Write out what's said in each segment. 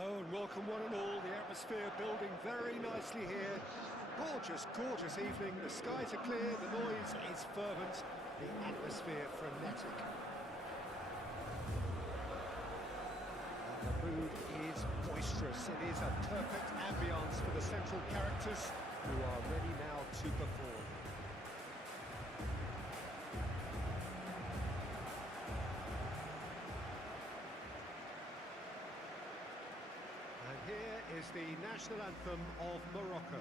Hello and welcome one and all. The atmosphere building very nicely here. Gorgeous, gorgeous evening. The skies are clear, the noise is fervent, the atmosphere frenetic. And the mood is boisterous. It is a perfect ambience for the central characters who are ready now to perform. And here is the national anthem of Morocco.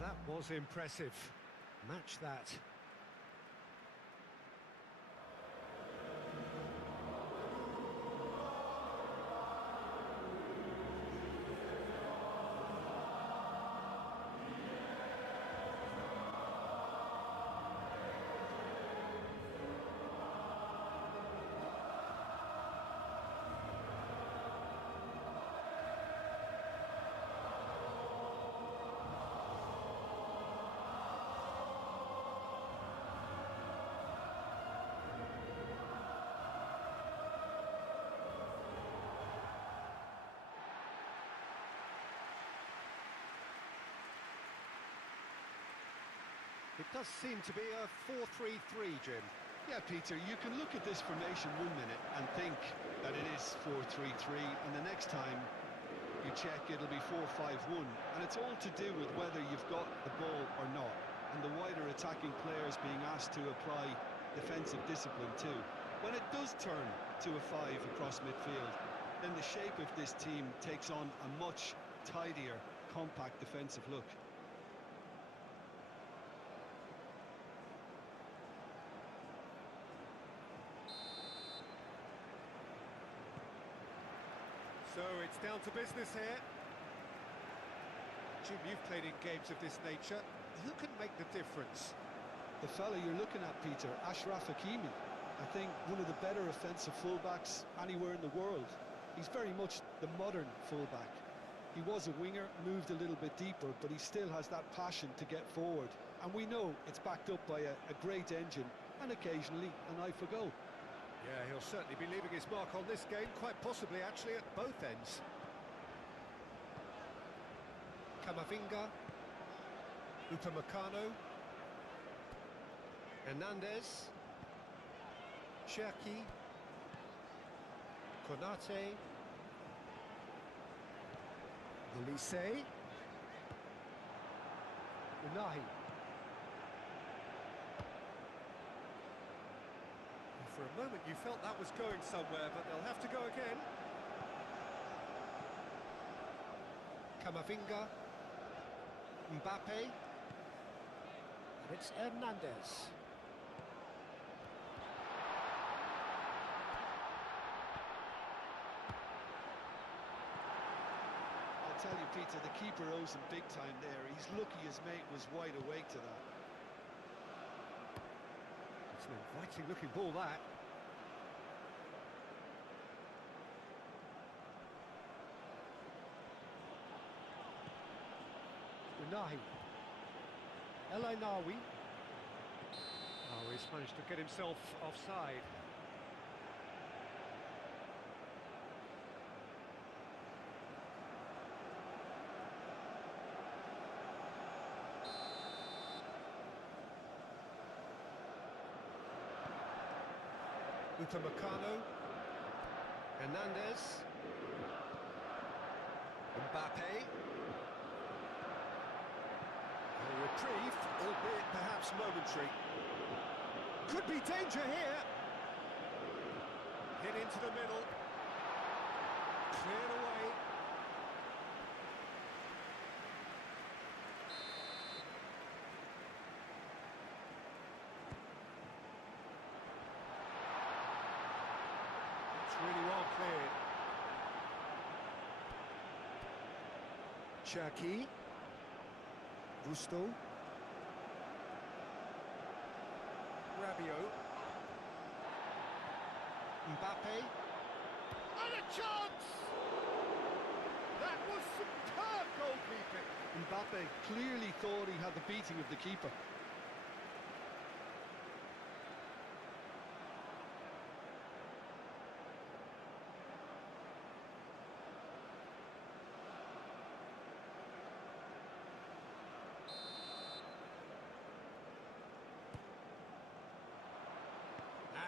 That was impressive. Match that. It does seem to be a 4-3-3, Jim. Yeah, Peter, you can look at this formation 1 minute and think that it is 4-3-3, and the next time you check it'll be 4-5-1, and it's all to do with whether you've got the ball or not, and the wider attacking players being asked to apply defensive discipline too. When it does turn to a 5 across midfield, then the shape of this team takes on a much tidier, compact defensive look. So it's down to business here. Jim, you've played in games of this nature. Who can make the difference? The fella you're looking at, Peter, Ashraf Hakimi. I think one of the better offensive fullbacks anywhere in the world. He's very much the modern fullback. He was a winger, moved a little bit deeper, but he still has that passion to get forward. And we know it's backed up by a great engine and occasionally an eye for goal. Yeah, he'll certainly be leaving his mark on this game, quite possibly actually at both ends. Camavinga, Upamecano, Hernandez, Shaquib, Konate, Olise, Unahi. For a moment you felt that was going somewhere, but they'll have to go again. Camavinga, Mbappe, and it's Hernandez. I'll tell you, Peter, the keeper owes him big time there. He's lucky his mate was wide awake to that. It's an inviting looking ball, that. Unahi. El Ainawi. Oh, he's managed to get himself offside. Upamecano, Hernandez, Mbappe. A reprieve, albeit perhaps momentary. Could be danger here. Hit into the middle. Cleared away. It's really well cleared. Shaquib. Gusto. Rabiot. Mbappe. And a chance! That was superb goalkeeping. Mbappe clearly thought he had the beating of the keeper.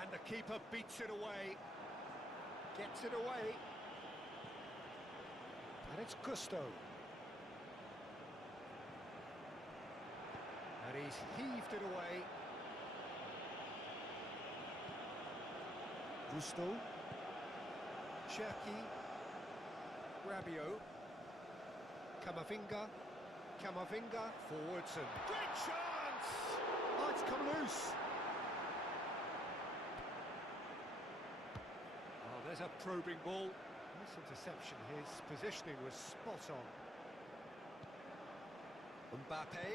And the keeper beats it away. Gets it away. And it's Gusto. And he's heaved it away. Gusto. Shaquib. Rabiot. Camavinga. Camavinga. Forwards and great chance! Oh, it's come loose. Oh, there's a probing ball. Nice interception. His positioning was spot on. Mbappe.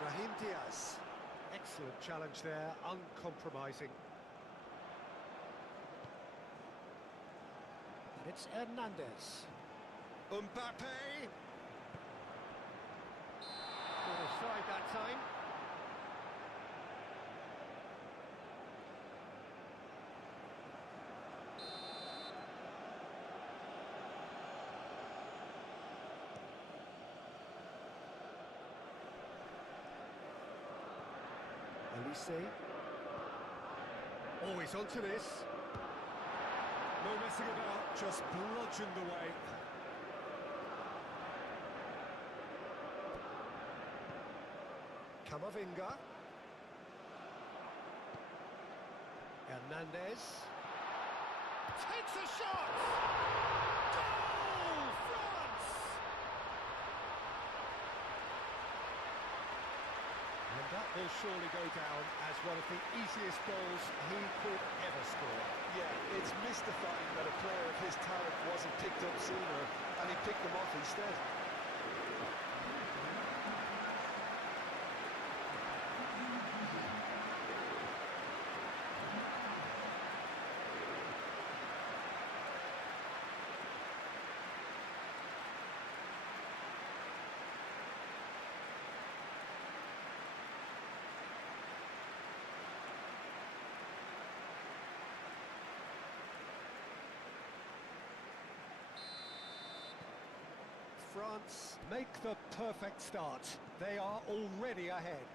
Brahim Diaz. Excellent challenge there, uncompromising. And it's Hernandez. Mbappe! Good offside that time. Elise. Oh, he's onto this. No messing about, just bludgeoned away. Camavinga. Hernandez. Takes a shot! Goal! France! And that will surely go down as one of the easiest goals he could ever score. Yeah, it's mystifying that a player of his talent wasn't picked up sooner, and he picked them off instead. France make the perfect start. They are already ahead.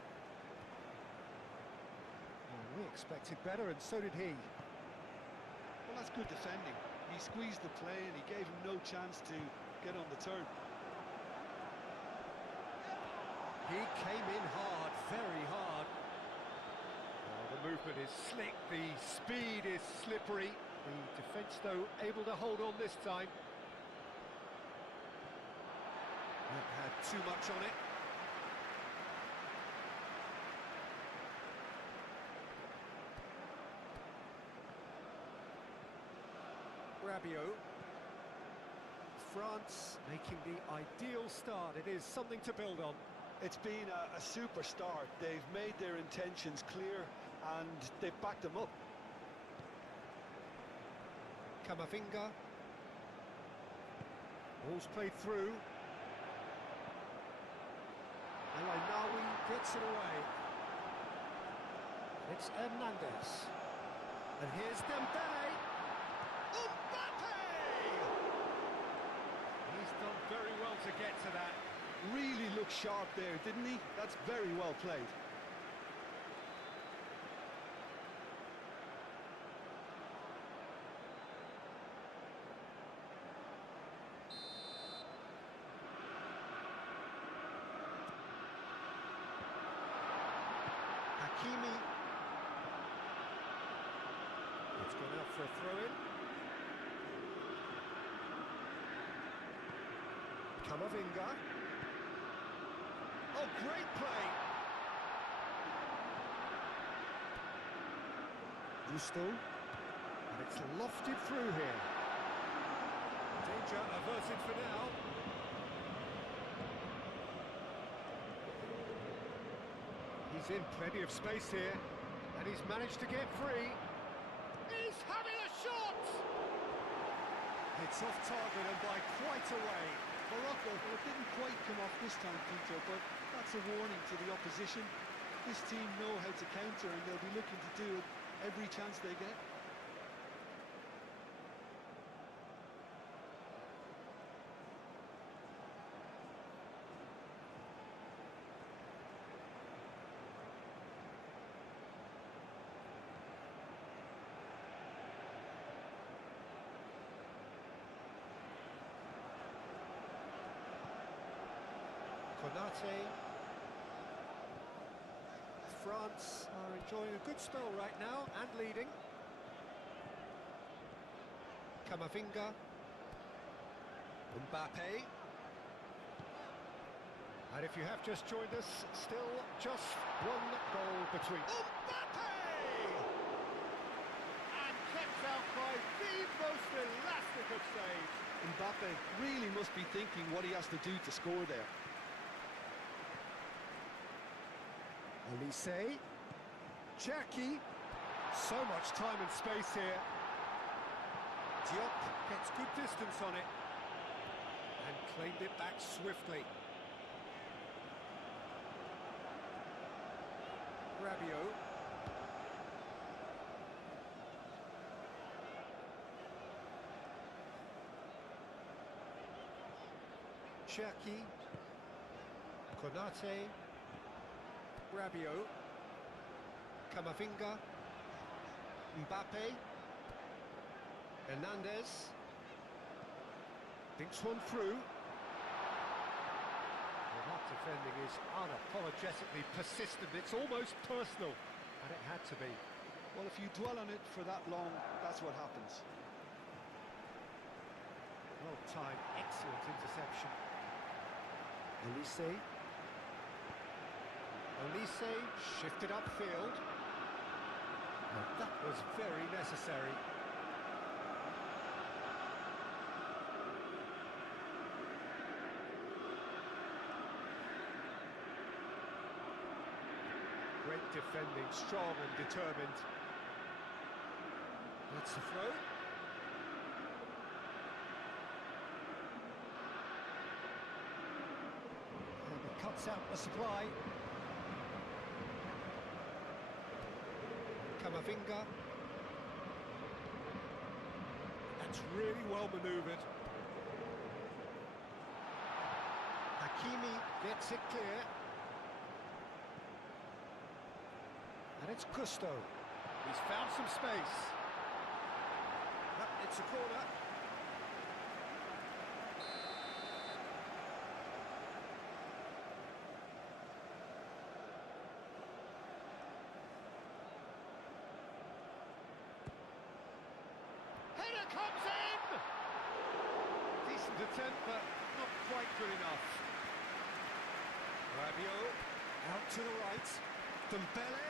Well, we expected better, and so did he. Well, that's good defending. He squeezed the play and he gave him no chance to get on the turn. He came in hard, very hard. Oh, the movement is slick, the speed is slippery. The defence, though, able to hold on this time. Not had too much on it. Rabiot. France making the ideal start. It is something to build on. It's been a super start. They've made their intentions clear and they've backed them up. Camavinga. Ball's played through. Nawi gets it away. It's Hernandez. And here's Dembele. Mbappe! He's done very well to get to that. Really looked sharp there, didn't he? That's very well played. Hakimi. It's gone out for a throw-in. Camavinga. Oh, great play! Gusto. And it's lofted through here. Danger averted for now. He's in plenty of space here, and he's managed to get free. He's having a shot! It's off target and by quite a way. Morocco, well, it didn't quite come off this time, Peter, but that's a warning to the opposition. This team know how to counter, and they'll be looking to do it every chance they get. France are enjoying a good spell right now and leading. Camavinga. Mbappe. And if you have just joined us, still just one goal between. Mbappe! And kept out by the most elastic of saves. Mbappe really must be thinking what he has to do to score there. Olise, Shaquib, so much time and space here. Diop gets good distance on it and claimed it back swiftly. Rabiot. Shaquib, Konate. Rabiot, Camavinga, Mbappe, Hernandez, thinks one through. Well, that defending is unapologetically persistent, it's almost personal, and it had to be. Well, if you dwell on it for that long, that's what happens. Well timed, excellent interception. Olise. Olise shifted upfield. Well, that was very necessary. Great defending, strong and determined. That's the throw. And it cuts out the supply. Camavinga. That's really well manoeuvred. Hakimi gets it clear. And it's Gusto. He's found some space. It's a corner. Header comes in! Decent attempt, but not quite good enough. Rabiot out to the right. Dembele.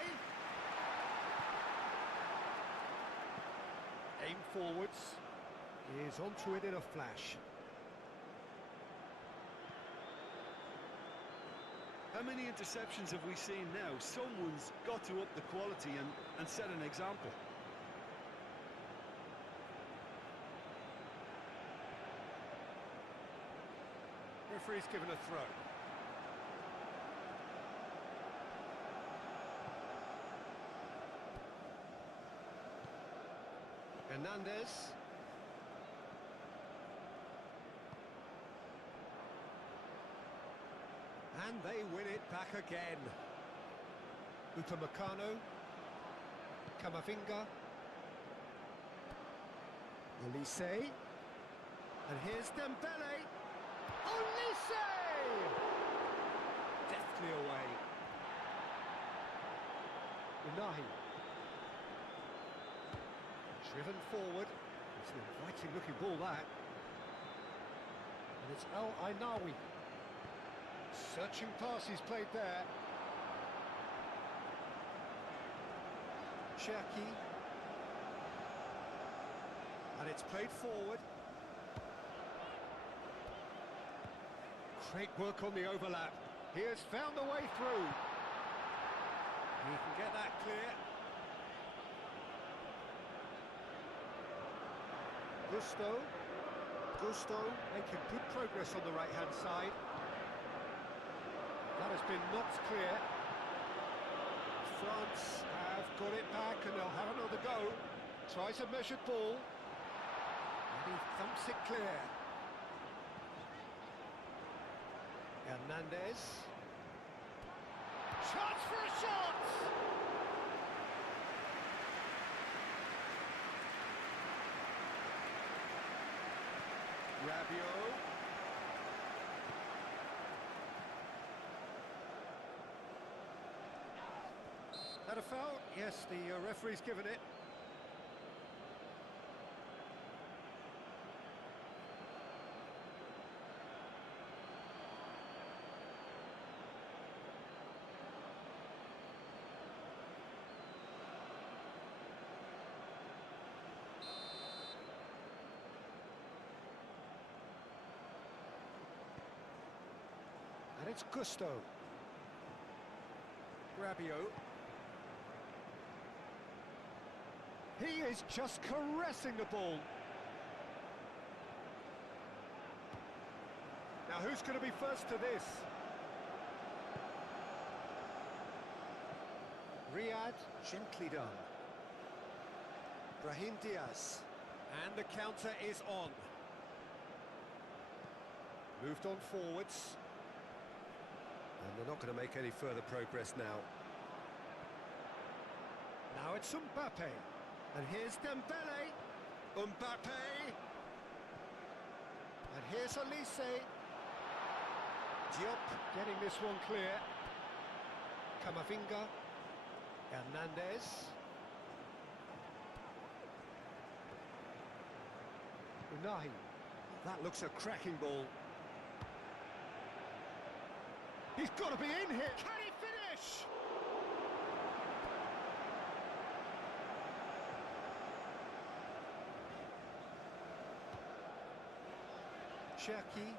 Aim forwards. He is onto it in a flash. How many interceptions have we seen now? Someone's got to up the quality and set an example. Referee's given a throw. Hernandez. And they win it back again. Upamecano. Camavinga. Olise. And here's Dembele. Olise! Deftly away. Unahi. Driven forward. It's an inviting looking ball, that. And it's El Ainawi. Searching pass he's played there. Shaquib. And it's played forward. Great work on the overlap. He has found the way through. He can get that clear. Gusto making good progress on the right-hand side. That has been knocked clear. France have got it back and they'll have another go. Tries a measured ball. And he thumps it clear. Hernandez. Chance for a shot! Rabiot. That a foul? Yes, the referee's given it. And it's Gusto. Rabiot. He is just caressing the ball. Now who's going to be first to this? Riyad, gently done. Brahim Diaz. And the counter is on. Moved on forwards. And they're not going to make any further progress now. Now it's Mbappe. And here's Dembele. Mbappe. And here's Olise. Diop getting this one clear. Camavinga. Hernandez. Unahi. That looks a cracking ball. He's got to be in here. Can he finish? Shaquib.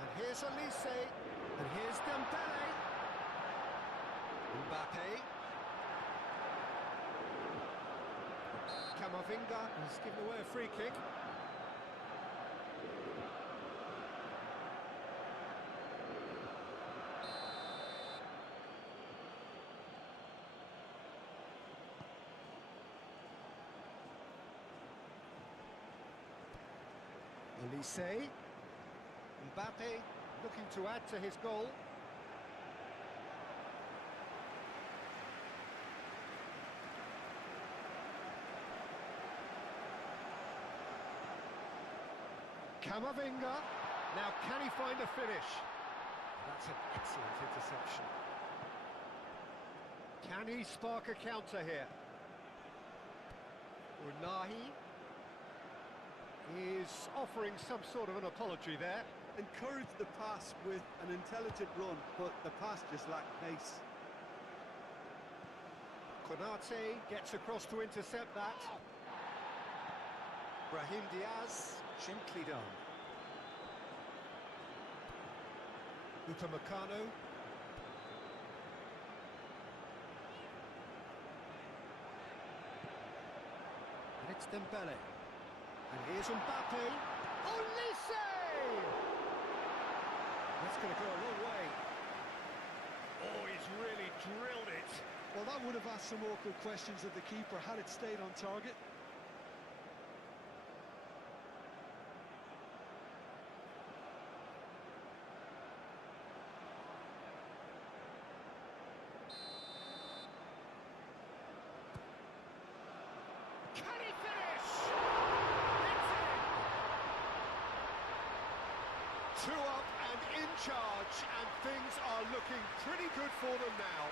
And here's Olise. And here's Dembele. Mbappe. Camavinga has given away a free kick. Olise. Mbappe looking to add to his goal. Camavinga. Now can he find a finish? That's an excellent interception. Can he spark a counter here? Unahi is offering some sort of an apology there. Encouraged the pass with an intelligent run, but the pass just lacked pace. Konate gets across to intercept that. Brahim Diaz, gently done. Upamecano. And it's Dembele. And here's Mbappe. Olise! That's going to go a long way. Oh, he's really drilled it. Well, that would have asked some awkward questions of the keeper had it stayed on target. Can he finish? It's in! 2 up and in charge, and things are looking pretty good for them now.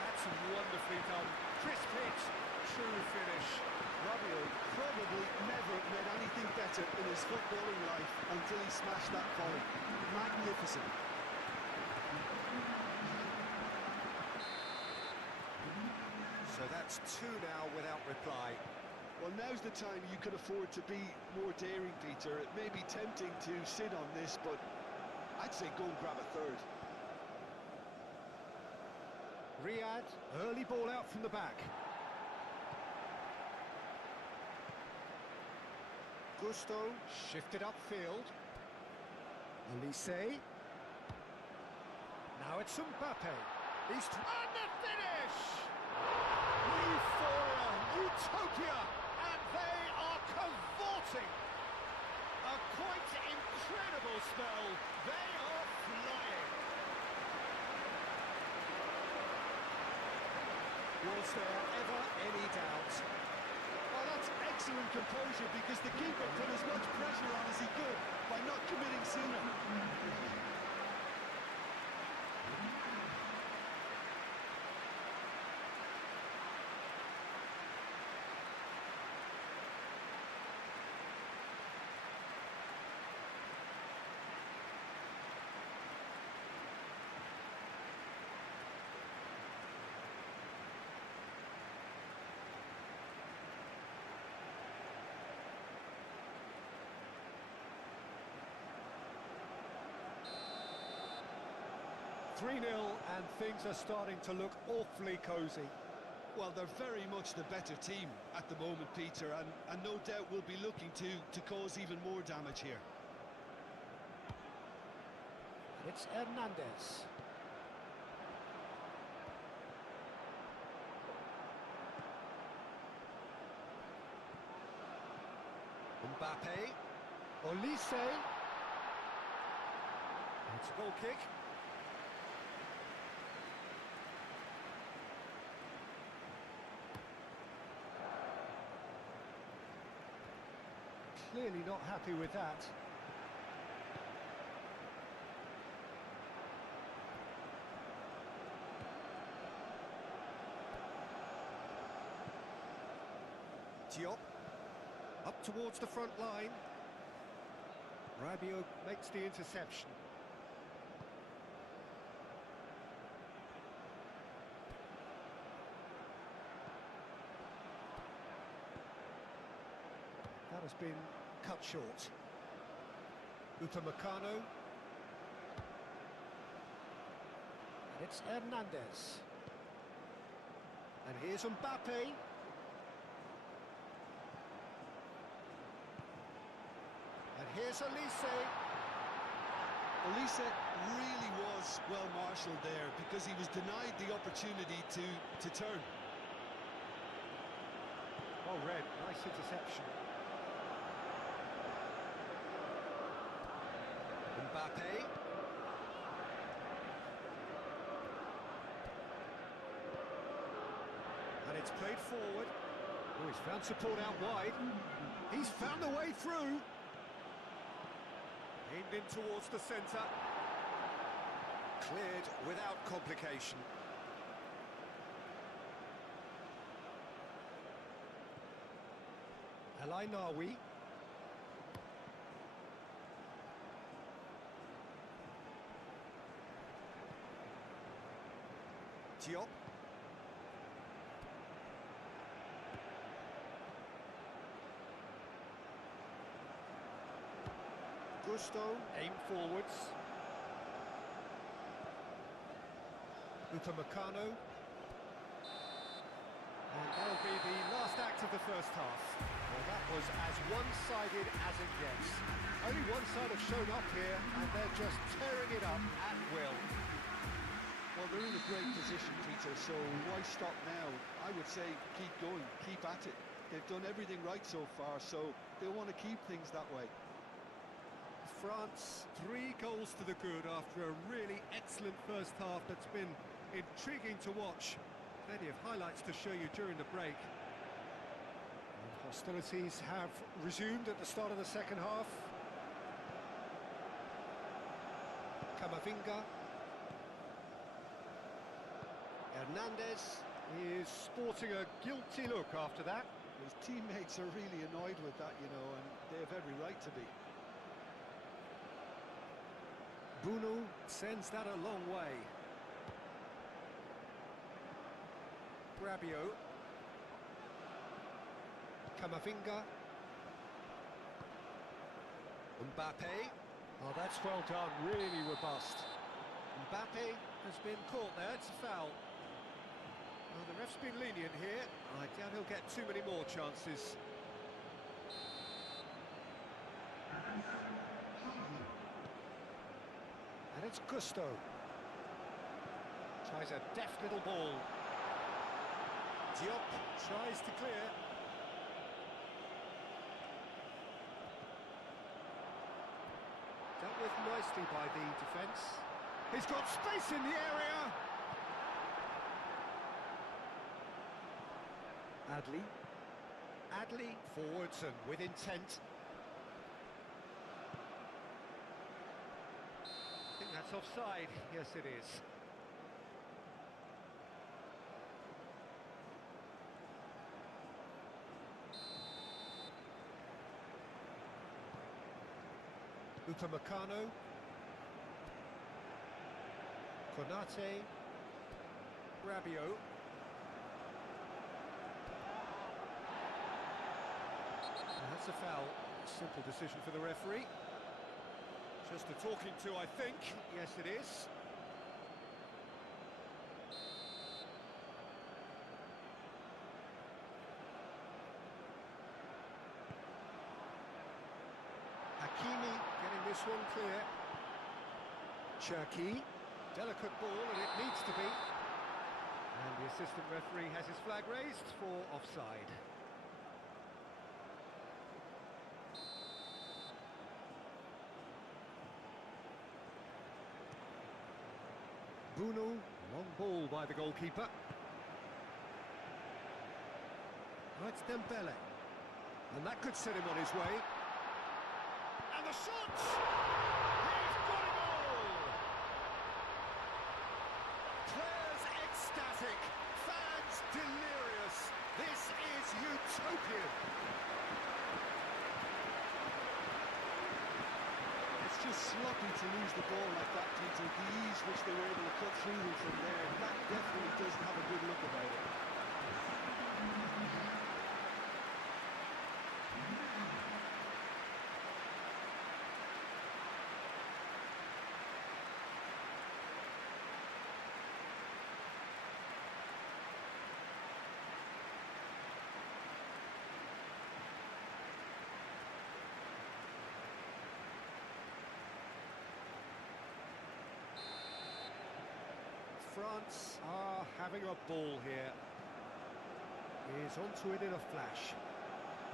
That's wonderfully done. Crisp hit, true finish. Rabiot probably never made anything better in his footballing life until he smashed that volley. Magnificent. So that's 2 now without reply. Well, now's the time you can afford to be more daring, Peter. It may be tempting to sit on this, but I'd say go and grab a third. Riyad, early ball out from the back. Gusto, shifted upfield. Olise. Now it's Mbappe. He's... And the finish! Euphoria, utopia, and they are cavorting. A quite incredible spell. They are flying. Was there ever any doubt? Well, that's excellent composure because the keeper put as much pressure on as he could by not committing sooner. 3-0 and things are starting to look awfully cosy. Well, they're very much the better team at the moment, Peter, and no doubt will be looking to cause even more damage here. And it's Hernandez. Mbappe. Olise. It's a goal kick. Clearly not happy with that. Diop, up towards the front line. Rabiot makes the interception. That has been cut short. Upamecano. And it's Hernandez. And here's Mbappe. And here's Olise. Olise really was well marshalled there because he was denied the opportunity to turn. Oh, Red, nice interception. Mbappe. And it's played forward. Oh, he's found support out wide. He's found a way through. Aimed in towards the centre. Cleared without complication. El Ainaoui. Diop. Gusto, aim forwards. Upamecano. And that'll be the last act of the first half. Well, that was as one-sided as it gets. Only one side have shown up here, and they're just tearing it up at will. Well, they're in a great position, Peter, so why stop now? I would say keep going, keep at it. They've done everything right so far, so they want to keep things that way. France, 3 goals to the good after a really excellent first half that's been intriguing to watch. Plenty of highlights to show you during the break. And hostilities have resumed at the start of the second half. Camavinga. Hernandez is sporting a guilty look after that. His teammates are really annoyed with that, you know, and they have every right to be. Bunu sends that a long way. Rabiot. Camavinga. Mbappe. Oh, that's well done, really robust. Mbappe has been caught there, it's a foul. Well, the ref's been lenient here. I doubt he'll get too many more chances. And it's Gusto. Tries a deft little ball. Diop tries to clear. Dealt with nicely by the defence. He's got space in the area! Adley forwards and with intent. I think that's offside. Yes, it is. Upamecano. Konate. Rabiot. That's a foul. Simple decision for the referee. Just a talking to, I think. Yes, it is. Hakimi getting this one clear. Shaquib. Delicate ball, and it needs to be. And the assistant referee has his flag raised for offside. Bruno, long ball by the goalkeeper. Oh, it's Dembele. And that could set him on his way. And the shot! He's got it all! Players ecstatic, fans delirious. This is utopian. It's just sloppy to lose the ball like that, Peter. The ease which they were able to cut through them from there, that definitely doesn't have a good look about it. France are having a ball here. He's onto it in a flash.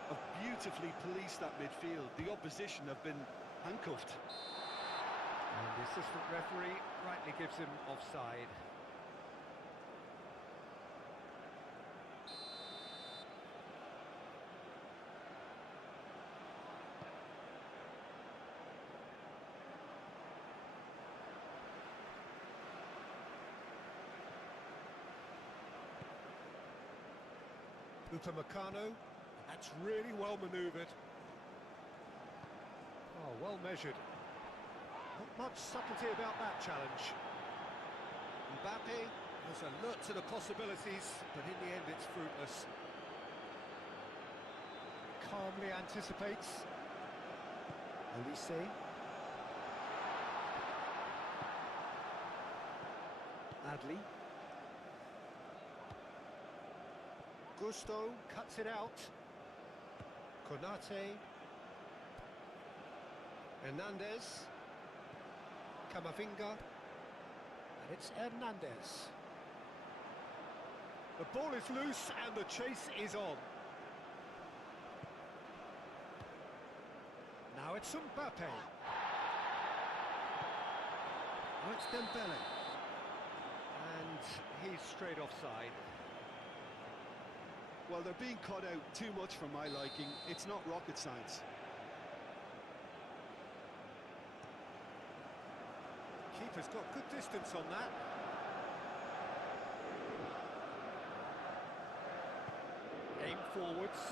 Have beautifully policed that midfield. The opposition have been handcuffed. And the assistant referee rightly gives him offside. Upamecano, that's really well manoeuvred. Oh, well measured. Not much subtlety about that challenge. Mbappe was alert to the possibilities, but in the end it's fruitless. Calmly anticipates. Olise. Adley. Gusto cuts it out. Konate. Hernandez. Camavinga. And it's Hernandez. The ball is loose and the chase is on. Now it's Mbappe. Now it's Dembele. And he's straight offside. Well, they're being cut out too much for my liking. It's not rocket science. Keeper's got good distance on that. Aim forwards.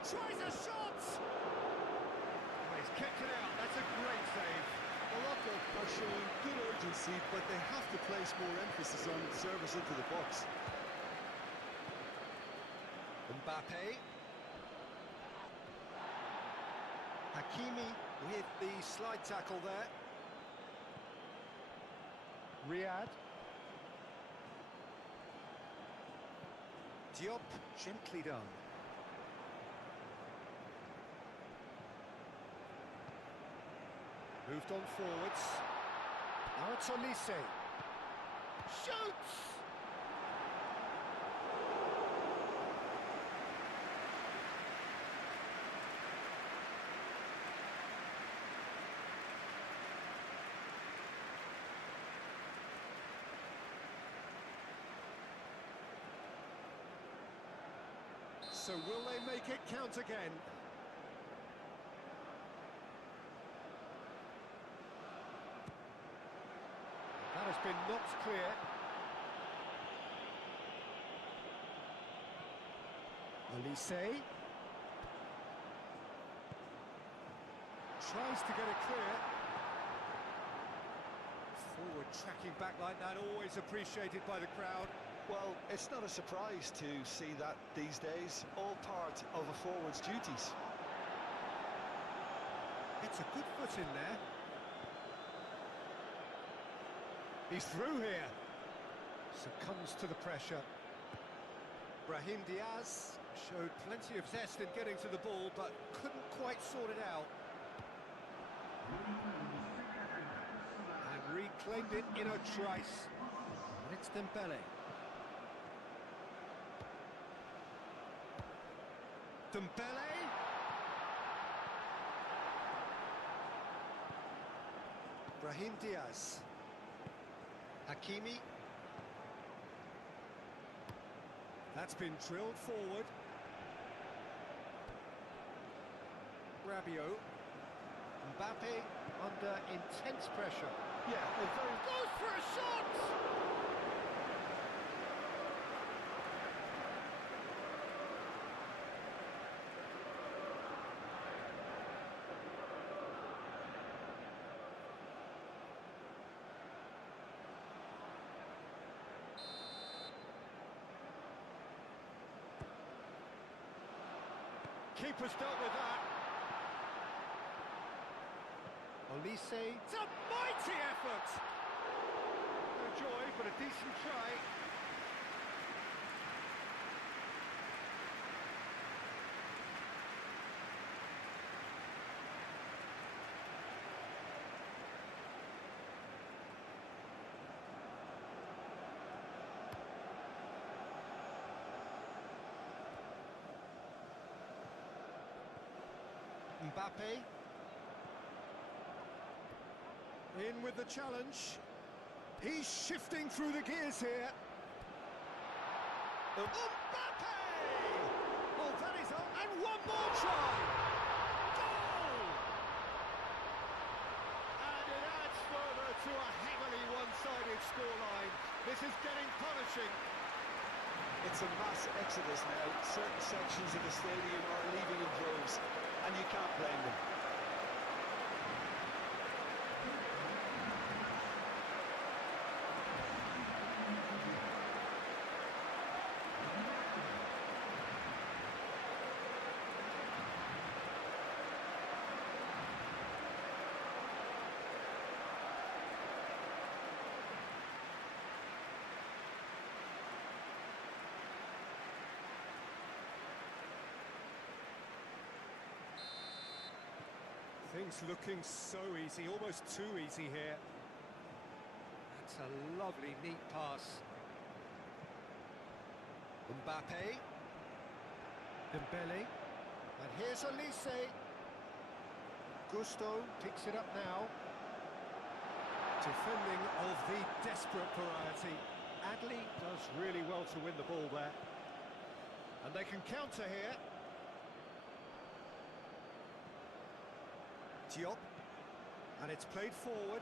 Tries a shot! Oh, he's kicked it out. That's a great save. Morocco are showing good urgency, but they have to place more emphasis on service into the box. Mbappe. Hakimi with the slide tackle there. Riyad. Diop, gently done. Moved on forwards. Now it's Olise. Shoots! So will they make it count again? That has been knocked clear. Olise. Tries to get it clear. Forward tracking back like that, always appreciated by the crowd. Well, it's not a surprise to see that these days, all part of a forward's duties. It's a good foot in there. He's through here. Succumbs to the pressure. Brahim Diaz showed plenty of zest in getting to the ball, but couldn't quite sort it out. And reclaimed it in a trice. And it's Dembele. Dembele. Brahim Diaz. Hakimi. That's been drilled forward. Rabiot. Mbappe under intense pressure. Yeah, a very... Goes for a shot! Keeper's dealt with that. Olise. It's a mighty effort! No joy, but a decent try. Mbappe. In with the challenge. He's shifting through the gears here. Mbappe! Oh, that is on. And one more try! Goal! And it adds further to a heavily one-sided scoreline. This is getting punishing. It's a mass exodus now. Certain sections of the stadium are leaving in droves, and you can't blame them. Things looking so easy, almost too easy here. That's a lovely, neat pass. Mbappe. Dembele. And here's Olise. Gusto picks it up now. Defending of the desperate variety. Adli does really well to win the ball there. And they can counter here. Diop, and it's played forward.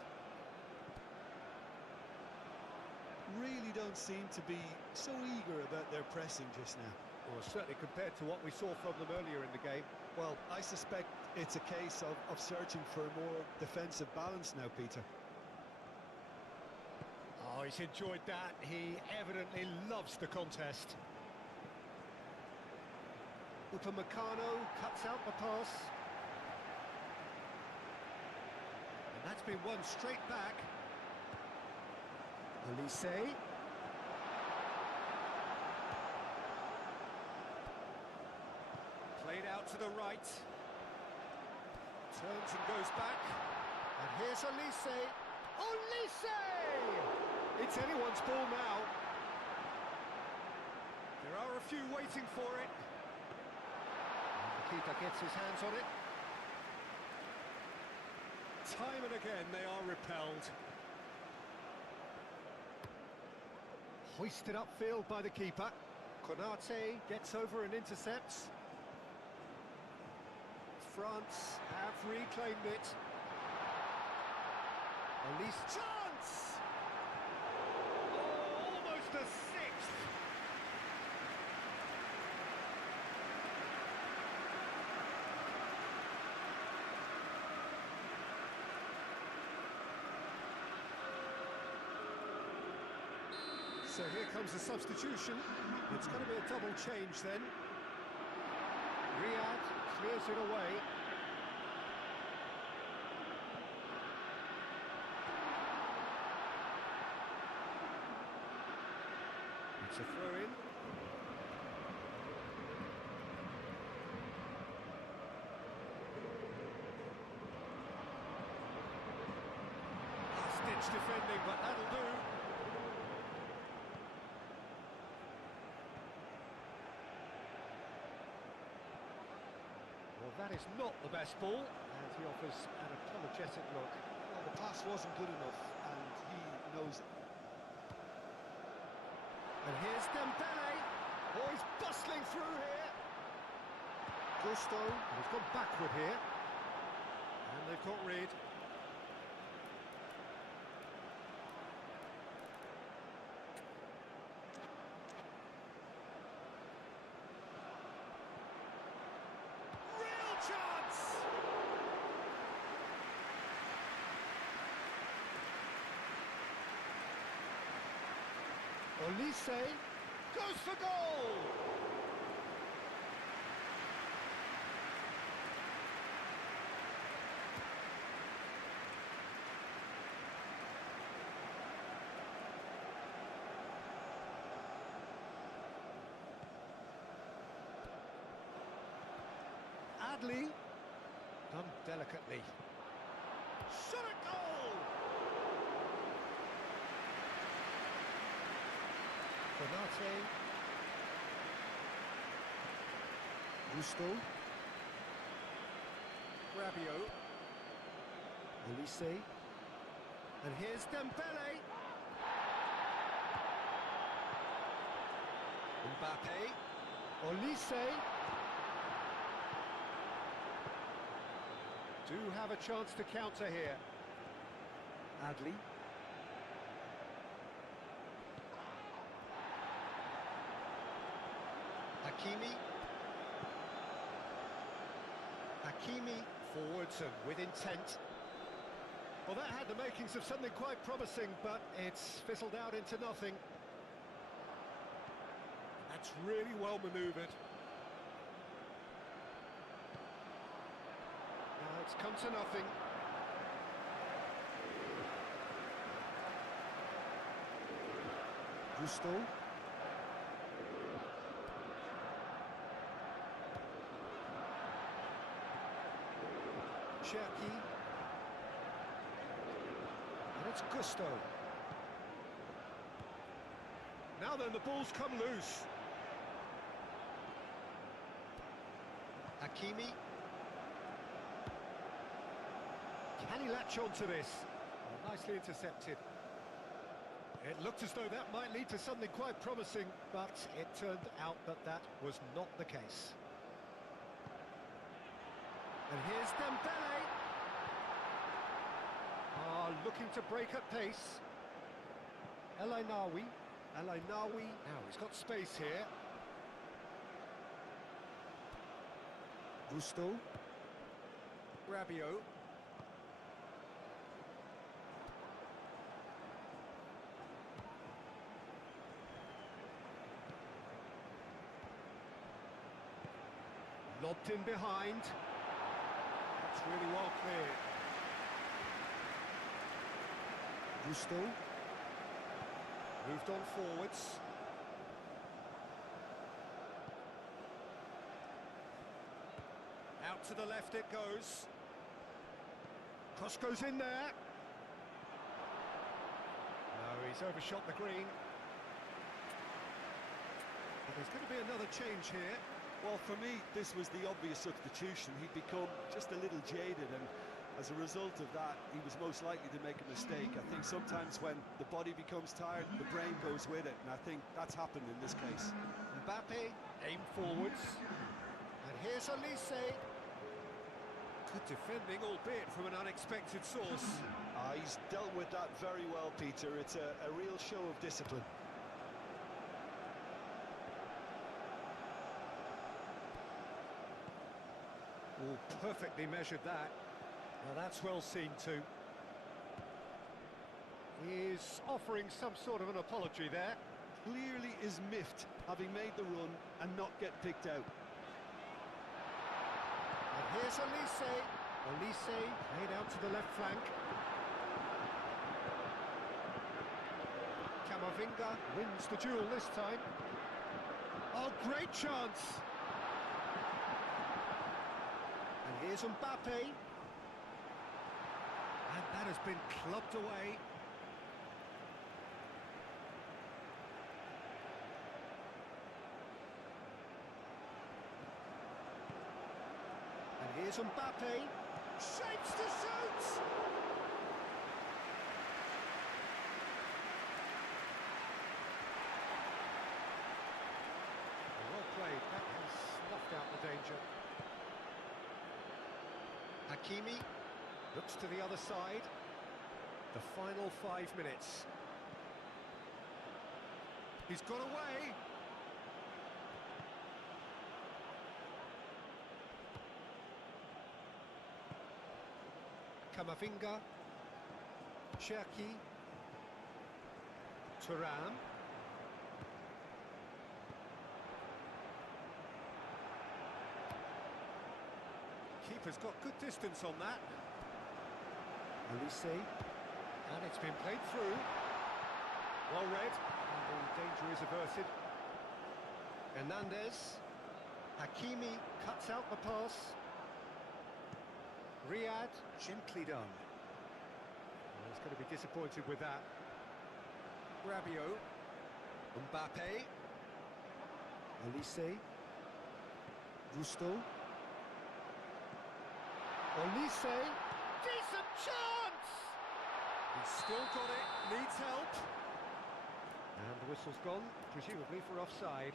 Really don't seem to be so eager about their pressing just now. Well, certainly compared to what we saw from them earlier in the game. Well, I suspect it's a case of searching for a more defensive balance now, Peter. Oh, he's enjoyed that. He evidently loves the contest. Upamecano cuts out the pass. And that's been won straight back. Olise. Played out to the right. Turns and goes back. And here's Olise. Olise! It's anyone's ball now. There are a few waiting for it. And the keeper gets his hands on it. Time and again they are repelled. Hoisted upfield by the keeper. Konate gets over and intercepts. France have reclaimed it. Elise chance! Oh, almost a sixth! So here comes the substitution. It's going to be a double change then. Riyad clears it away. It's a throw-in. Last-ditch defending, but that'll do. Well, that is not the best ball, and he offers an apologetic look. Well, the pass wasn't good enough, and he knows it. And here's Dembele. Oh, he's bustling through here. Gusto. And he's gone backward here. And they've got Reed. Real chance! Olise goes for goal! Adley, done delicately. Shot at goal! Konate. Gusto. Rabiot. Olise. And here's Dembele. Mbappe. Olise. Do have a chance to counter here. Adley. Hakimi forwards and with intent. Well, that had the makings of something quite promising, but it's fizzled out into nothing. That's really well manoeuvred. Now it's come to nothing. Gusto. Shaquib. And it's Gusto. Now then, the ball's come loose. Hakimi. Can he latch on to this? Oh, nicely intercepted. It looked as though that might lead to something quite promising, but it turned out that that was not the case. And here's Dembele. Looking to break at pace. El Ainaoui. Now he's got space here. Gusto. Rabiot. Lobbed in behind. That's really well cleared. Gusto. Moved on forwards. Out to the left it goes. Cross goes in there. No, he's overshot the green. But there's going to be another change here. Well, for me, this was the obvious substitution. He'd become just a little jaded, and as a result of that, he was most likely to make a mistake. I think sometimes when the body becomes tired, the brain goes with it, and I think that's happened in this case. Mbappe, aim forwards. And here's Elise. Good defending, albeit from an unexpected source. He's dealt with that very well, Peter. It's a real show of discipline. Oh, perfectly measured that. Now that's well seen too. He's offering some sort of an apology there. Clearly is miffed, having made the run and not get picked out. And here's Elise. Elise played out to the left flank. Camavinga wins the duel this time. Oh, great chance! And here's Mbappe. And that has been clubbed away. And here's Mbappe. Shapes to shoot! Well played. That has snuffed out the danger. Hakimi looks to the other side. The final 5 minutes. He's got away. Camavinga. Shaquib. Thuram. Keeper's got good distance on that. Elise. And it's been played through. Well read. And the danger is averted. Hernandez. Hakimi cuts out the pass. Riyad, gently done. Well, he's going to be disappointed with that. Rabiot. Mbappe. Elise. Gusto. Elise. Decent chance! He's still got it, needs help. And the whistle's gone, presumably for offside.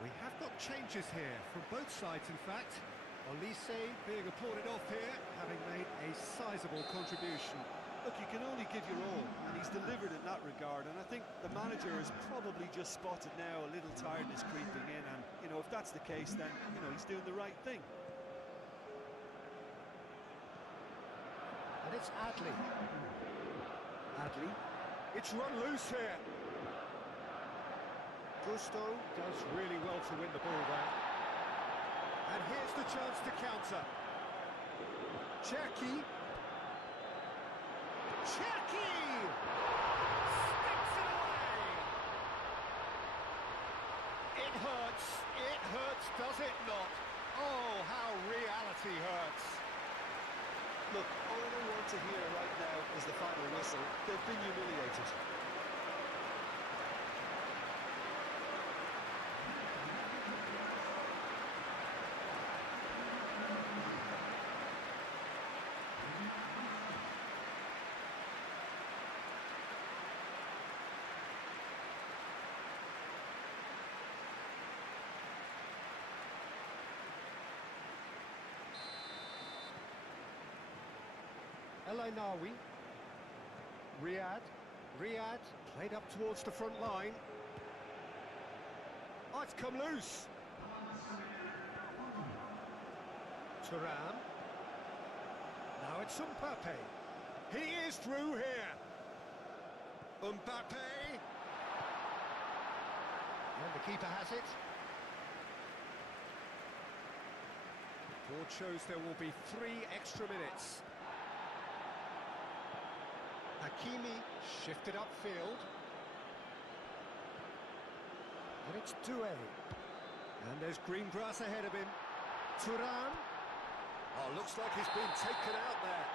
We have got changes here, from both sides in fact. Elise being applauded off here, having made a sizable contribution. Look, you can only give your all, and he's delivered in that regard, and I think the manager has probably just spotted now a little tiredness creeping in, and, you know, if that's the case, then, you know, he's doing the right thing. And it's Adli. Adli. It's run loose here. Gusto does really well to win the ball there. And here's the chance to counter. Shaquib. Shaquib! Sticks it away! It hurts, does it not? Oh, how reality hurts. Look, all they want to hear right now is the final whistle. They've been humiliated. El Ainawi. Riyad played up towards the front line. Oh, it's come loose. Thuram. Now it's Mbappe. He is through here. Mbappe. The keeper has it. Board shows there will be 3 extra minutes. Hakimi shifted upfield. And it's Doué. And there's green grass ahead of him. Thuram. Oh, looks like he's been taken out there.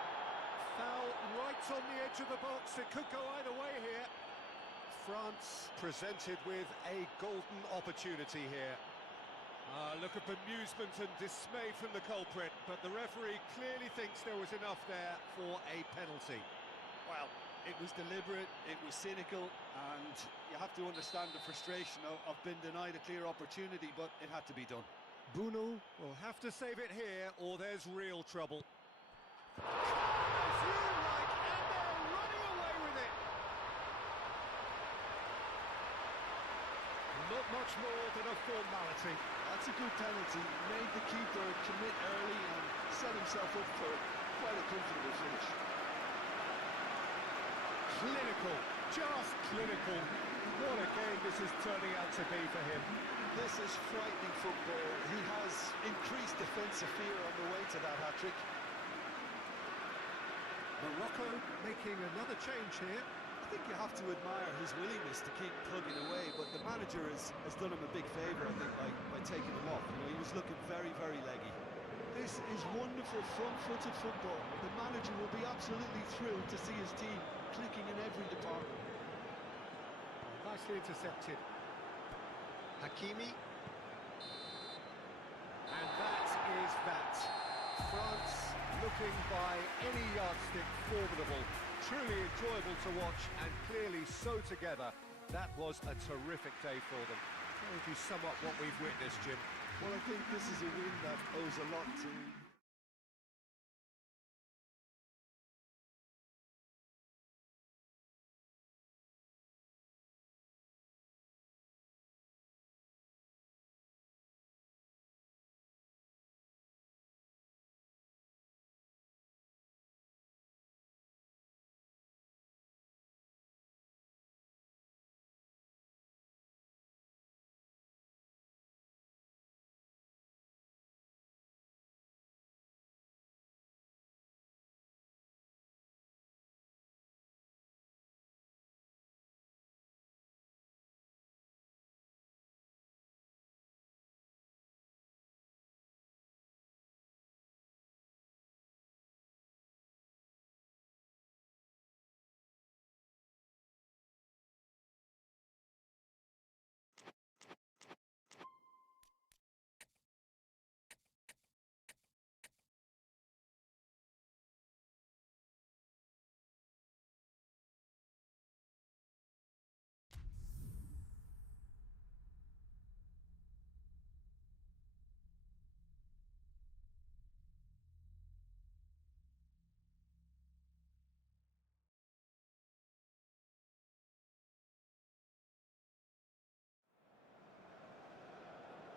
Foul right on the edge of the box. It could go either way here. France presented with a golden opportunity here. Look at bemusement and dismay from the culprit, but the referee clearly thinks there was enough there for a penalty. Well, it was deliberate, it was cynical, and you have to understand the frustration of being denied a clear opportunity, but it had to be done. Bunu will have to save it here, or there's real trouble. As you like, and they're running away with it. Not much more than a formality. That's a good penalty. Made the keeper commit early and set himself up for quite a comfortable finish. Clinical, just clinical. What a game this is turning out to be for him. This is frightening football. He has increased defensive fear on the way to that hat-trick. Morocco making another change here. I think you have to admire his willingness to keep plugging away, but the manager has done him a big favour, I think, by taking him off. You know, he was looking very, very leggy. This is wonderful front-footed football. The manager will be absolutely thrilled to see his team clicking in every department. Nicely intercepted. Hakimi. And that is that. France looking by any yardstick formidable. Truly enjoyable to watch and clearly so together. That was a terrific day for them. How would you sum up what we've witnessed, Jim? Well, I think this is a win that owes a lot to...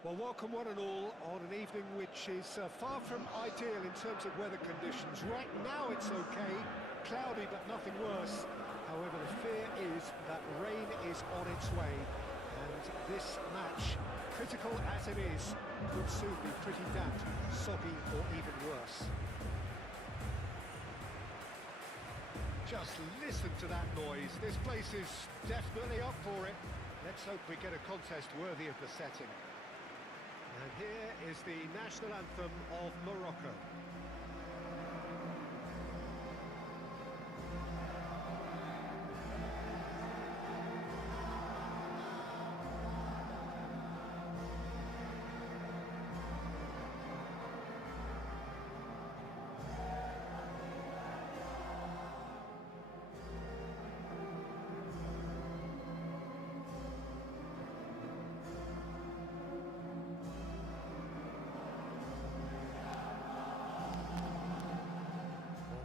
Well, welcome one and all on an evening which is far from ideal in terms of weather conditions. Right now it's okay, cloudy but nothing worse. However, the fear is that rain is on its way, and this match, critical as it is, could soon be pretty damp, soggy or even worse. Just listen to that noise. This place is definitely up for it. Let's hope we get a contest worthy of the setting. And here is the national anthem of Morocco.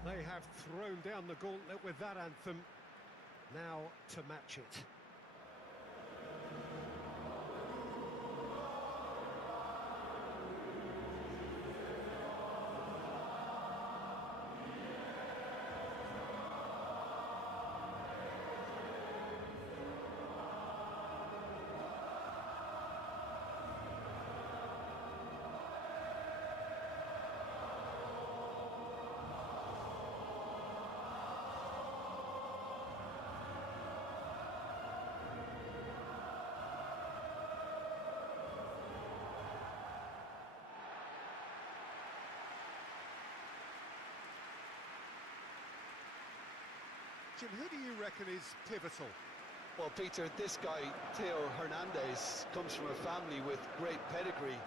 They have thrown down the gauntlet with that anthem. Now to match it. question, who do you reckon is pivotal? Well, Peter, this guy, Theo Hernandez, comes from a family with great pedigree,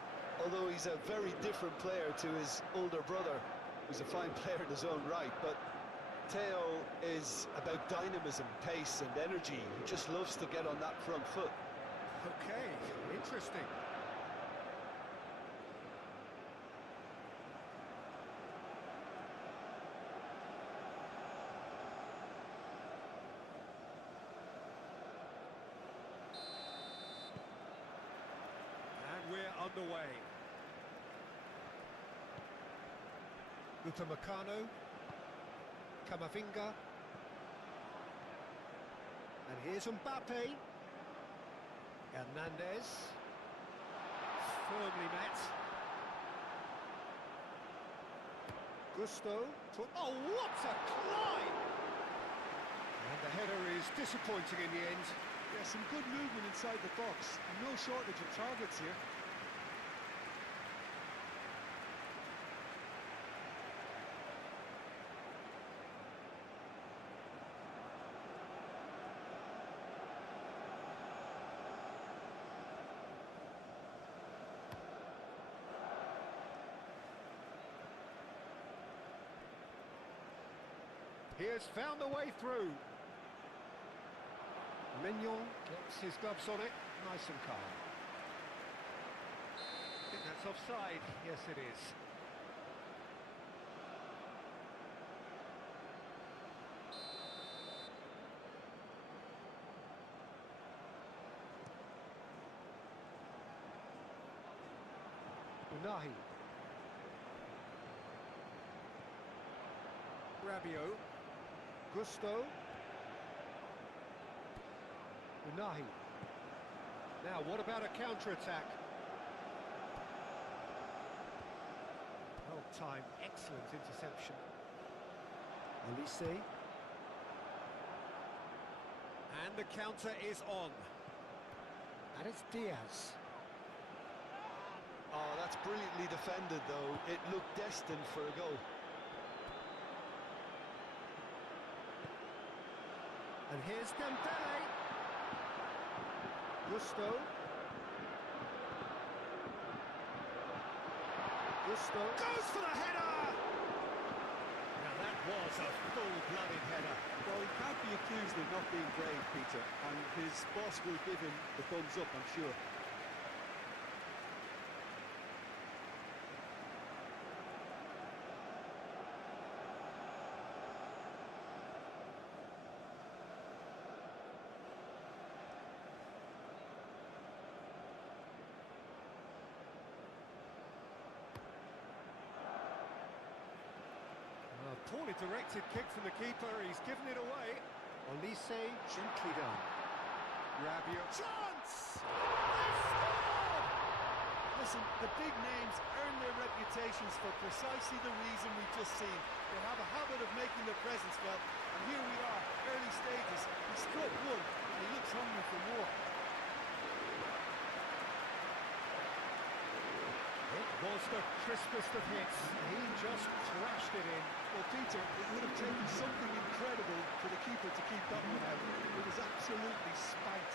although he's a very different player to his older brother, who's a fine player in his own right. But Theo is about dynamism, pace and energy. He just loves to get on that front foot. Okay, interesting. And we're underway. Upamecano, Camavinga, and here's Mbappe. Hernandez, firmly met. Gusto, oh, what a climb! And the header is disappointing in the end. Yeah, some good movement inside the box, and no shortage of targets here. He has found a way through. Mignon gets his gloves on it, nice and calm. I think that's offside. Yes, it is. Unahi. Rabiot. Gusto. Unahi. Now, what about a counter-attack? Well-timed, excellent interception. Olise. And the counter is on. And it's Diaz. Oh, that's brilliantly defended, though. It looked destined for a goal. And here's Dembele. Gusto. Gusto goes for the header! Now that was a full-blooded header. Well, he can't be accused of not being brave, Peter, and his boss will give him the thumbs up, I'm sure. Poorly directed kick from the keeper, he's given it away. Olise, gently done. Rabiot, chance! They score! Listen, the big names earn their reputations for precisely the reason we've just seen. They have a habit of making their presence felt, and here we are, early stages. He struck one, and he looks hungry for more. It was the crispest of hits. He just thrashed it in. Well, Peter, it would have taken something incredible for the keeper to keep that one out. It was absolutely spiked.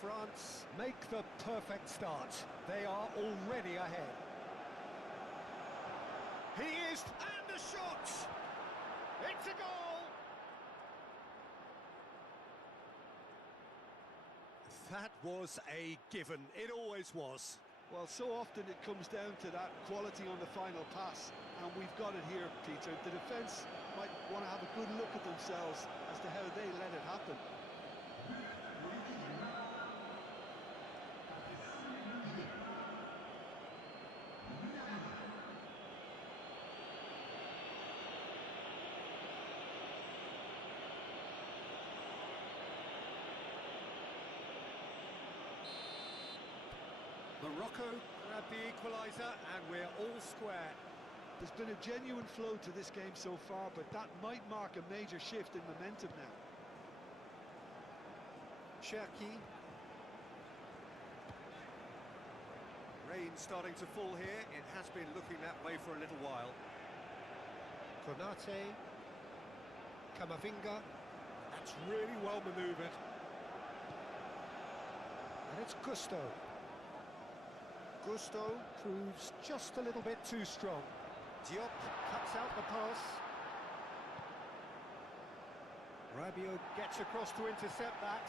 France make the perfect start. They are already ahead. He is, and the shot! It's a goal! That was a given. It always was. Well, so often it comes down to that quality on the final pass, and we've got it here, Peter. The defence might want to have a good look at themselves as to how they let it happen. Morocco Grab the equaliser, and we're all square. There's been a genuine flow to this game so far, but that might mark a major shift in momentum now. Shaquib. Rain starting to fall here. It has been looking that way for a little while. Konate. Kamavinga. That's really well manoeuvred. And it's Gusto. Gusto proves just a little bit too strong. Diop cuts out the pass. Rabiot gets across to intercept that.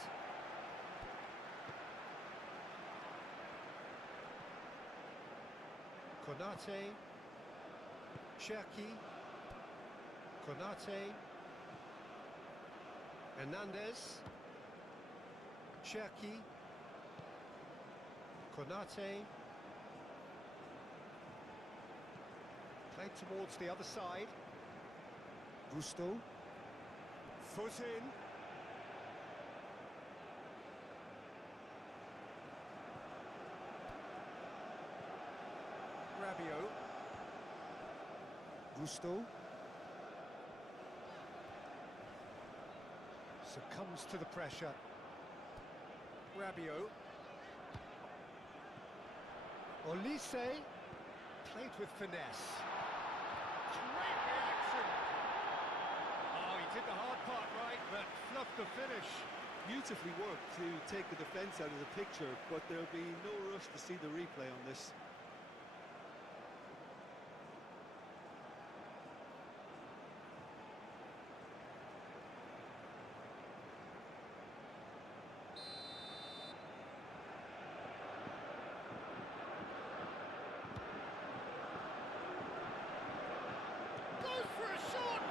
Konate. Shaquib. Konate. Hernandez. Shaquib. Konate. Played towards the other side. Gusto. Foot in. Rabiot. Gusto. Succumbs to the pressure. Rabiot. Olise. Played with finesse. Great reaction! Oh, he did the hard part right, but fluffed the finish. Beautifully worked to take the defence out of the picture, but there'll be no rush to see the replay on this. For a shot!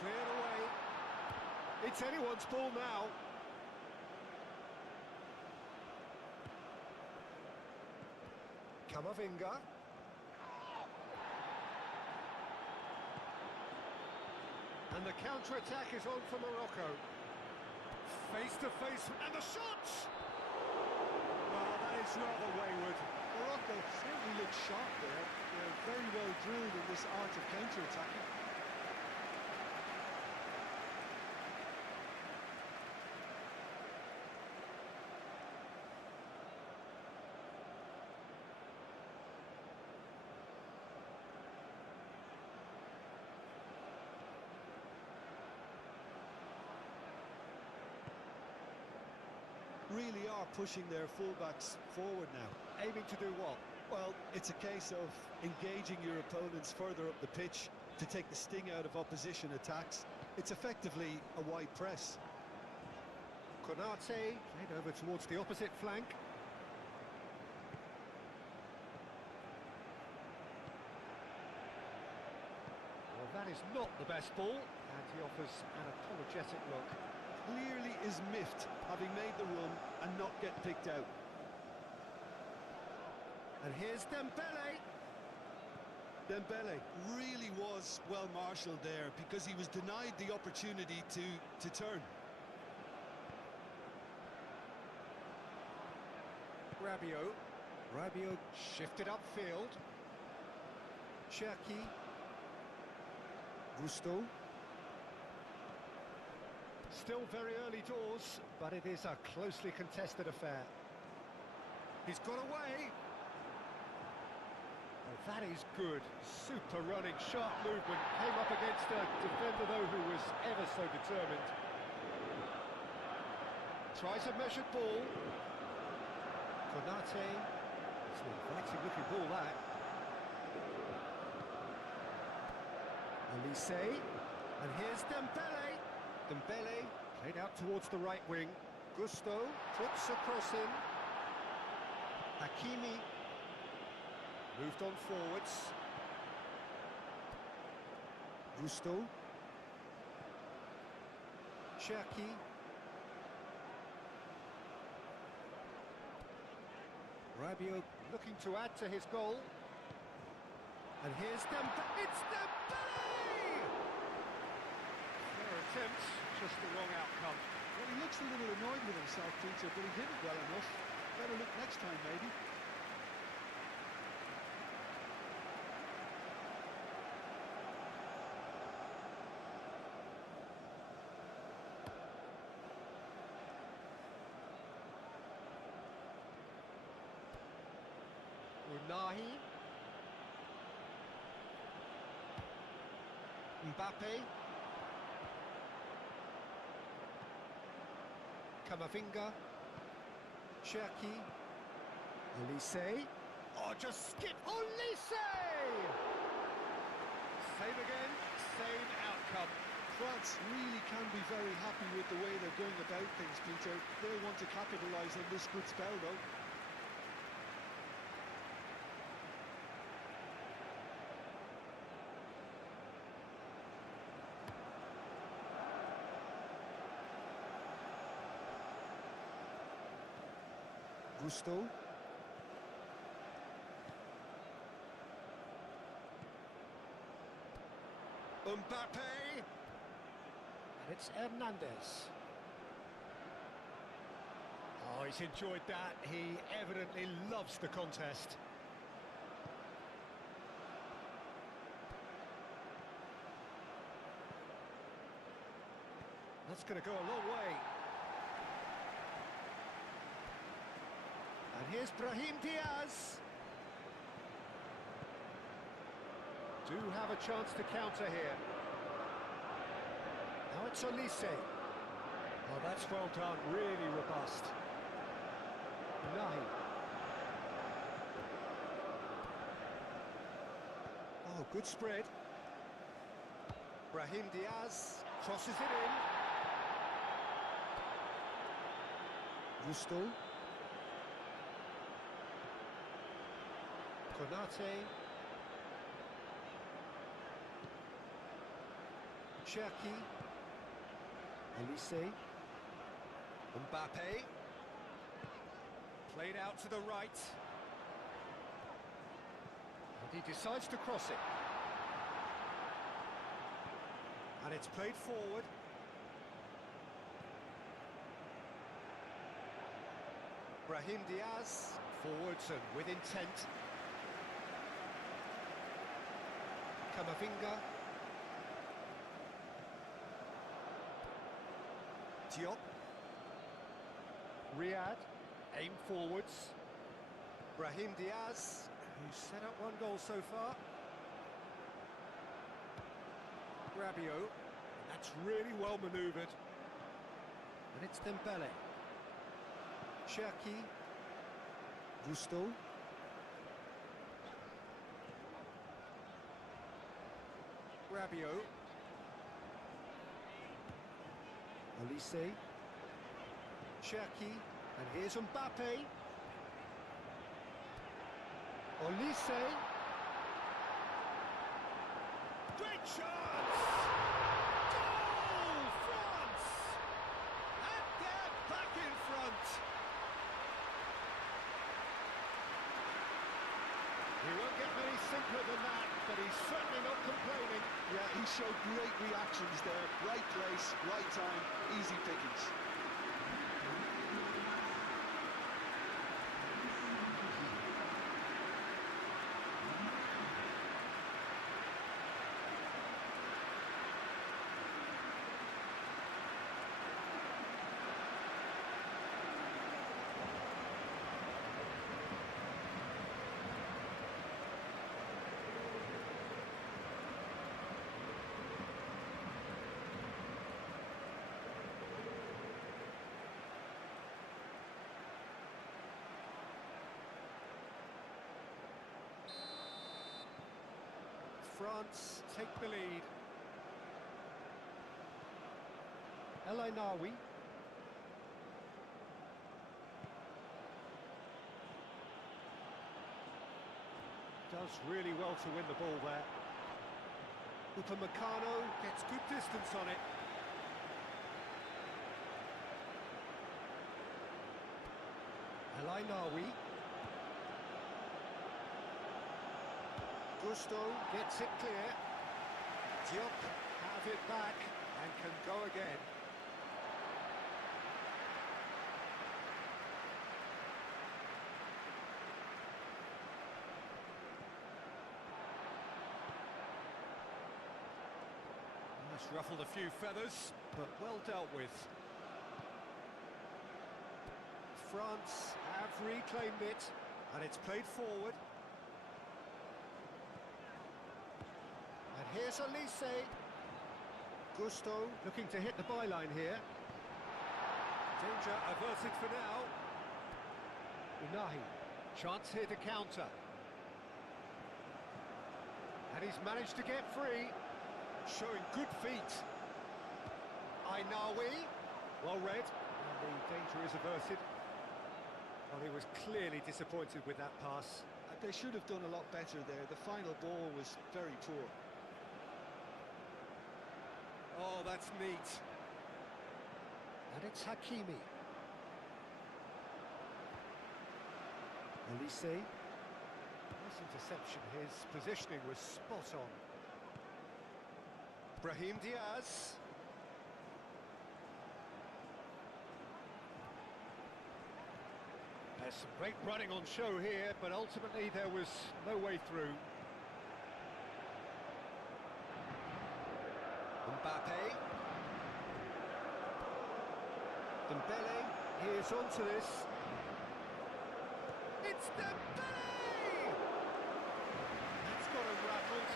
Cleared away. It's anyone's ball now. Kamavinga. And the counter-attack is on for Morocco. Face to face, and the shot! Well, that is rather wayward. Morocco certainly looks sharp there. They're very well drilled in this art of counter-attacking. Really are pushing their fullbacks forward now. Aiming to do what? Well, it's a case of engaging your opponents further up the pitch to take the sting out of opposition attacks. It's effectively a wide press. Konate played over towards the opposite flank. Well, that is not the best ball, and he offers an apologetic look. Clearly is miffed, having made the run and not get picked out. And here's Dembele. Dembele really was well marshalled there because he was denied the opportunity to turn. Rabiot shifted upfield. Shaquib. Gusto. Still very early doors, but it is a closely contested affair. He's got away. Oh, that is good. Super running, sharp movement. Came up against a defender, though, who was ever so determined. Tries a measured ball. Konate. It's an inviting looking ball, that. Olise. And here's Dembele. Dembele played out towards the right wing. Gusto puts a cross in. Hakimi moved on forwards. Gusto. Shaquib. Rabiot looking to add to his goal. And here's Dembele. It's Dembele! Fair attempt, just the wrong outcome. Well, he looks a little annoyed with himself, Peter, but he hit it well enough. Better look next time, maybe. Unahi. Mbappe. Camavinga. Cherki. Olise. Oh, just skip. Olise! Same again, same outcome. France really can be very happy with the way they're going about things, Peter. They'll want to capitalise on this good spell, though. Gusto. Mbappe! And it's Hernandez. Oh, he's enjoyed that. He evidently loves the contest. That's going to go a long way. And here's Brahim Diaz. Do have a chance to counter here. Now it's Olise. Oh, that's well done, really robust. Nahi. Oh, good spread. Brahim Diaz crosses it in. Gusto. Konate. Cherki. Olise. Mbappe. Played out to the right. And he decides to cross it. And it's played forward. Brahim Diaz, forwards and with intent. Camavinga. Diop. Riyad, aim forwards. Brahim Diaz, who's set up one goal so far. Rabiot, that's really well manoeuvred. And it's Dembele. Cherki. Gusto. Rabiot. Olise. Cherki. And here's Mbappe. Olise. Great chance! Goal, France! And they're back in front. He won't get many simpler than that, but he's certainly not complaining. Yeah, he showed great reactions there. Right place, right time, easy pickings. France take the lead. El Ainawi. Does really well to win the ball there. Upamecano gets good distance on it. El Ainawi. Gusto gets it clear. Diop have it back and can go again. That's ruffled a few feathers, but well dealt with. France have reclaimed it, and it's played forward. And here's Elise. Gusto looking to hit the byline here. Danger averted for now. Unahi, chance here to counter. And he's managed to get free, showing good feet. Ainawi, well read, and the danger is averted. Well, he was clearly disappointed with that pass. They should have done a lot better there. The final ball was very poor. Oh, that's neat. And it's Hakimi. Elise. Nice interception. His positioning was spot on. Brahim Diaz. There's some great running on show here, but ultimately there was no way through. Mbappe. Dembele, here's onto this. It's Dembele! That's got him rattled.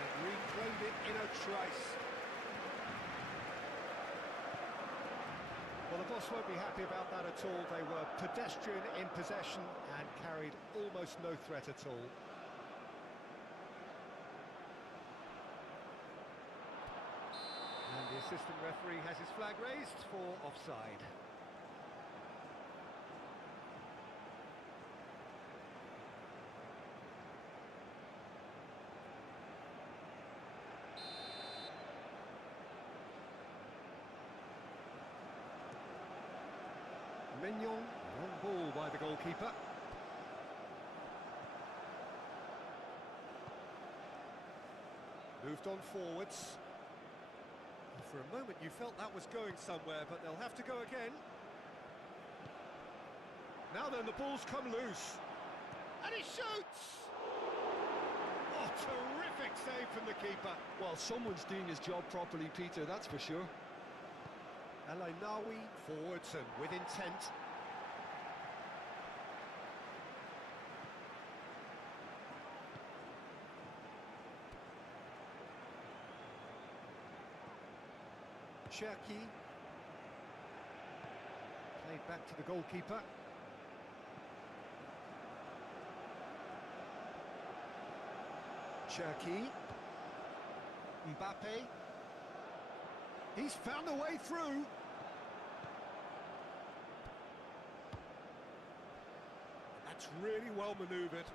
And reclaimed it in a trice. Well, the boss won't be happy about that at all. They were pedestrian in possession and carried almost no threat at all. And the assistant referee has his flag raised for offside. Mignon, long ball by the goalkeeper. Moved on forwards. For a moment you felt that was going somewhere, but they'll have to go again. Now then, the ball's come loose. And he shoots! Oh, terrific save from the keeper. Well, someone's doing his job properly, Peter, that's for sure. Alainawi forwards and with intent. Shaquib. Played back to the goalkeeper. Shaquib. Mbappe. He's found a way through. That's really well manoeuvred.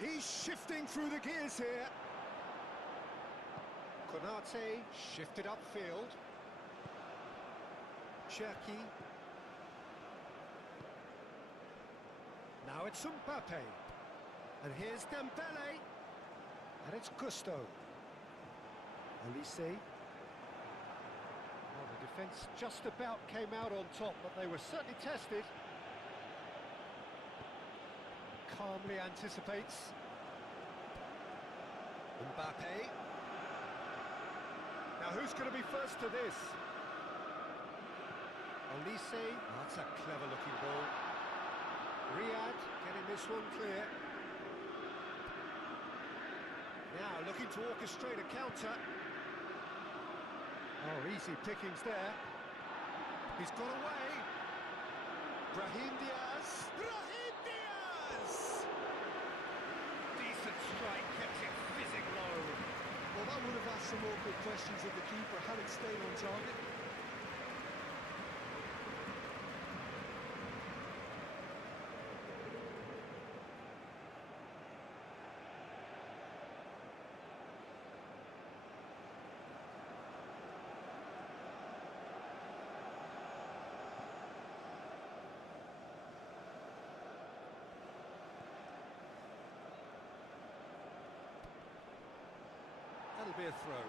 He's shifting through the gears here. Konate shifted upfield. Shaquib. Now it's Mbappe. And here's Dembele. And it's Gusto. Elise. Well, the defence just about came out on top, but they were certainly tested. Calmly anticipates. Mbappe. Now who's going to be first to this? Elise. Oh, that's a clever looking ball. Riyad getting this one clear. Now looking to orchestrate a counter. Oh, easy pickings there. He's got away. Brahim Diaz. Brahim Diaz! Decent strike, kept it fizzing low. Well, that would have asked some awkward questions of the keeper had it stayed on target. That'll be a throw.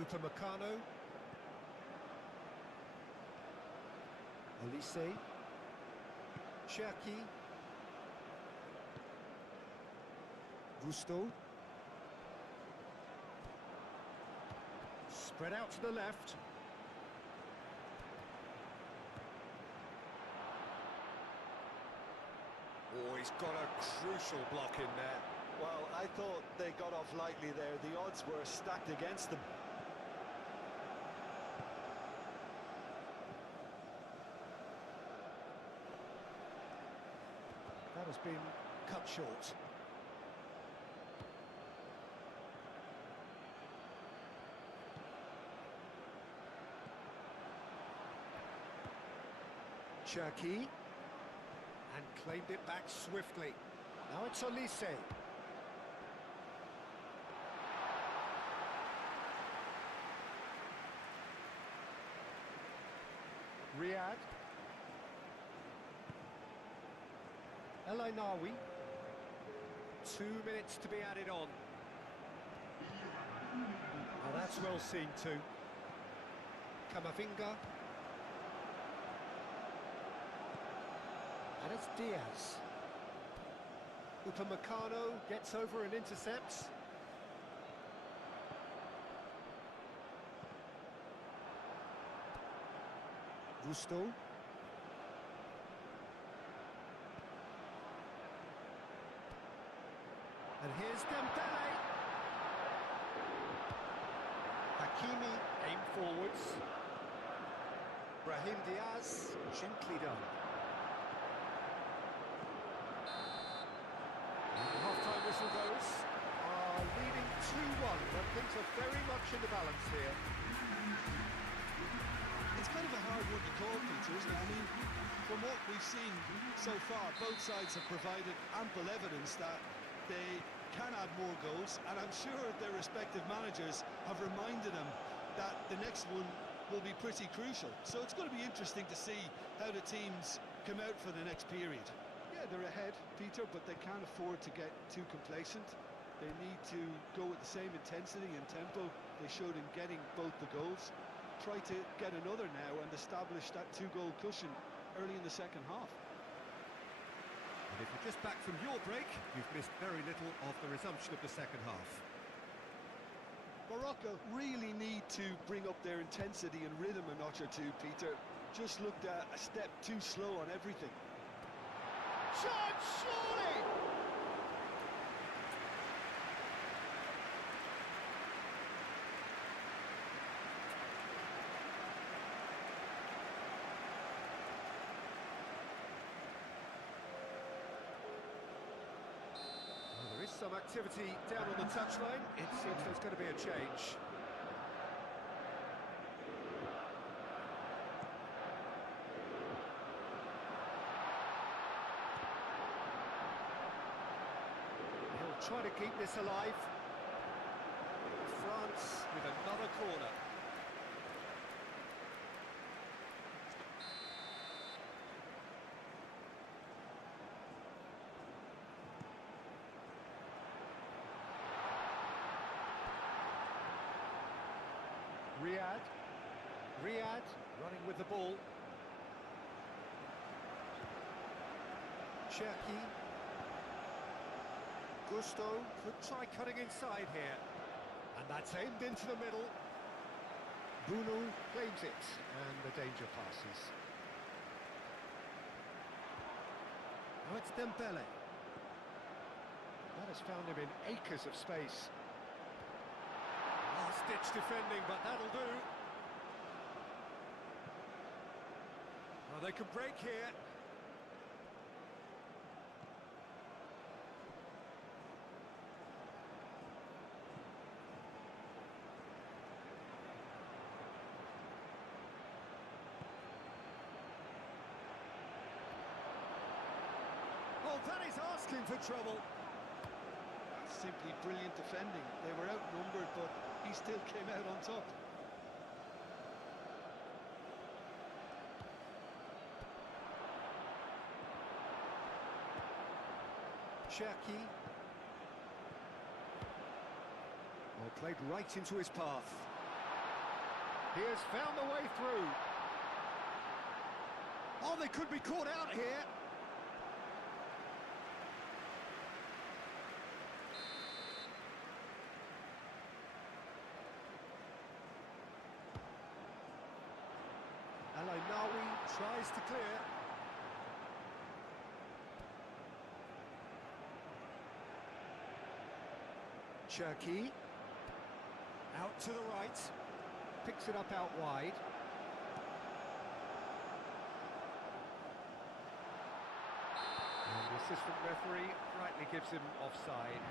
Upamecano. Olise. Shaquib. Gusto. Spread out to the left. Oh, he's got a crucial block in there. Well, I thought they got off lightly there. The odds were stacked against them. That has been cut short. Shaquib. And claimed it back swiftly. Now it's Olise. Riyad. El Ainawi. 2 minutes to be added on. Oh, that's well seen too. Camavinga. And it's Diaz. Upamecano gets over and intercepts. Gusto. And here's Dembele. Hakimi aim forwards. Brahim Diaz, gently done. Half-time whistle goes. Leading 2-1, but things are very much in the balance here. It's kind of a hard one to call, Peter, isn't it? I mean, from what we've seen so far, both sides have provided ample evidence that they can add more goals, and I'm sure their respective managers have reminded them that the next one will be pretty crucial. So it's going to be interesting to see how the teams come out for the next period. Yeah, they're ahead, Peter, but they can't afford to get too complacent. They need to go with the same intensity and tempo they showed in getting both the goals. Try to get another now and establish that 2-goal cushion early in the second half. And if you're just back from your break, you've missed very little of the resumption of the second half. Morocco really need to bring up their intensity and rhythm a notch or two, Peter. Just looked a step too slow on everything. Shot, surely! Well, there is some activity down on the touchline. It seems there's going to be a change. Try to keep this alive. France with another corner. Riyad running with the ball. Shaquib. Gusto could try cutting inside here. And that's aimed into the middle. Bruno claims it, and the danger passes. Now it's Dembele. That has found him in acres of space. Last-ditch defending, but that'll do. Oh, they could break here. Oh, that is asking for trouble. Simply brilliant defending. They were outnumbered, but he still came out on top. Shaquib. Well, played right into his path. He has found a way through. Oh, they could be caught out here. Nawi tries to clear. Shaquib. Out to the right. Picks it up out wide. And the assistant referee rightly gives him offside.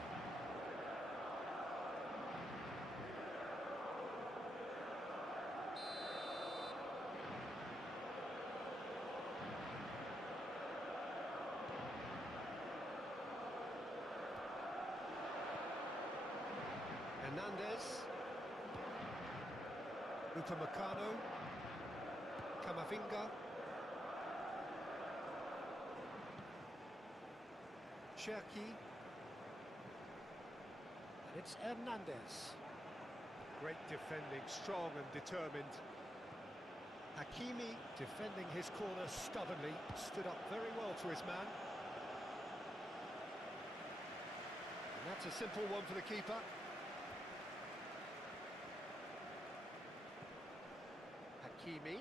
Hernandez. Upamecano. Camavinga. Shaquib. And it's Hernandez. Great defending, strong and determined. Hakimi defending his corner stubbornly, stood up very well to his man. And that's a simple one for the keeper. Hakimi.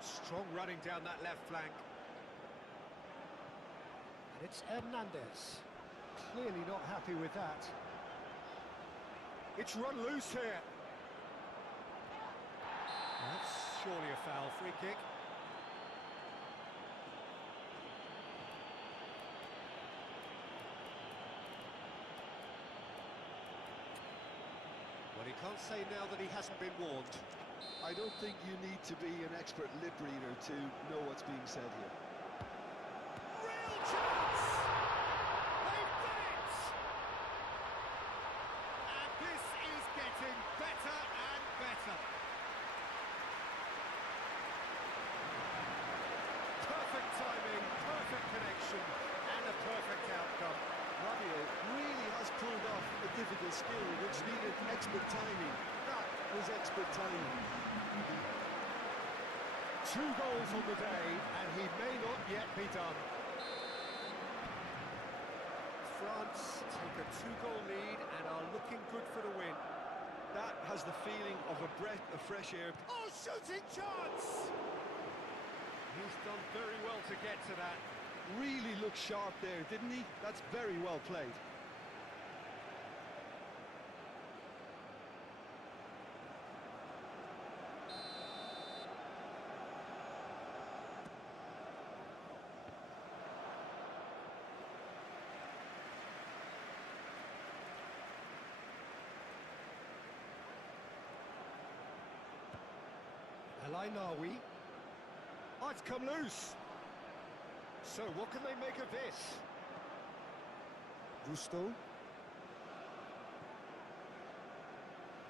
Strong running down that left flank. And it's Hernandez. Clearly not happy with that. It's run loose here. That's surely a foul. Free kick. Well, he can't say now that he hasn't been warned. I don't think you need to be an expert lip reader to know what's being said here. Real chance! They've done it! And this is getting better and better. Perfect timing, perfect connection, and a perfect outcome. Rabiot really has pulled off a difficult skill which needed expert timing. That was expert timing. 2 goals on the day, and he may not yet be done. France take a 2-goal lead and are looking good for the win. That has the feeling of a breath of fresh air. Oh, shooting chance! He's done very well to get to that. Really looked sharp there, didn't he? That's very well played. Nawi. Oh, it's come loose. So, what can they make of this? Gusto.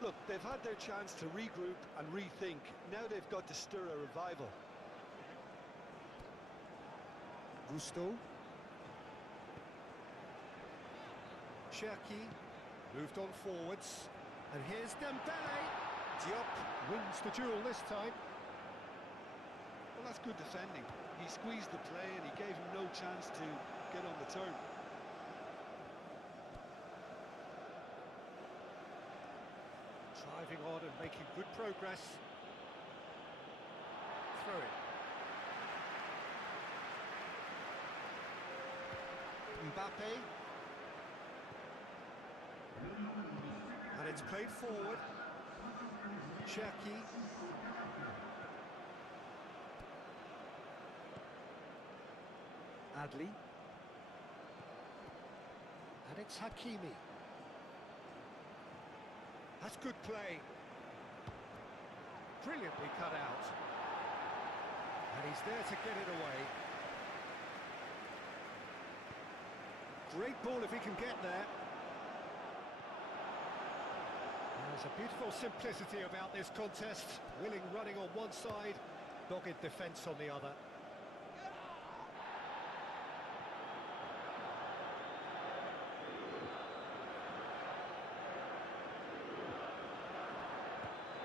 Look, they've had their chance to regroup and rethink. Now they've got to stir a revival. Gusto. Shaquib moved on forwards. And here's Dembele. Diop wins the duel this time. Well, that's good defending. He squeezed the play and he gave him no chance to get on the turn. Driving on and making good progress. Throw it. Mbappe. And it's played forward. Shaquib. Adli. And it's Hakimi. That's good play. Brilliantly cut out. And he's there to get it away. Great ball if he can get there. There's a beautiful simplicity about this contest. Willing running on one side, Dogged defence on the other.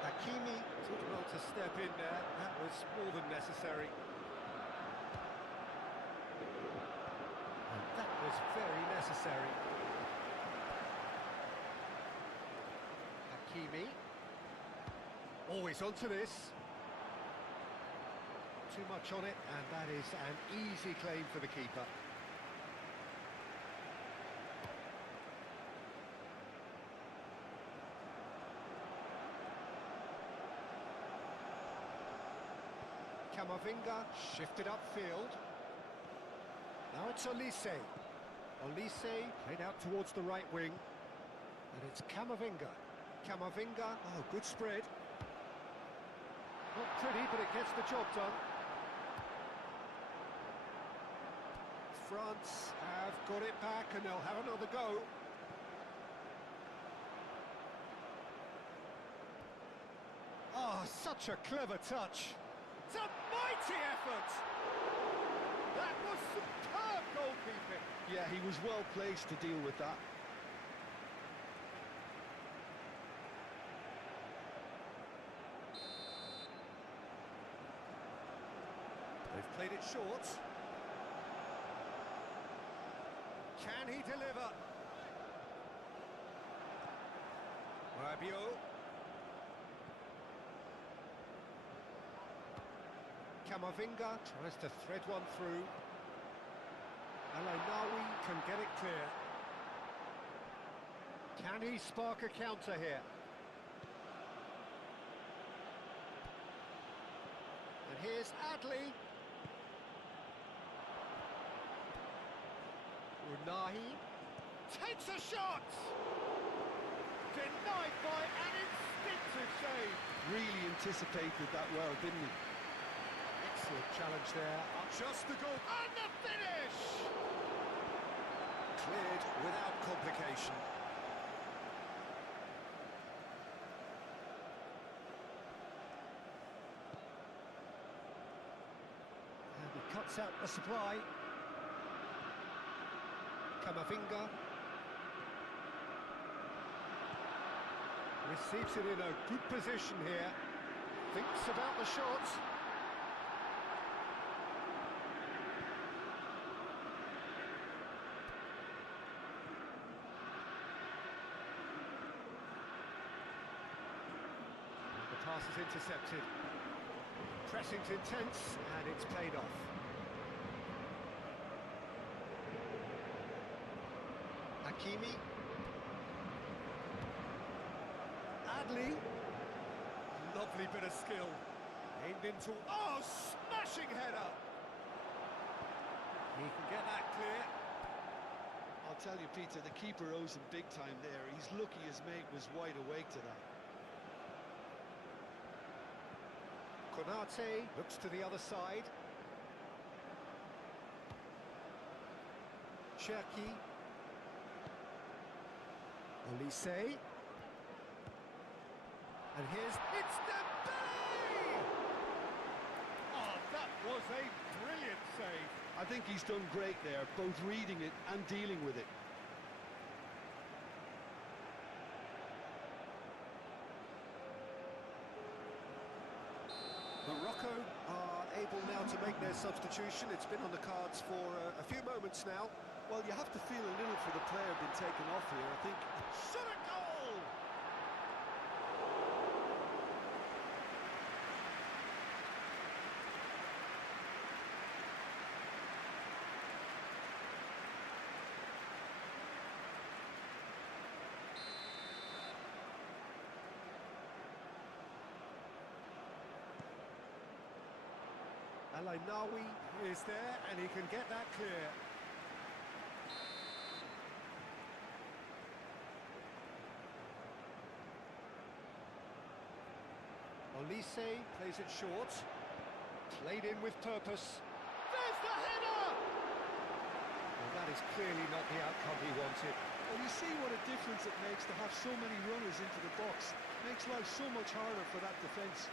Hakimi did well to step in there. That was more than necessary. And that was very necessary. Hakimi. Always onto this. Too much on it, and that is an easy claim for the keeper. Camavinga shifted upfield. Now it's Olise. Olise played out towards the right wing. And it's Camavinga. Camavinga, oh, good spread. Not pretty, but it gets the job done. France have got it back and they'll have another go. Oh, such a clever touch. It's a mighty effort! That was superb goalkeeping. Yeah, he was well placed to deal with that. They've played it short. Can he deliver? Rabiot. Camavinga tries to thread one through. Al-Ainawi can get it clear. Can he spark a counter here? And here's Adli. Unahi takes a shot! Denied by an instinctive save. Really anticipated that well, didn't he? Excellent challenge there. Just the goal. And the finish! Cleared without complication. And he cuts out the supply. Camavinga receives it in a good position here. Thinks about the shot. The pass is intercepted. Pressing's intense and it's paid off. Hakimi. Adli. Lovely bit of skill. Aimed into... Oh, smashing header! He can get that clear. I'll tell you, Peter, the keeper owes him big time there. He's lucky his mate was wide awake to that. Konate looks to the other side. Shaquib. Olise. And here's... It's Dembele! Oh, that was a brilliant save. I think he's done great there, both reading it and dealing with it. Morocco are able now to make their substitution. It's been on the cards for a few moments now. Well, you have to feel a little for the player being taken off here, I think. Shot a goal! Al-Ainawi is there and he can get that clear. Olise plays it short. Played in with purpose. There's the header! Well, that is clearly not the outcome he wanted. Well, you see what a difference it makes to have so many runners into the box. Makes life so much harder for that defence.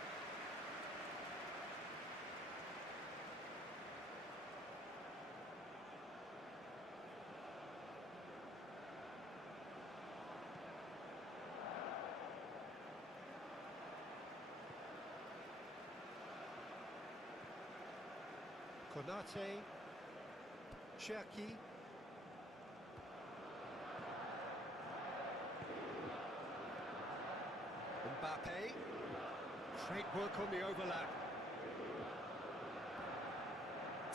Konate. Shaquib. Mbappe. Great work on the overlap.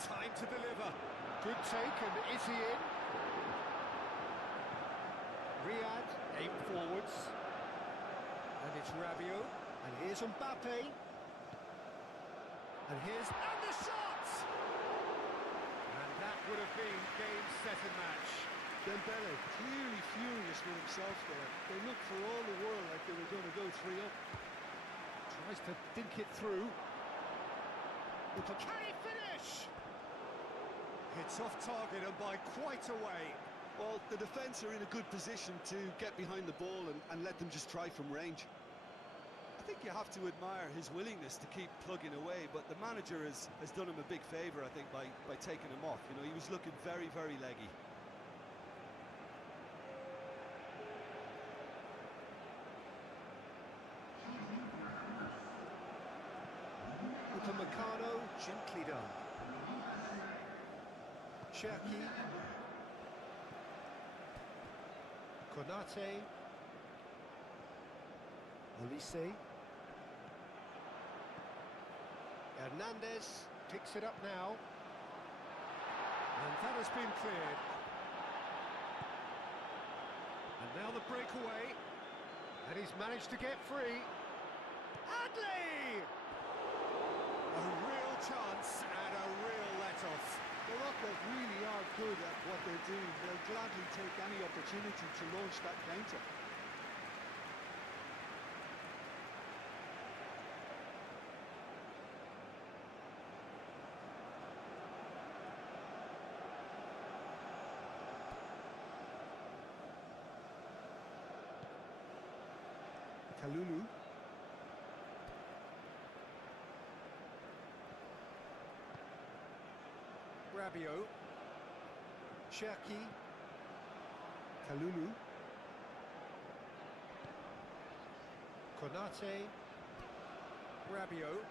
Time to deliver. Good take, and is he in? Riyad, aim forwards. And it's Rabiot. And here's Mbappe. And here's... And the shot! And that would have been game, set and match. Dembele clearly furious with himself there. They looked for all the world like they were going to go 3 up. Tries to dink it through. Can he finish? It's off target and by quite a way. Well, the defence are in a good position to get behind the ball and let them just try from range. I think you have to admire his willingness to keep plugging away, but the manager has done him a big favour, I think, by taking him off. You know, he was looking very, very leggy. Upamecano, gently done. Shaquib. Konate. Olise. Hernandez picks it up now. And that has been cleared. And now the breakaway. And he's managed to get free. Adley! A real chance and a real let-off. Morocco really are good at what they're doing. They'll gladly take any opportunity to launch that counter. Kalulu. Rabiot. Shaquib. Kalulu. Konate. Rabiot.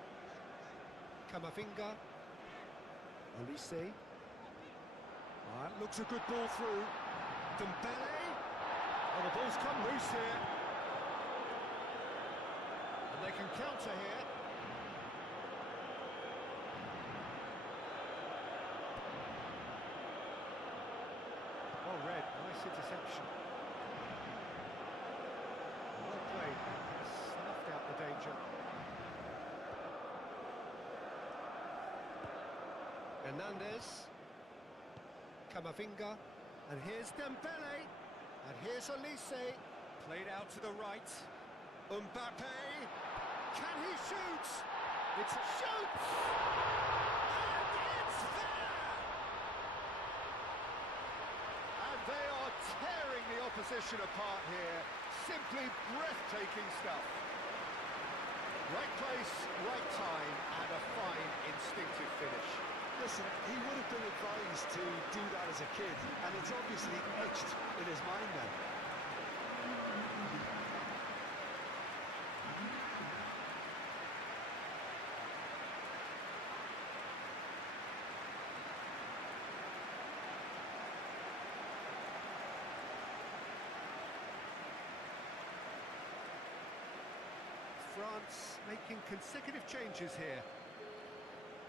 Camavinga. Olise. Looks a good ball through. Dembele. Oh, the ball's come loose here. And they can counter here. Well read, nice interception. Well played, snuffed out the danger. Hernandez. Camavinga. And here's Dembele. And here's Olise. Played out to the right. Mbappe. Can he shoot? It's a shoot! And it's there! And they are tearing the opposition apart here. Simply breathtaking stuff. Right place, right time, and a fine instinctive finish. Listen, he would have been advised to do that as a kid, and it's obviously etched in his mind now. France making consecutive changes here.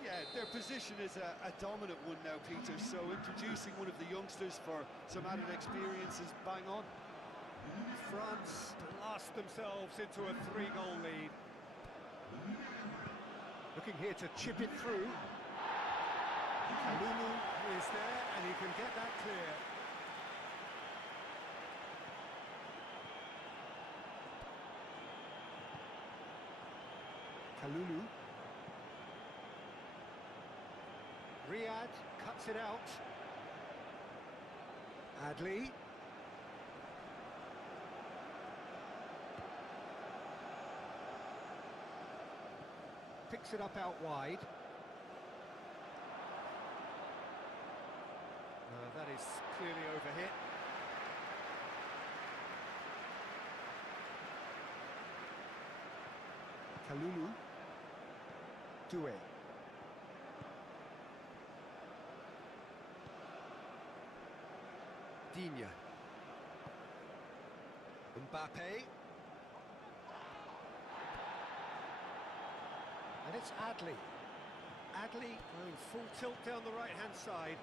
Yeah, their position is a dominant one now, Peter, so introducing one of the youngsters for some added experience is bang on. France blast themselves into a 3-goal lead. Looking here to chip it through. Kalulu is there, and he can get that clear. Kalulu. Riyad cuts it out. Adley. Picks it up out wide. That is clearly overhit. Kalulu. Doué. Digne. Mbappe. And it's Adli. Adli going full tilt down the right-hand side.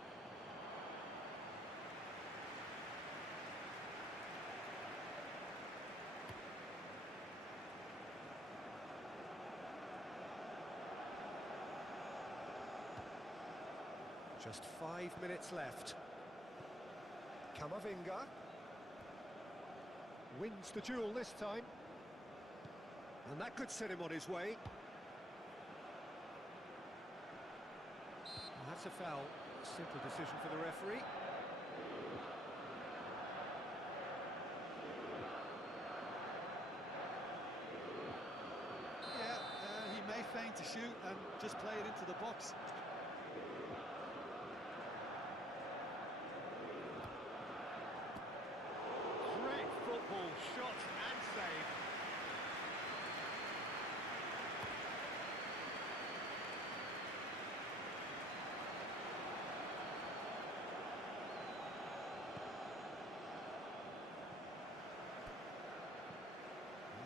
Just 5 minutes left. Camavinga wins the duel this time. And that could set him on his way. And that's a foul. Simple decision for the referee. Yeah, he may feign to shoot and just play it into the box. Great football, shot and save.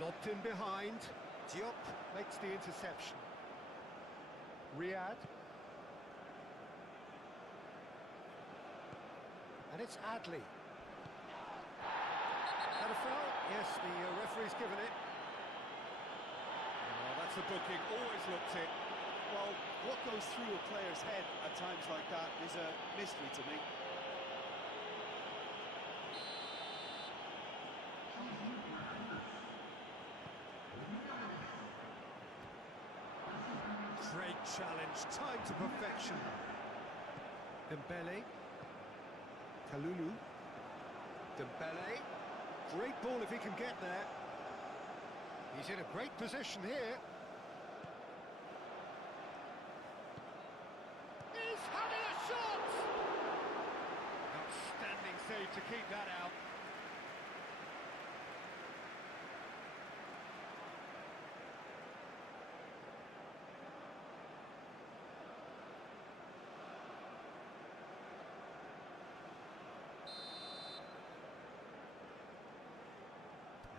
Lobbed in behind. Diop makes the interception. Riyad. And it's Adli. Had a foul? Yes, the referee's given it. Oh, that's a booking, always looked it. Well, what goes through a player's head at times like that is a mystery to me. Great challenge, time to perfection. Dembele. Kalulu. Dembele. Great ball if he can get there. He's in a great position here. He's having a shot! Outstanding save to keep that out.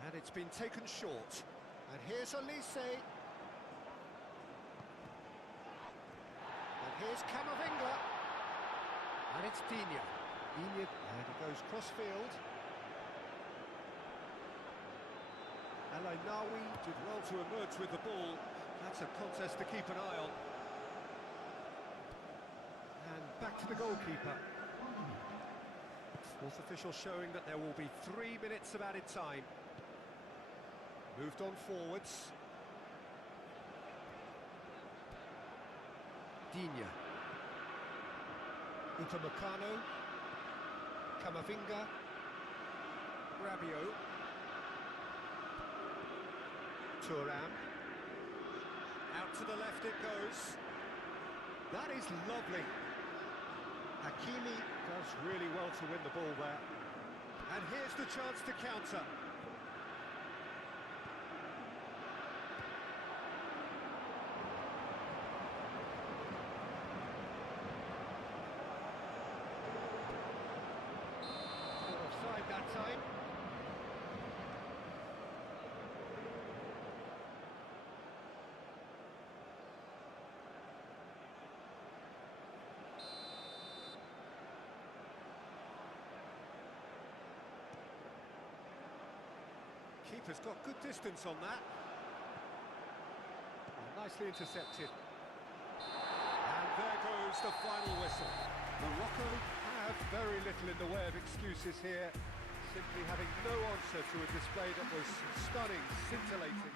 And it's been taken short. And here's Elise. And here's Camavinga. And it's Digne. Digne, and he goes cross-field. El Ainaoui did well to emerge with the ball. That's a contest to keep an eye on. And back to the goalkeeper. Fourth official showing that there will be 3 minutes of added time. Moved on forwards. Digne. Upamecano. Camavinga. Rabiot. Thuram. Out to the left it goes. That is lovely. Hakimi does really well to win the ball there. And here's the chance to counter. Offside that time. Keeper's got good distance on that. Nicely intercepted. And there goes the final whistle. Morocco have very little in the way of excuses here, simply having no answer to a display that was stunning, scintillating.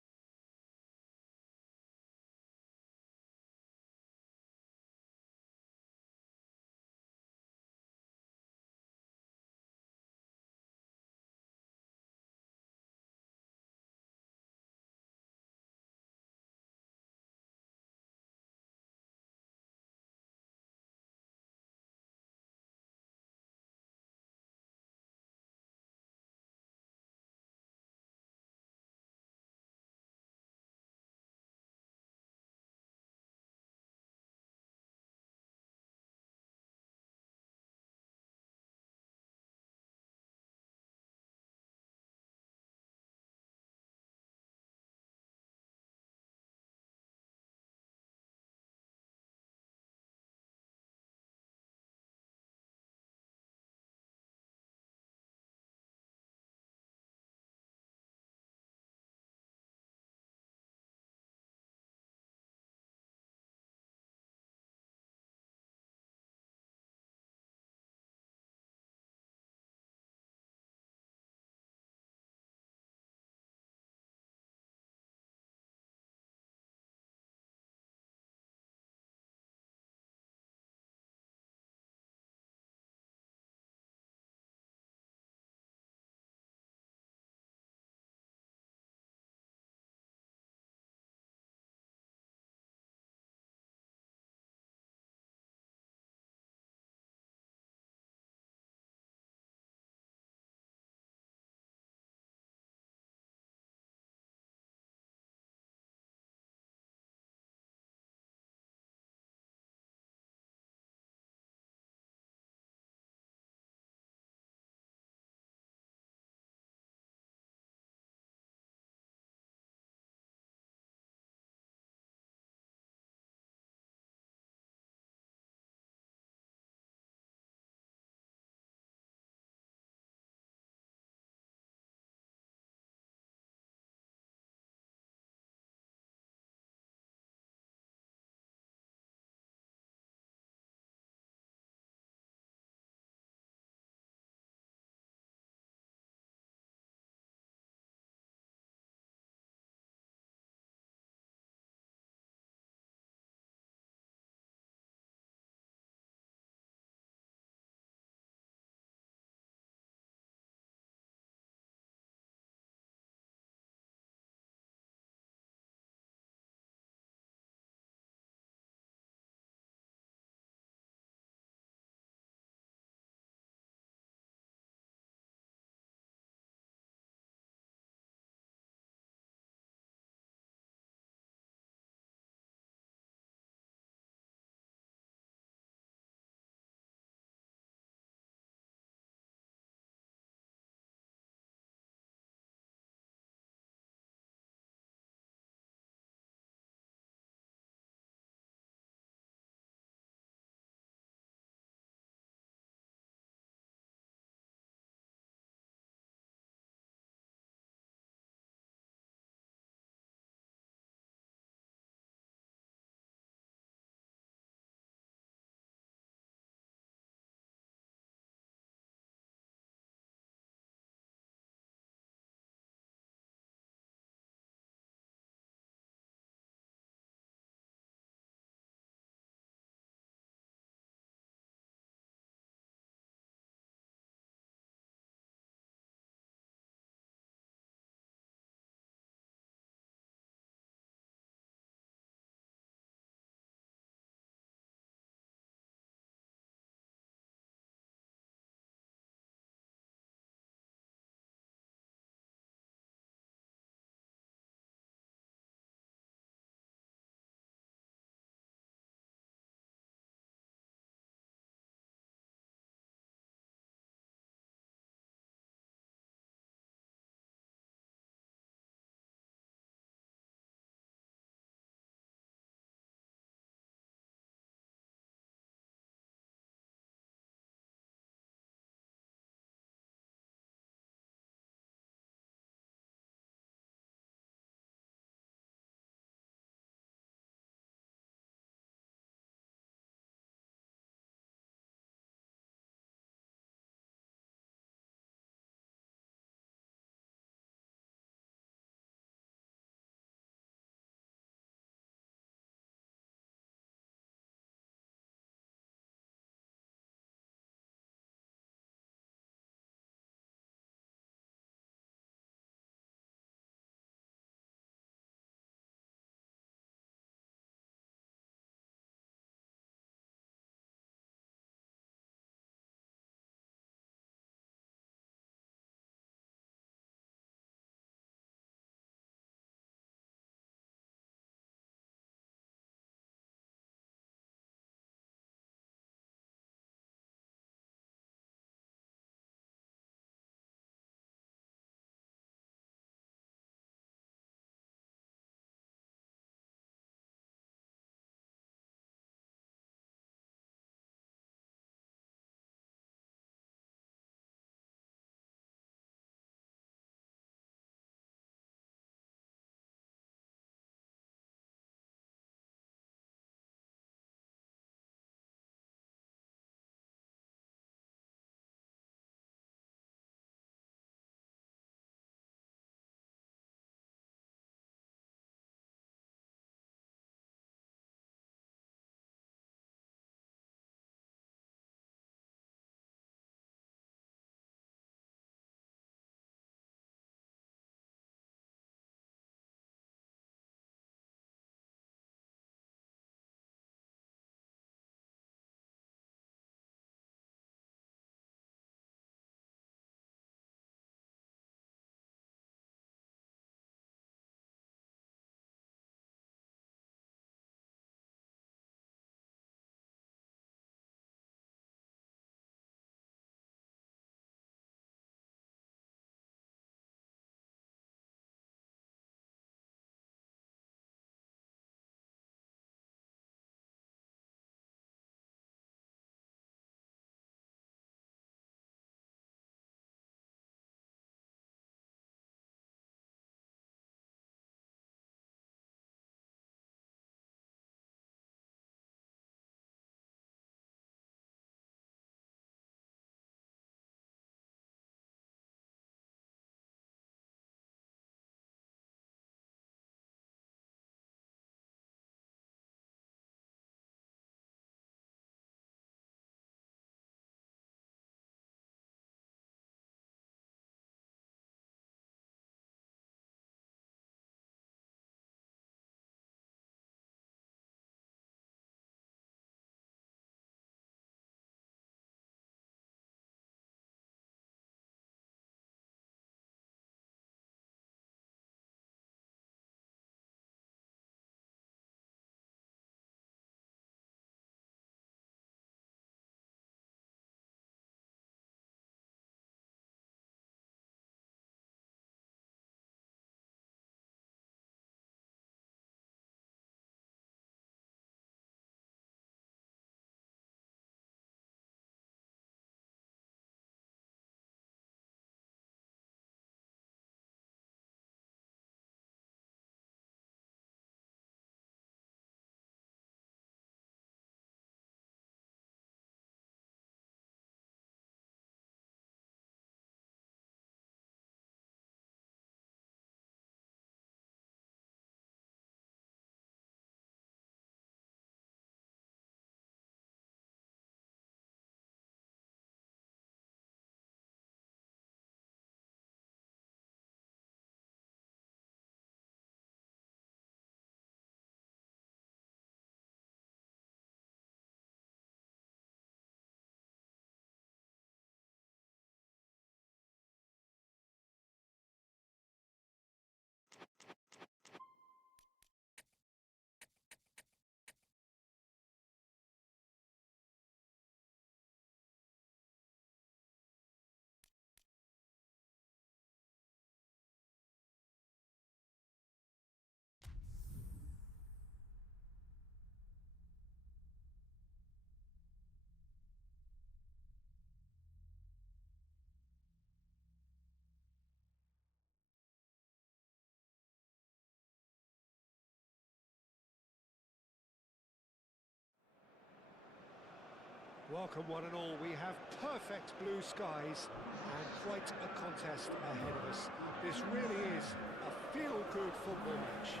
Welcome one and all. We have perfect blue skies and quite a contest ahead of us. This really is a feel-good football match.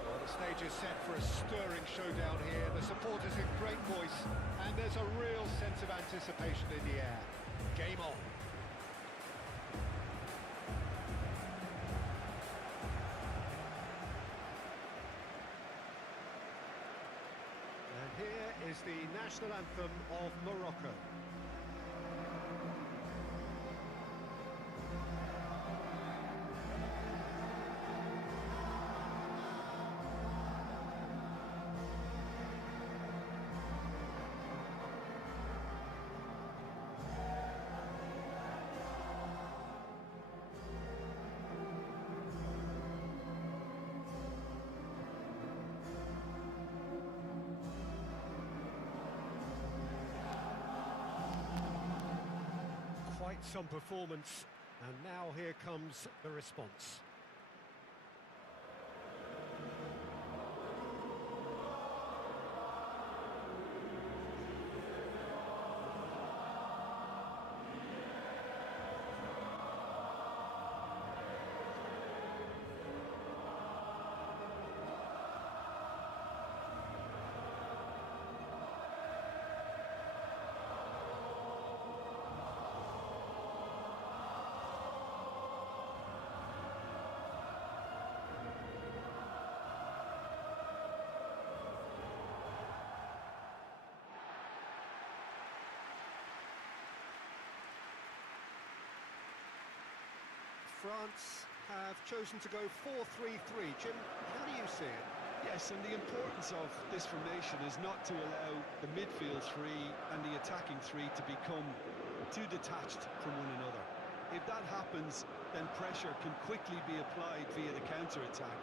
Well, the stage is set for a stirring showdown here. The supporters in great voice, and there's a real sense of anticipation in the air. Game on. Here is the national anthem of Morocco. Quite some performance, and now here comes the response. France have chosen to go 4-3-3. Jim, how do you see it? Yes, and the importance of this formation is not to allow the midfield three and the attacking three to become too detached from one another. If that happens, then pressure can quickly be applied via the counter-attack,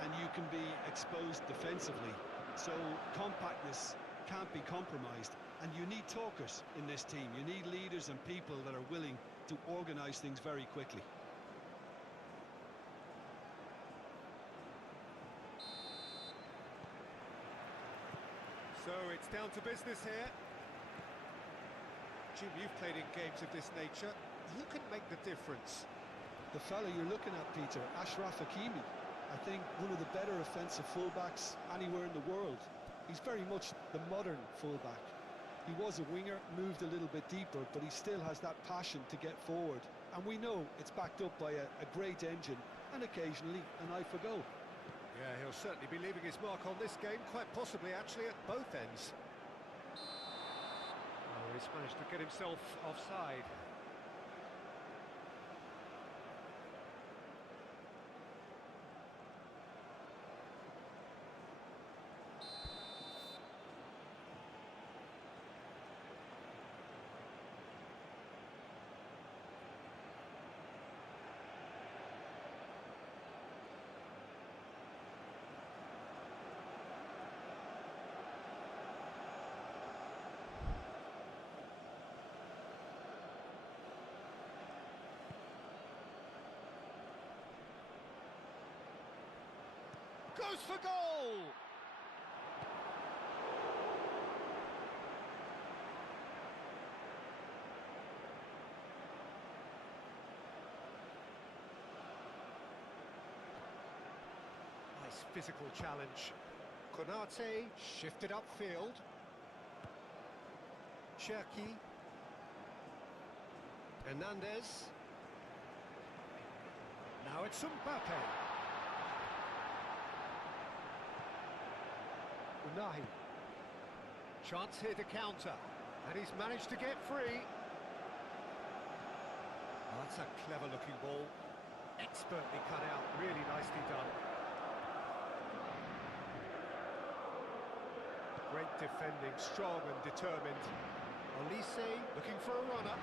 and you can be exposed defensively. So compactness can't be compromised, and you need talkers in this team. You need leaders and people that are willing to organise things very quickly. So it's down to business here. Jim, you've played in games of this nature. Who can make the difference? The fella you're looking at, Peter, Ashraf Hakimi. I think one of the better offensive fullbacks anywhere in the world. He's very much the modern fullback. He was a winger, moved a little bit deeper, but he still has that passion to get forward. And we know it's backed up by a great engine and occasionally an eye for goal. Yeah, he'll certainly be leaving his mark on this game, quite possibly actually at both ends. Oh, he's managed to get himself offside. Goes for goal! Nice physical challenge. Konate shifted upfield. Shaquib. Hernandez. Now it's Mbappe. Unahi. Chance here to counter, and he's managed to get free. Oh, that's a clever looking ball. Expertly cut out, really nicely done. Great defending, strong and determined. Olise looking for a runner.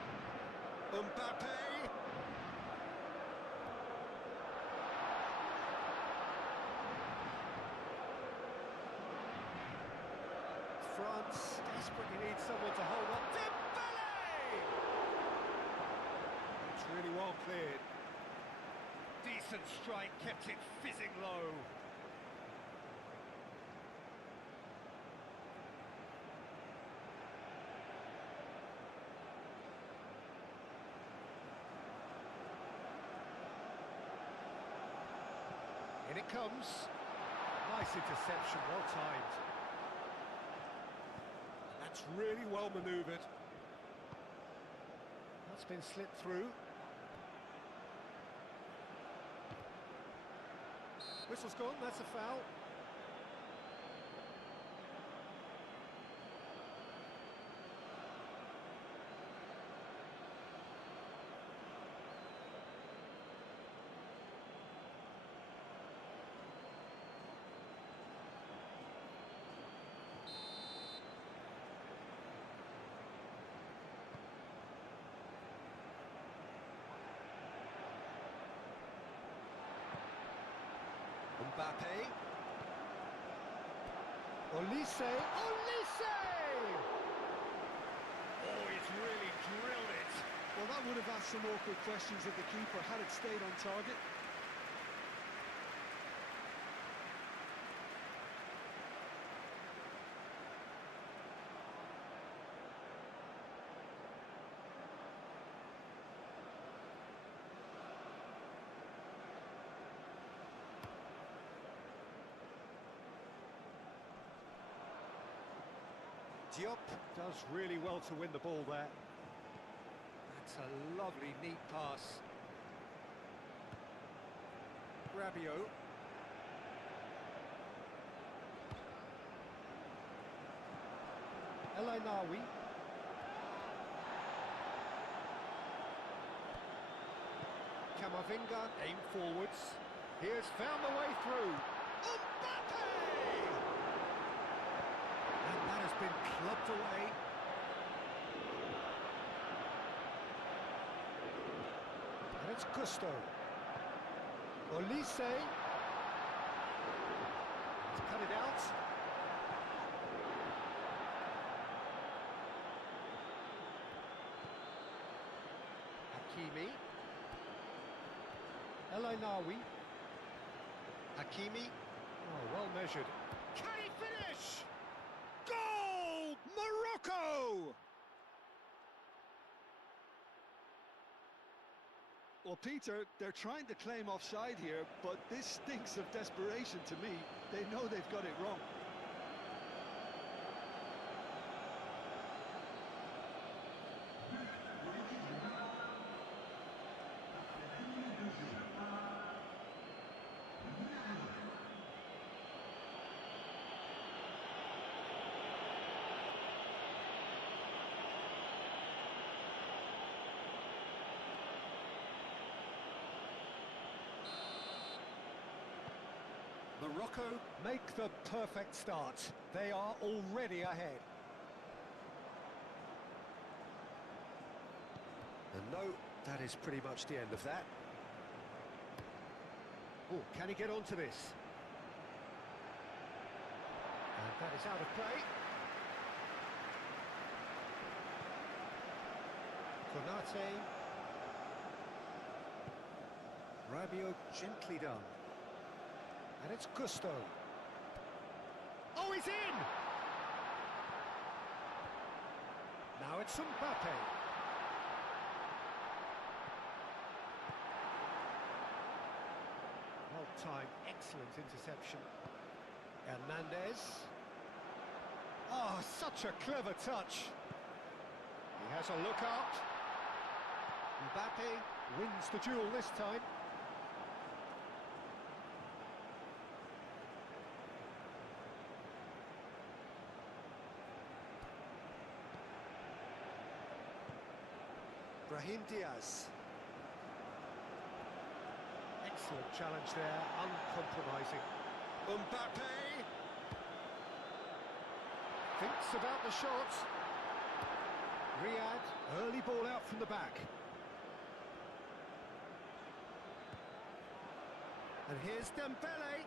Mbappe! France desperately needs someone to hold up. Dembele! It's really well cleared. Decent strike, kept it fizzing low. In it comes. Nice interception, well timed. That's really well manoeuvred. That's been slipped through. Whistle's gone, that's a foul. Mbappe. Olise. Olise! Oh, he's really drilled it. Well, that would have asked some awkward questions of the keeper had it stayed on target. Diop does really well to win the ball there. That's a lovely, neat pass. Rabiot. El Ainaoui. Camavinga, aim forwards. He has found the way through. Mbappe! And that has been clubbed away. And it's Gusto. Olise. He's cut it out. Hakimi. El Ainaoui. Hakimi. Oh, well measured. Can he finish? Goal! Morocco! Well, Peter, they're trying to claim offside here, but this stinks of desperation to me. They know they've got it wrong. Morocco make the perfect start. They are already ahead. And no, that is pretty much the end of that. Oh, can he get onto this? And that is out of play. Konate. Rabiot gently done. And it's Gusto. Oh, he's in! Now it's Mbappe. Well-timed, excellent interception. Hernandez. Oh, such a clever touch. He has a look up. Mbappe wins the duel this time. Brahim Diaz. Excellent challenge there, uncompromising. Mbappe thinks about the shot. Riyad, early ball out from the back. And here's Dembele.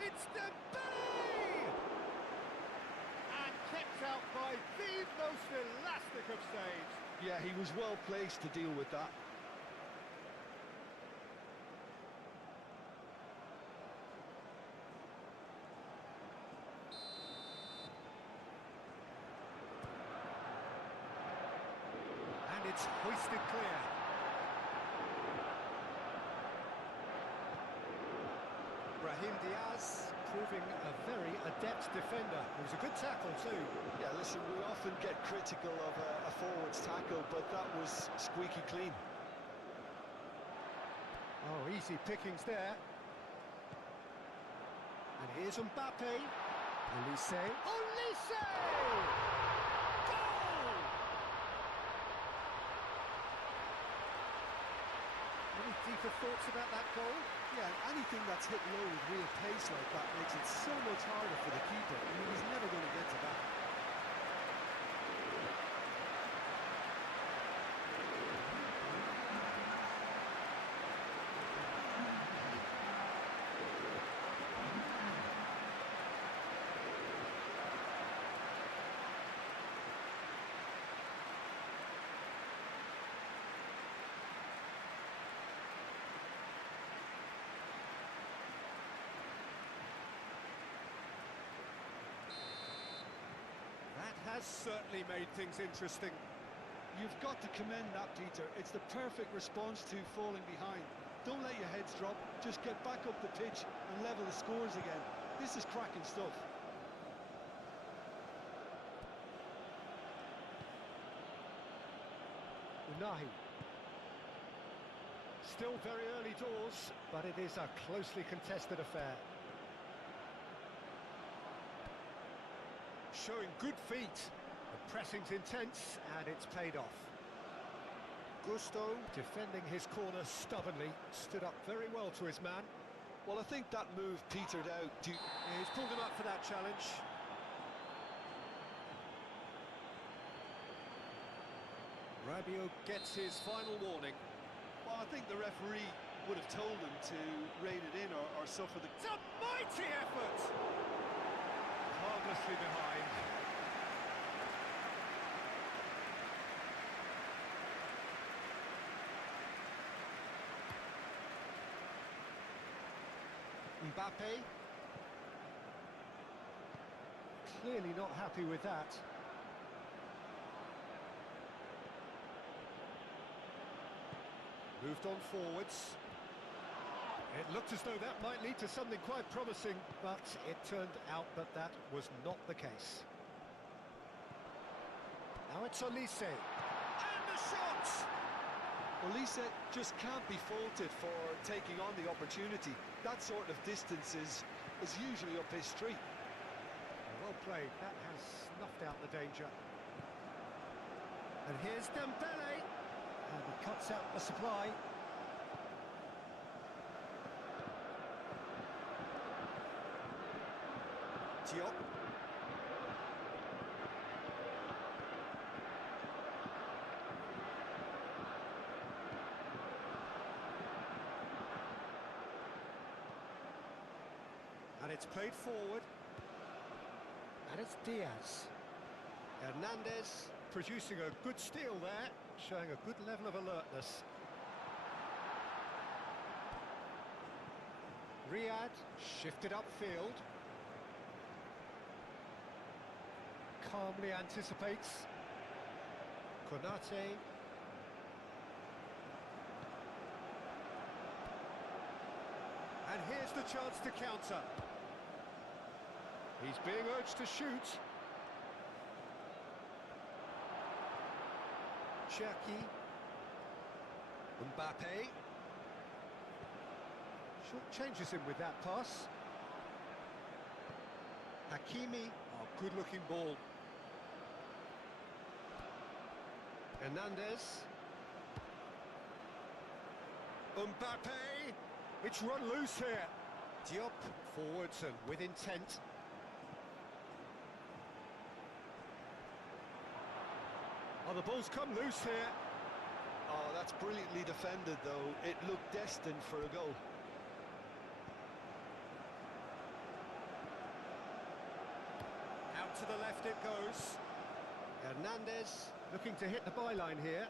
It's Dembele! And kept out by the most elastic of saves. Yeah, he was well placed to deal with that. And it's hoisted clear. Brahim Diaz proving a very adept defender. It was a good tackle too. Yeah, listen, we often get critical of a forward's tackle, but that was squeaky clean. Oh, easy pickings there. And here's Mbappe. Olise. Olise! Goal! Any deeper thoughts about that goal? Yeah, and anything that's hit low with real pace like that makes it so much harder for the keeper. I mean, he's never going to get to that. That has certainly made things interesting. You've got to commend that, Peter. It's the perfect response to falling behind. Don't let your heads drop, just get back up the pitch and level the scores again. This is cracking stuff. Unahi. Still very early doors, but it is a closely contested affair. Showing good feet. The pressing's intense, and it's paid off. Gusto, defending his corner stubbornly, stood up very well to his man. Well, I think that move petered out due... He's pulled him up for that challenge. Rabiot gets his final warning. Well, I think the referee would have told him to rein it in or suffer the... It's a mighty effort! Harmlessly behind. Mbappe. Clearly not happy with that. Moved on forwards. It looked as though that might lead to something quite promising, but it turned out that that was not the case. Now it's Olise. And the shot! Olise just can't be faulted for taking on the opportunity. That sort of distance is usually up his street. Well played. That has snuffed out the danger. And here's Dembele. And he cuts out the supply. Diop. And it's played forward. And it's Diaz. Hernandez producing a good steal there, showing a good level of alertness. Riyad shifted upfield. Calmly anticipates. Konate. And here's the chance to counter. He's being urged to shoot. Shaquib. Mbappe. Short changes him with that pass. Hakimi. Oh, good-looking ball. Hernandez. Mbappe. It's run loose here. Diop forwards and with intent. Oh, the ball's come loose here. Oh, that's brilliantly defended, though. It looked destined for a goal. Out to the left it goes. Hernandez looking to hit the byline here.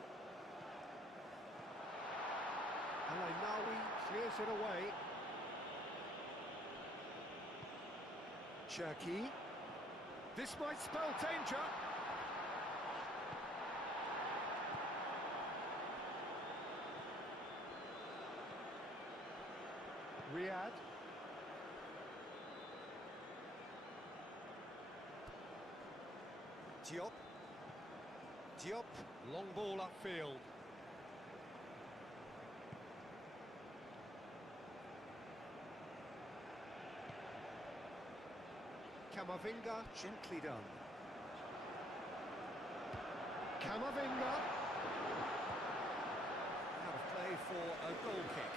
Al-Ainawi clears it away. Shaquib. This might spell danger. Riyad. Diop. Diop, long ball upfield. Camavinga, gently done. Camavinga. Out of play for a goal kick.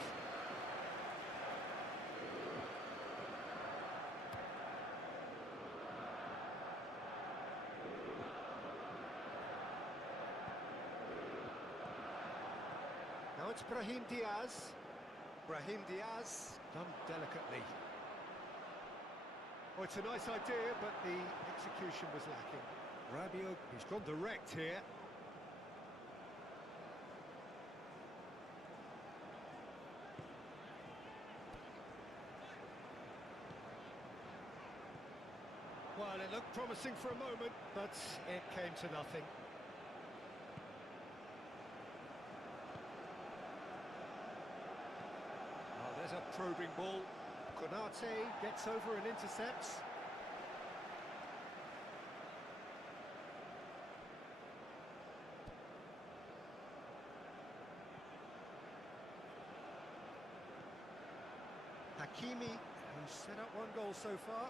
Now it's Brahim Diaz. Brahim Diaz, done delicately. Oh, it's a nice idea, but the execution was lacking. Rabiot, he's gone direct here. Well, it looked promising for a moment, but it came to nothing. Oh, there's a probing ball. Konate gets over and intercepts. Hakimi, who's set up one goal so far.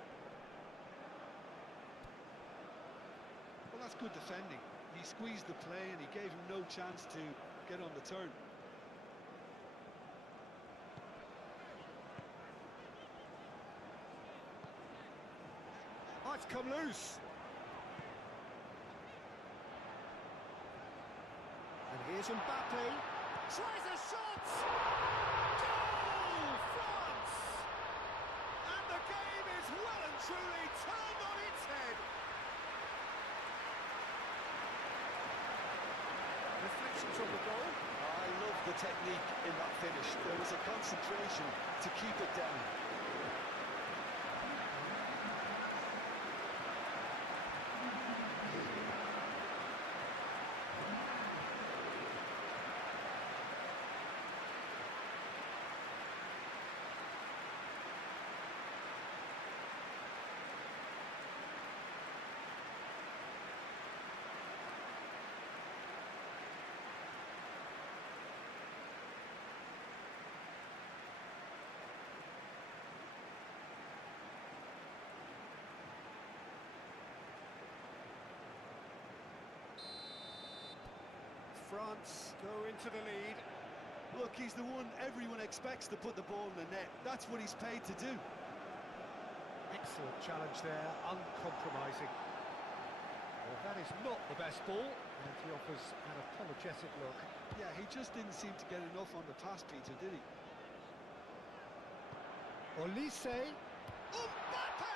Well, that's good defending. He squeezed the play and he gave him no chance to get on the turn. Oh, it's come loose. And here's Mbappe. Tries a shot! Goal! France! And the game is well and truly turned on its head. Reflections on the goal. I love the technique in that finish. There was a concentration to keep it down. France go into the lead. Look, he's the one everyone expects to put the ball in the net. That's what he's paid to do. Excellent challenge there, uncompromising. Well, that is not the best ball, and he offers an apologetic look. Yeah, he just didn't seem to get enough on the pass, Peter, did he? Olise. Mbappe!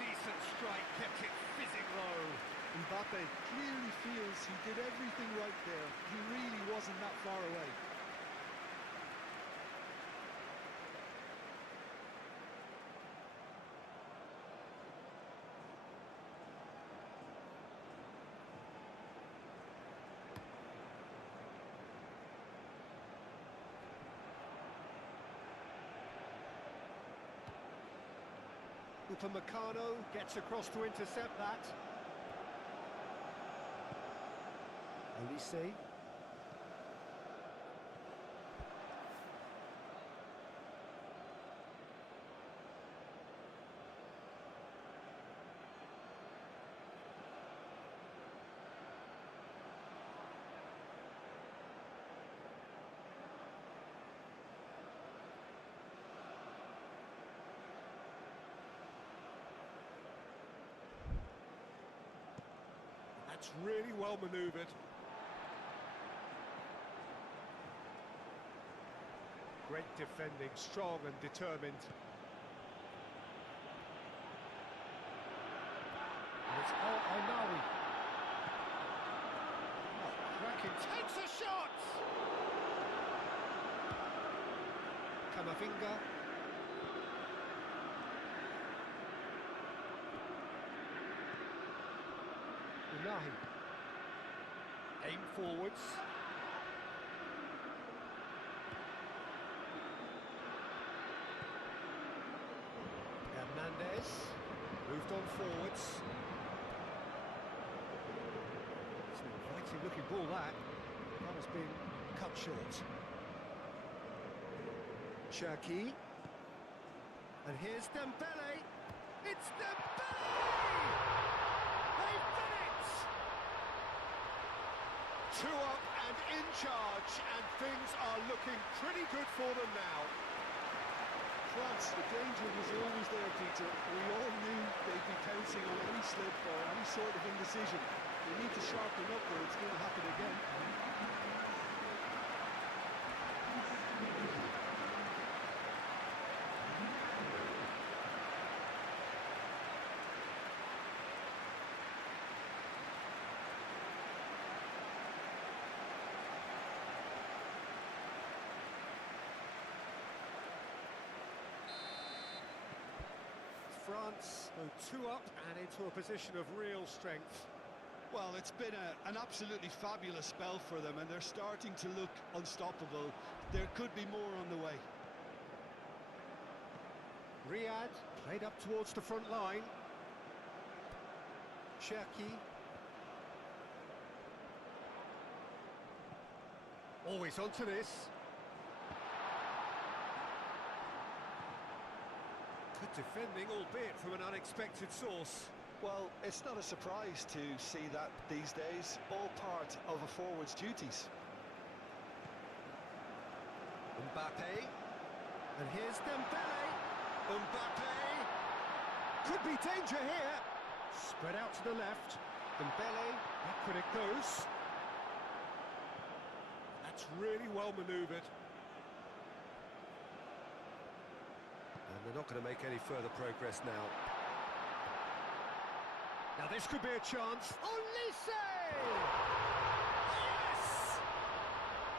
Decent strike, kept it fizzing low. Mbappe clearly feels he did everything right there. He really wasn't that far away. Upamecano gets across to intercept that. Olise. That's really well manoeuvred. Great defending, strong and determined. And it's El-Ainawi. Oh, cracking, takes a shot! Camavinga. Unahi. Aim forwards. Hernandez moved on forwards. looking ball that. That has been cut short. Shaquib. And here's Dembele. It's Dembele! They've done it! 2 up and in charge, and things are looking pretty good for them now. France, the danger was always there, Peter. We all knew they'd be pouncing on any slip or any sort of indecision. They need to sharpen up or it's going to happen again. France go 2 up and into a position of real strength. Well, it's been an absolutely fabulous spell for them and they're starting to look unstoppable. There could be more on the way. Riyad played up towards the front line. Shaquib. Always onto this. Good defending, albeit from an unexpected source. Well, it's not a surprise to see that these days, all part of a forward's duties. Mbappe. And here's Dembele. Mbappe. Could be danger here. Spread out to the left. Dembele. Backward it goes. That's really well manoeuvred. And they're not going to make any further progress now. Now this could be a chance. Olise! Yes!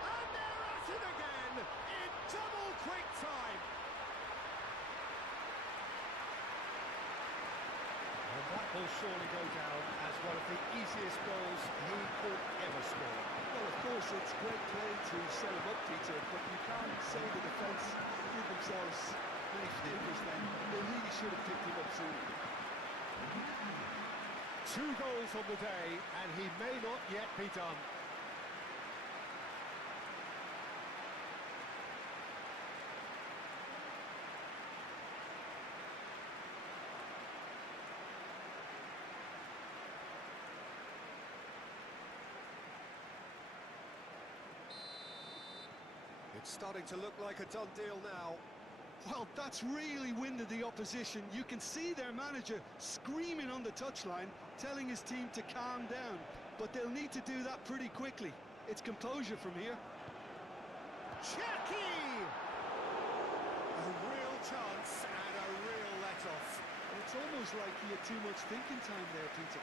And they're at it again in double quick time. And that will surely go down as one of the easiest goals he could ever score. Well, of course, it's great play to set him up, Peter, but you can't say the defence did themselves many favours then. They really should have picked him up soon. 2 goals on the day, and he may not yet be done. It's starting to look like a done deal now. Well, that's really winded the opposition. You can see their manager screaming on the touchline, telling his team to calm down. But they'll need to do that pretty quickly. It's composure from here. Shaquib! A real chance and a real let-off. It's almost like he had too much thinking time there, Peter.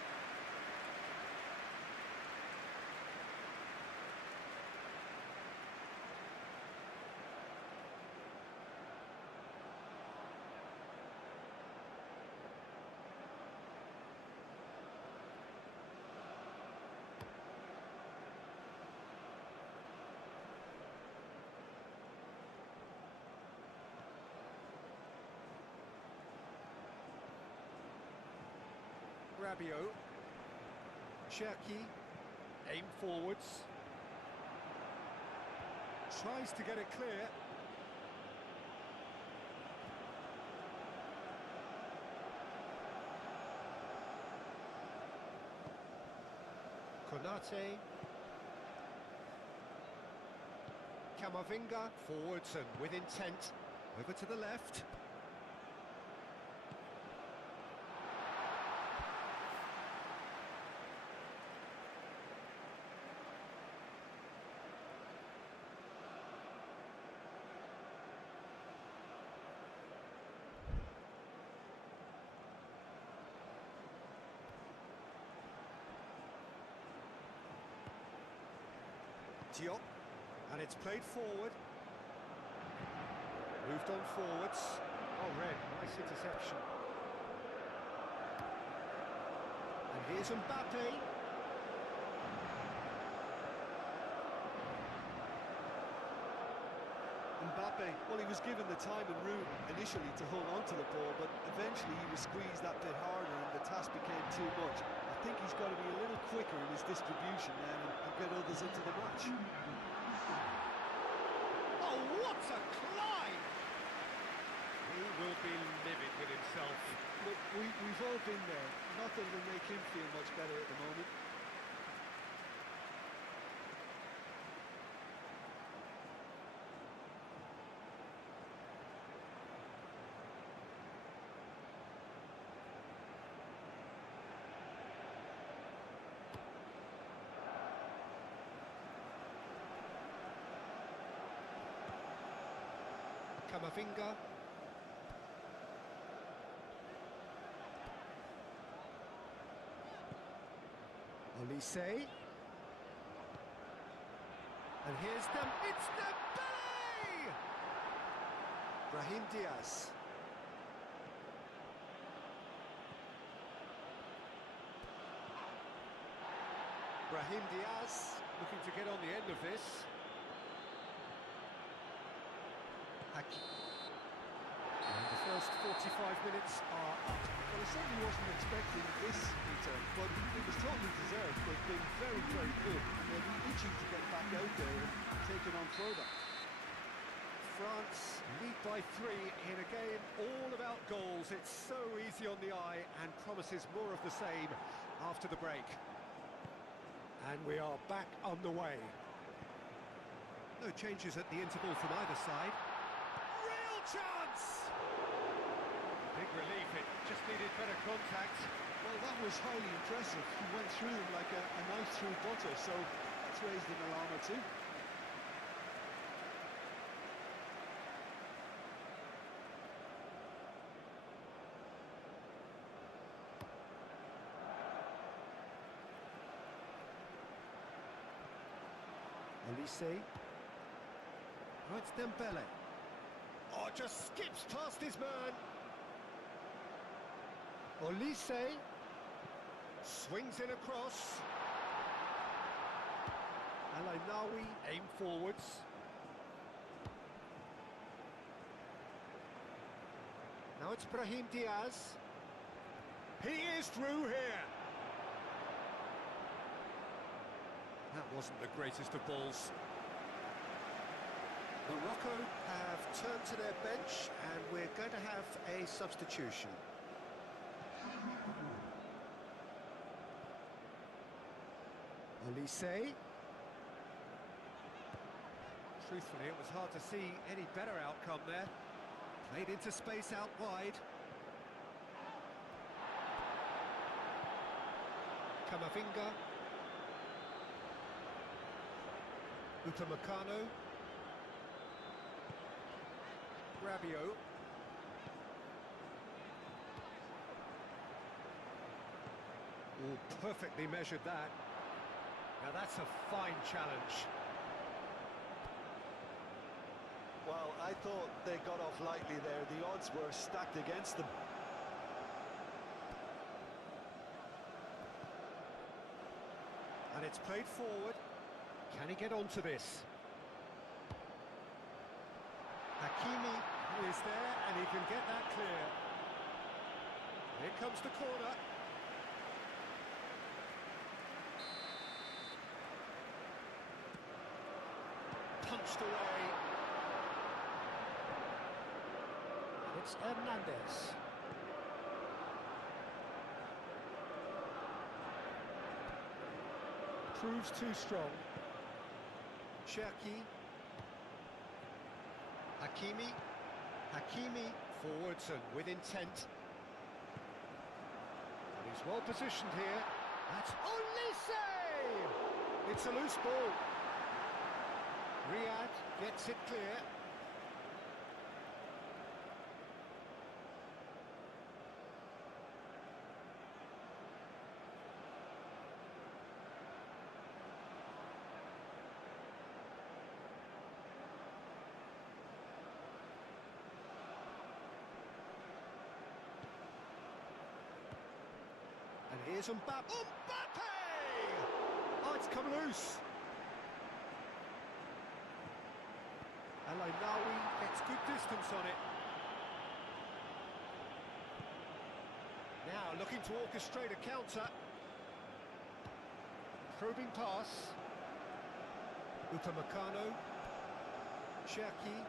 Rabiot. Shaquib. Aim forwards. Tries to get it clear. Konate. Camavinga. Forwards and with intent. Over to the left. Diop, and it's played forward. Moved on forwards. Oh, Red, nice interception. And here's Mbappe. Mbappe, well, he was given the time and room initially to hold on to the ball, but eventually he was squeezed that bit harder and the task became too much. I think he's got to be a little quicker in his distribution then and get others into the match. Oh, what a climb! He will be livid with himself. Look, we've all been there. Not that it'll make him feel much better at the moment. Kamavinga. Olise. And here's them. It's Dembele! Brahim Diaz. Brahim Diaz looking to get on the end of this. And the first 45 minutes are up. Well, I certainly wasn't expecting this return, but it was totally deserved. They've been very, very good, and they'll be itching to get back out there and take it on further. France lead by 3 in a game all about goals. It's so easy on the eye and promises more of the same after the break. And we are back on the way. No changes at the interval from either side. Real chance! Big relief, it just needed better contact. Well, that was highly impressive. He went through them like a knife through butter, so that's raised an alarm or two. Olise. Oh, it's Dembele. Oh, just skips past his man. Olise. Swings in across. Al-Ainawi aim forwards. Now it's Brahim Diaz. He is through here. That wasn't the greatest of balls. Morocco have turned to their bench and we're going to have a substitution. Olise. Truthfully, it was hard to see any better outcome there. Played into space out wide. Kamavinga. Upamecano. Rabiot. Oh, perfectly measured that. Now that's a fine challenge. Well, I thought they got off lightly there. The odds were stacked against them. And it's played forward. Can he get onto this? Hakimi is there and he can get that clear. Here comes the corner. Punched away. It's Hernandez. Proves too strong. Shaquib. Hakimi forwards and with intent. And he's well positioned here. That's Olise! It's a loose ball. Riyad gets it clear. And here's Mbappe. Mbappe! Oh, it's come loose. Al-Ainawi gets good distance on it. Now looking to orchestrate a counter. Probing pass. Upamecano. Shaquib.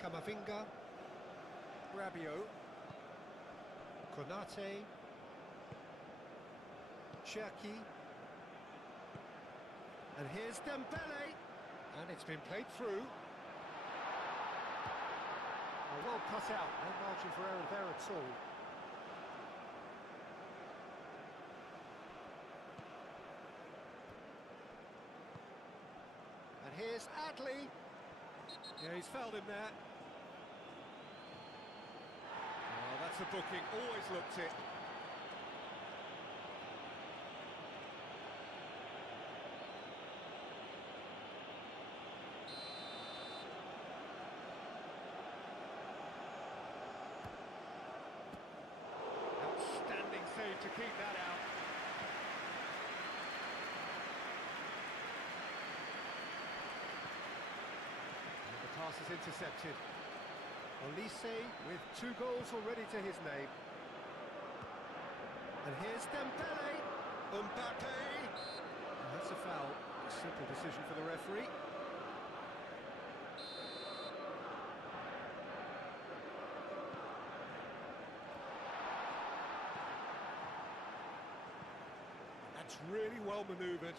Camavinga. Rabiot. Konate. Shaquib. And here's Dembele. And it's been played through. Oh, well cut out. No margin for error there at all. And here's Adley. Yeah, he's fouled him there. Oh, that's a booking. Always looked it. Outstanding save to keep that out. Pass is intercepted. Olise with 2 goals already to his name. And here's Dembele. Mbappe. And that's a foul. A simple decision for the referee. That's really well manoeuvred.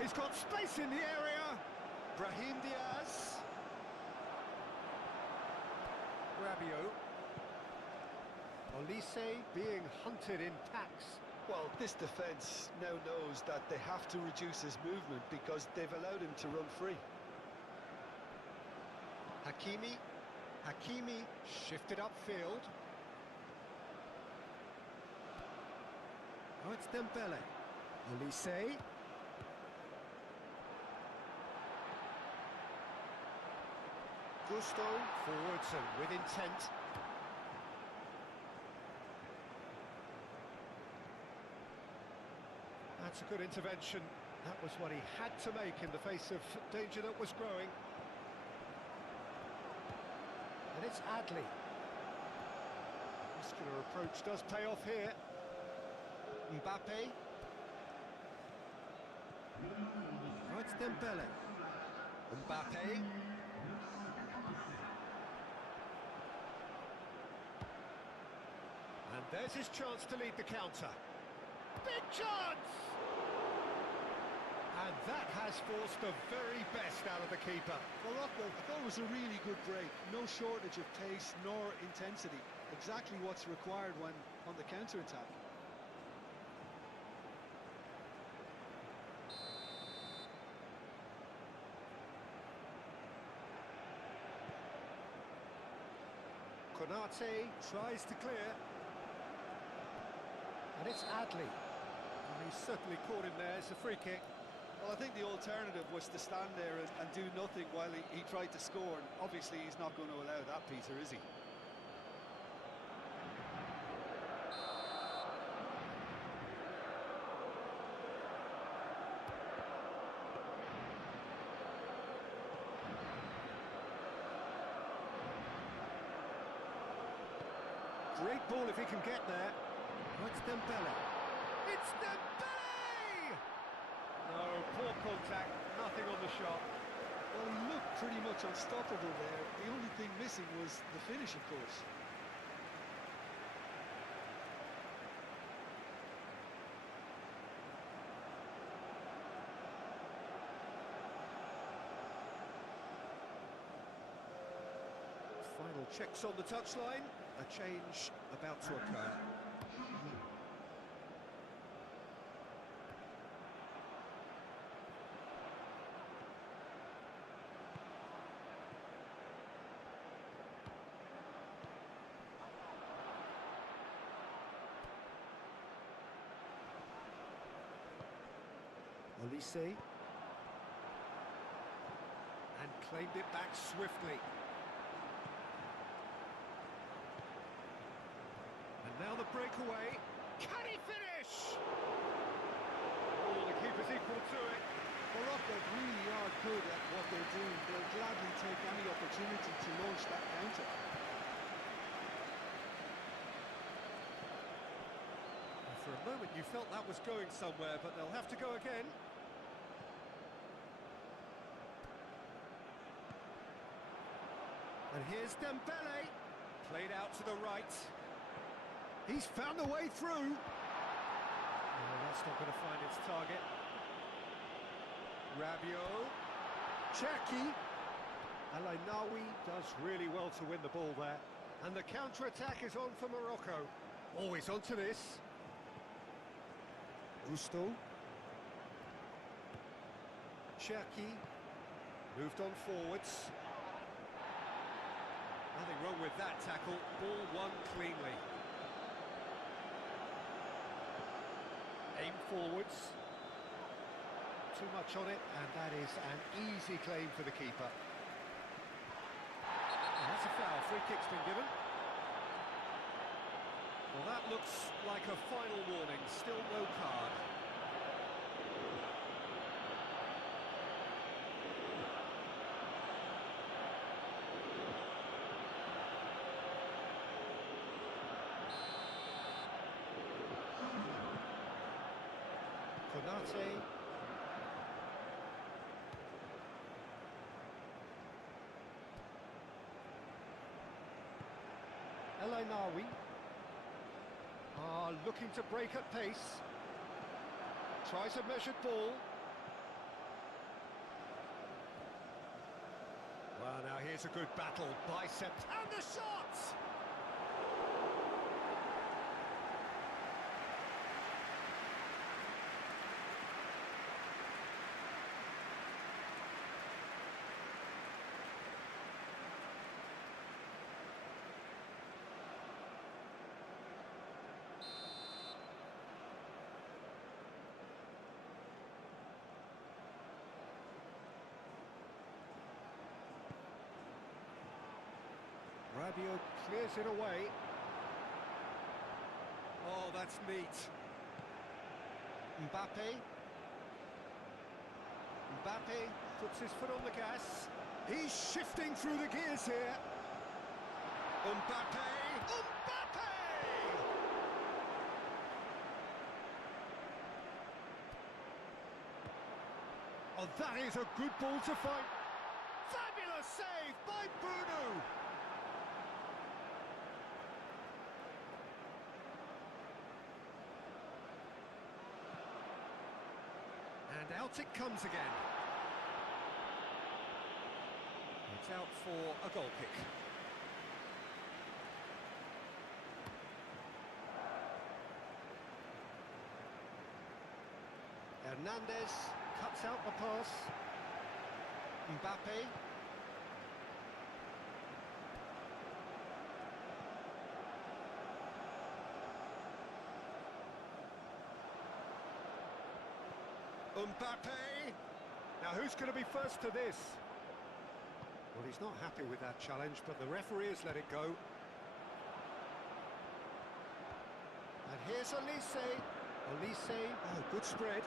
He's got space in the area. Brahim Diaz. Rabiot. Olise being hunted in packs. Well, this defence now knows that they have to reduce his movement because they've allowed him to run free. Hakimi shifted upfield. Oh, it's Dembele. Olise. Gusto forwards and with intent. That's a good intervention. That was what he had to make in the face of danger that was growing. And it's Adley. Muscular approach does pay off here. Mbappe. Oh, it's Dembele. Mbappe. And there's his chance to lead the counter. Big chance! And that has forced the very best out of the keeper. Morocco, I thought it was a really good break. No shortage of pace nor intensity. Exactly what's required when on the counter-attack. Konate tries to clear. And it's Adley. And he's certainly caught him there. It's a free kick. Well, I think the alternative was to stand there and do nothing while he tried to score. And obviously, he's not going to allow that, Peter, is he? Great ball if he can get there. Oh, it's Dembele. It's Dembele! No, poor contact, nothing on the shot. Well, he looked pretty much unstoppable there. The only thing missing was the finish, of course. Final checks on the touchline. A change about to occur. Olise. And claimed it back swiftly. And now the breakaway. Can he finish? Oh, the keeper's equal to it. Morocco really are good at what they're doing. They'll gladly take any opportunity to launch moment you felt that was going somewhere, but they'll have to go again. And here's Dembele, played out to the right. He's found a way through. Oh, that's not going to find its target. Rabiot, Shaquib. Al-Ainawi does really well to win the ball there. And the counter-attack is on for Morocco. Always onto this. Gusto. Shaquib moved on forwards. Nothing wrong with that tackle. Ball won cleanly. Aim forwards. Too much on it, and that is an easy claim for the keeper. And that's a foul. Free kick's been given. Well, that looks like a final warning. Still no card. Konate. Al-Ainawi are looking to break at pace. Tries a measured ball. Well, now here's a good battle. Bicep and the shot! Rabiot clears it away. Oh, that's neat. Mbappe. Mbappe puts his foot on the gas. He's shifting through the gears here. Mbappe! Mbappe! Oh, that is a good ball to fight. Fabulous save by Bruno! And out it comes again. It's out for a goal kick. Hernandez cuts out the pass. Mbappe. Mbappe! Now who's going to be first to this? Well, he's not happy with that challenge, but the referee has let it go. And here's Olise. Olise, oh, good spread.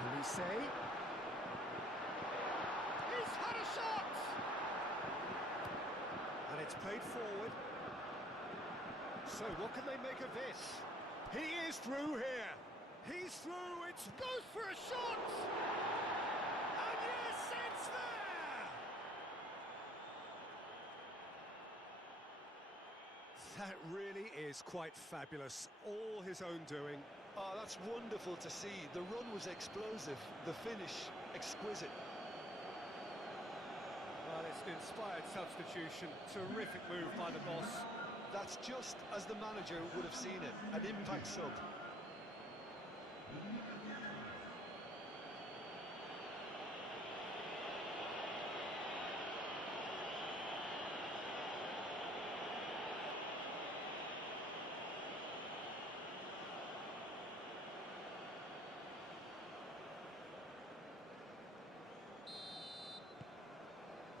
Olise. He's had a shot! And it's played forward. So what can they make of this? He is through here. He's through, it goes for a shot! And yes, it's there! That really is quite fabulous, all his own doing. Oh, that's wonderful to see. The run was explosive, the finish exquisite. Well, it's an inspired substitution, terrific move by the boss. That's just as the manager would have seen it, an impact sub.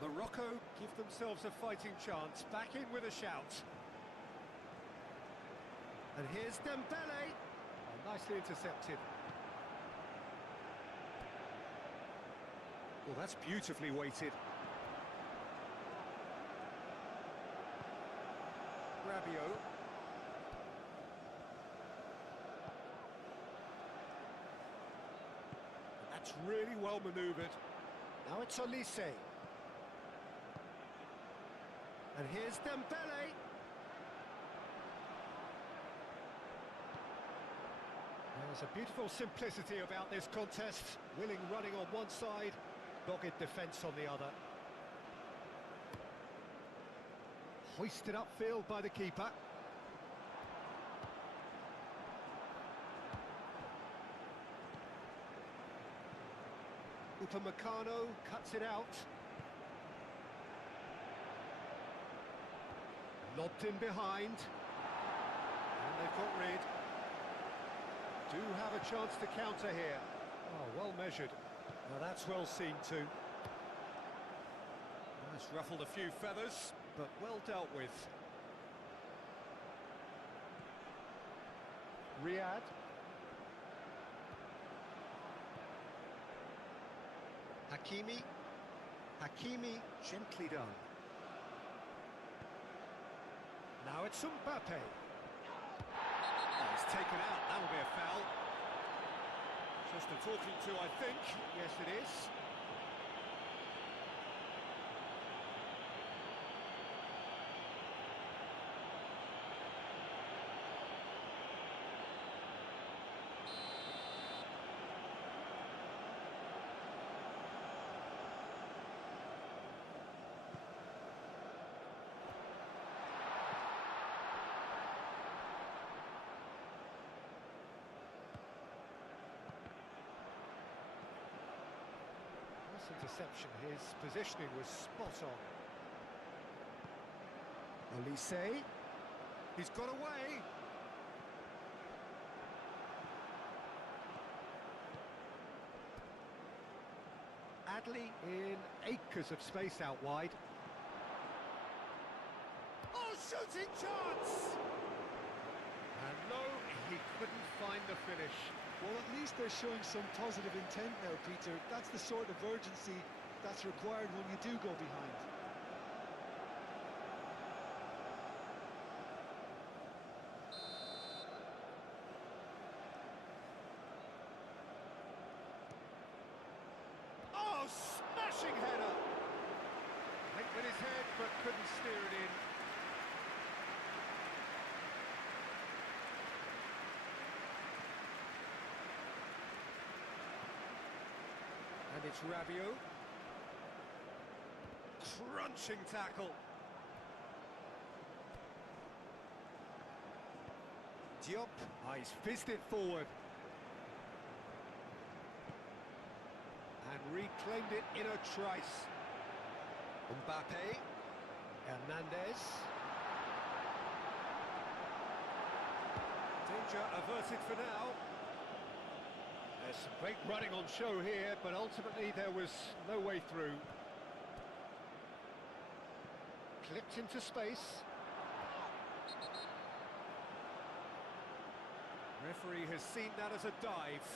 Morocco give themselves a fighting chance, back in with a shout. And here's Dembele. Oh, nicely intercepted. Well, that's beautifully weighted. Rabiot. That's really well manoeuvred. Now it's Olise. And here's Dembele. There's a beautiful simplicity about this contest. Willing running on one side, dogged defence on the other. Hoisted upfield by the keeper. Upamecano cuts it out. Lobbed in behind. And they've got rid. Do have a chance to counter here. Oh, well measured. Now that's well seen too. That's ruffled a few feathers, but well dealt with. Riyad. Hakimi gently done. Now it's Mbappe. Oh, he's taken out, that'll be a foul. Just a talking to, I think. Yes, it is. Interception, his positioning was spot on. Olise, he's got away. Adley in acres of space out wide. Oh, shooting chance! And no, he couldn't find the finish. Well, at least they're showing some positive intent now, Peter. That's the sort of urgency that's required when you do go behind. Oh, smashing header! Hit with his head, but couldn't steer it in. And it's Rabiot. Crunching tackle. Diop. Oh, he's fizzed it forward. And reclaimed it in a trice. Mbappe. Hernandez. Danger averted for now. There's some great running on show here, but ultimately there was no way through. Clipped into space. Referee has seen that as a dive.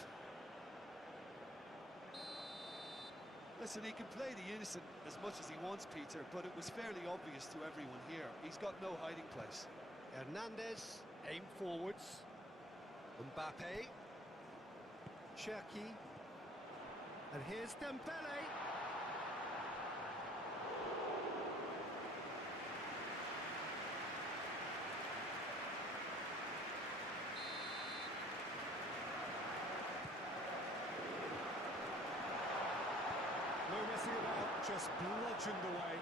Listen, he can play the innocent as much as he wants, Peter, but it was fairly obvious to everyone here. He's got no hiding place. Hernandez, aim forwards. Mbappe. Shaquib. And here's Dembele. No messing about, just bludgeoned away.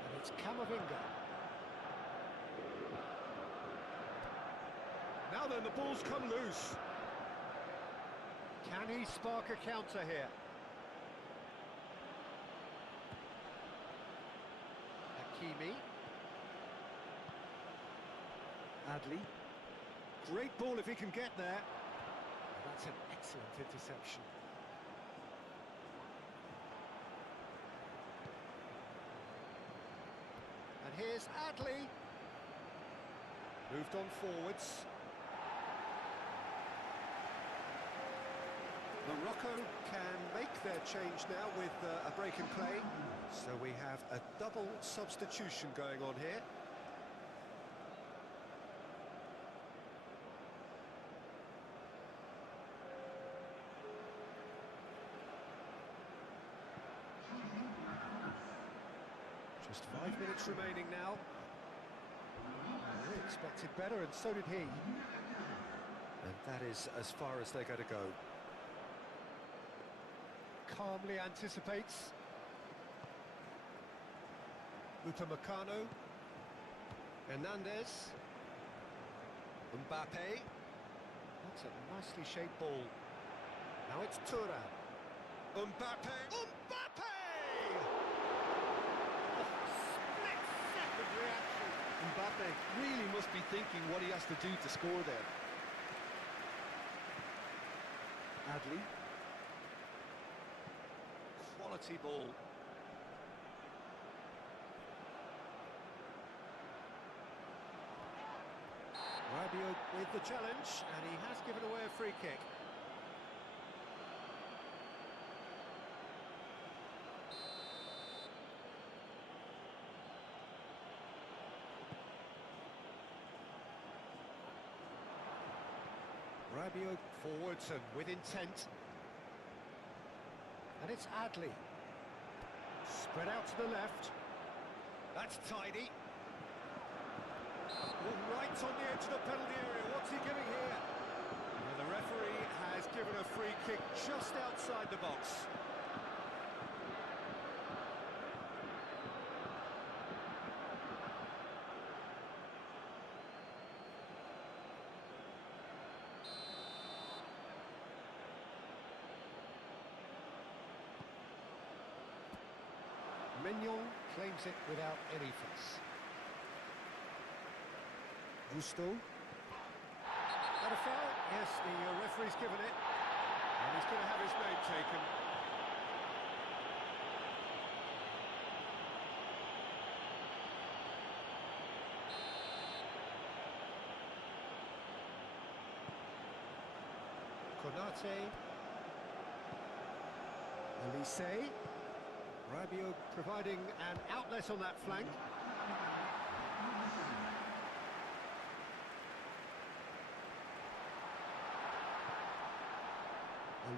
And it's Camavinga. Now then, the ball's come loose. Can he spark a counter here? Hakimi. Adley. Great ball if he can get there. That's an excellent interception. And here's Adley. Moved on forwards. Morocco can make their change now with a break in play. So we have a double substitution going on here. Just 5 minutes remaining now. They expected better, and so did he. And that is as far as they're going to go. Calmly anticipates. Upamecano. Hernandez. Mbappe. That's a nicely shaped ball. Now it's Thuram. Mbappe. Mbappe! Oh, split-second reaction. Mbappe really must be thinking what he has to do to score there. Adli. Quality ball. Rabiot with the challenge, and he has given away a free kick. Rabiot forwards and with intent. And it's Adli. Spread out to the left. That's tidy. Well, right on the edge of the penalty area. What's he giving here? Well, the referee has given a free kick just outside the box. Mignon claims it without any fuss. Gusto. Got a foul? Yes, the referee's given it. And he's going to have his name taken. Konate. Elise. Rabiot providing an outlet on that flank.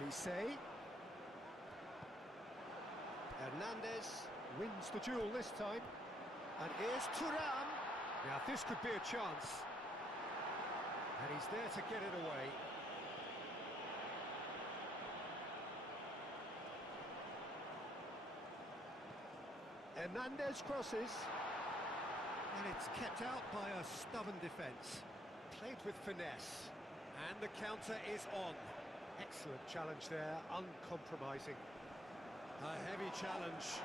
Elise. Hernandez wins the duel this time. And here's Thuram. Now this could be a chance. And he's there to get it away. Hernandez crosses. And it's kept out by a stubborn defence. Played with finesse. And the counter is on. Excellent challenge there, uncompromising. A heavy challenge.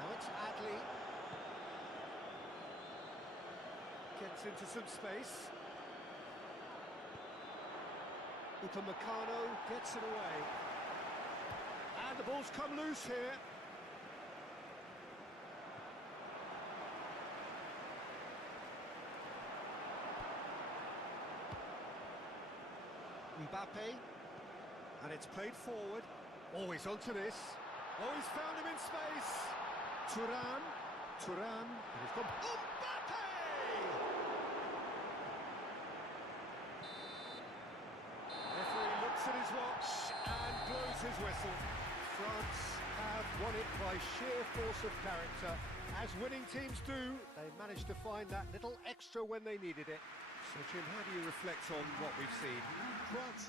Now it's Adli. Gets into some space. Upamecano gets it away. And the ball's come loose here. Mbappe, and it's played forward. Always onto this. Oh, he's found him in space. Thuram, and he's gone. Mbappe! Referee looks at his watch and blows his whistle. France have won it by sheer force of character. As winning teams do, they managed to find that little extra when they needed it. So, Jim, how do you reflect on what we've seen? France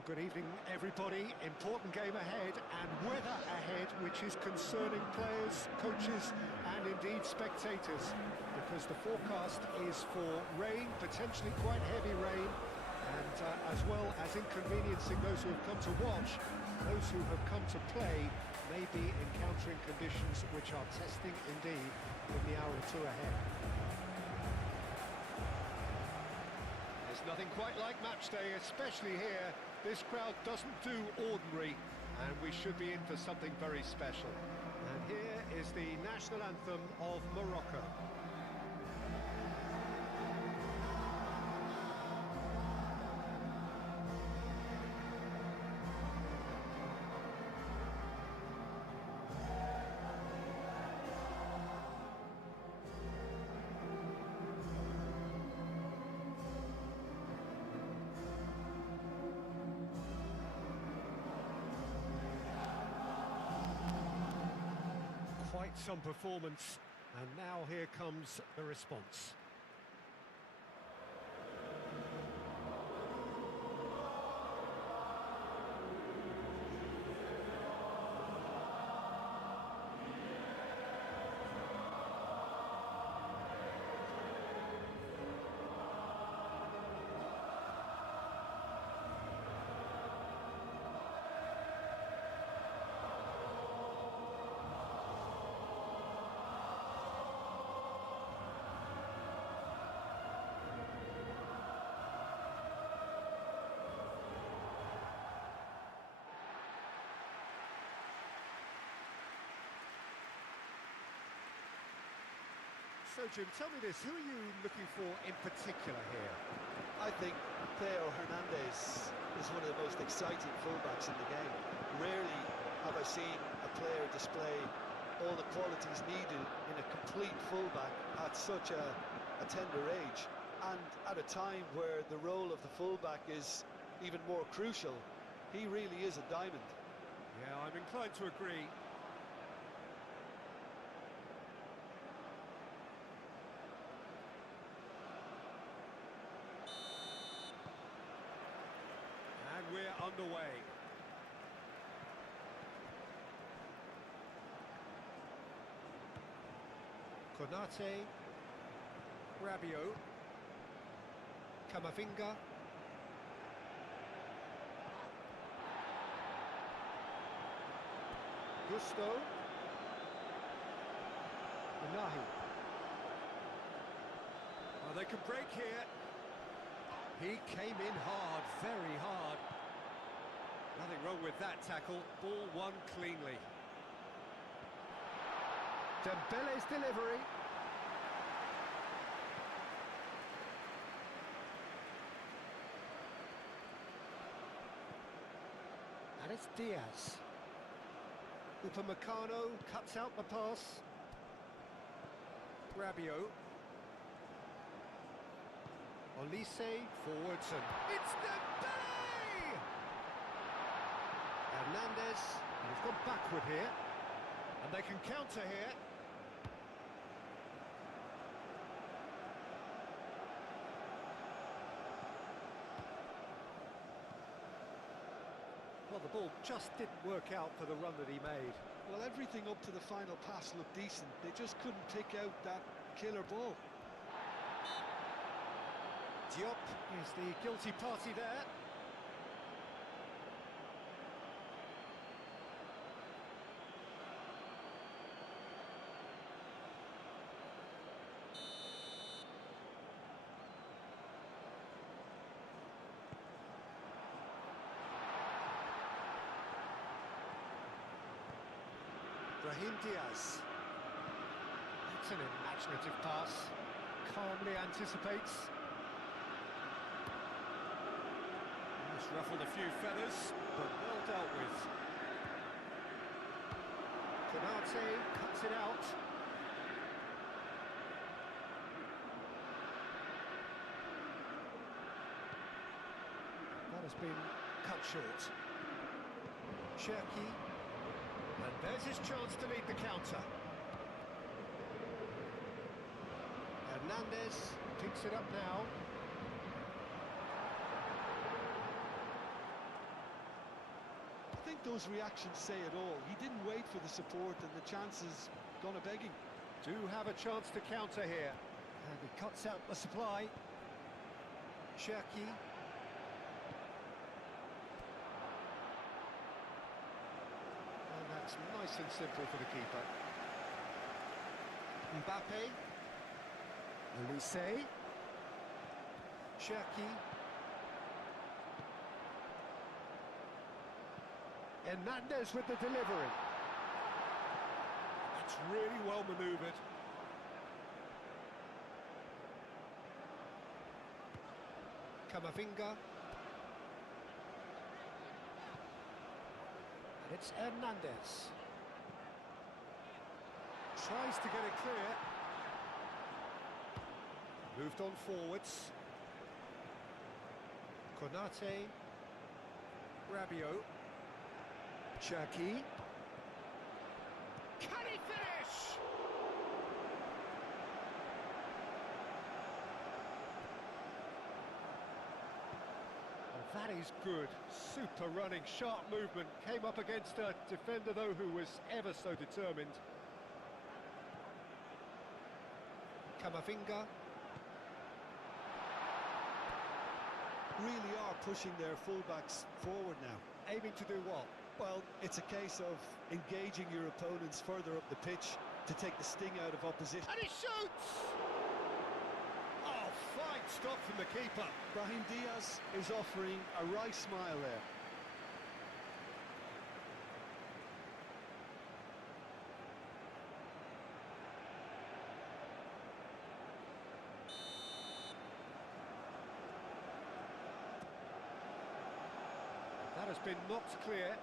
Well, good evening, everybody. Important game ahead, and weather ahead, which is concerning players, coaches, and indeed spectators, because the forecast is for rain, potentially quite heavy rain, and as well as inconveniencing those who have come to watch, those who have come to play may be encountering conditions which are testing indeed in the hour or two ahead. There's nothing quite like match day, especially here. This crowd doesn't do ordinary, and we should be in for something very special. And here is the national anthem of Morocco. Quite some performance, and now here comes the response. So, Jim, tell me this, who are you looking for in particular here? I think Theo Hernandez is one of the most exciting fullbacks in the game. Rarely have I seen a player display all the qualities needed in a complete fullback at such a tender age, and at a time where the role of the fullback is even more crucial. He really is a diamond. Yeah, I'm inclined to agree. And we're underway. Konate, Rabiot, Camavinga, Gusto, Inahi. Oh, they can break here. He came in hard, very hard. Nothing wrong with that tackle. Ball won cleanly. Dembele's delivery. And it's Diaz. Upamecano cuts out the pass. Rabiot. Olise forwards and it's Dembele! Hernandez, and he's gone backward here. And they can counter here. Well, the ball just didn't work out for the run that he made. Well, everything up to the final pass looked decent. They just couldn't pick out that killer ball. Diop is the guilty party there. Brahim Diaz. That's an imaginative pass. Calmly anticipates. Just ruffled a few feathers, but well dealt with. Konate cuts it out. That has been cut short. Shaquib. And there's his chance to lead the counter. Hernandez picks it up now. think those reactions say it all. He didn't wait for the support and the chances gone a-begging. Do have a chance to counter here. And he cuts out the supply. Shaquib. And that's nice and simple for the keeper. Mbappe. Olise. Shaquib. Hernandez with the delivery. That's really well manoeuvred. Camavinga. And it's Hernandez. Tries to get it clear. Moved on forwards. Konate. Rabiot. Shaquib. Can he finish? Oh, that is good. Super running, sharp movement. Came up against a defender, though, who was ever so determined. Camavinga. Really are pushing their fullbacks forward now. Aiming to do what? Well, it's a case of engaging your opponents further up the pitch to take the sting out of opposition. And he shoots! Oh, fine stop from the keeper. Brahim Diaz is offering a wry smile there. That has been knocked clear.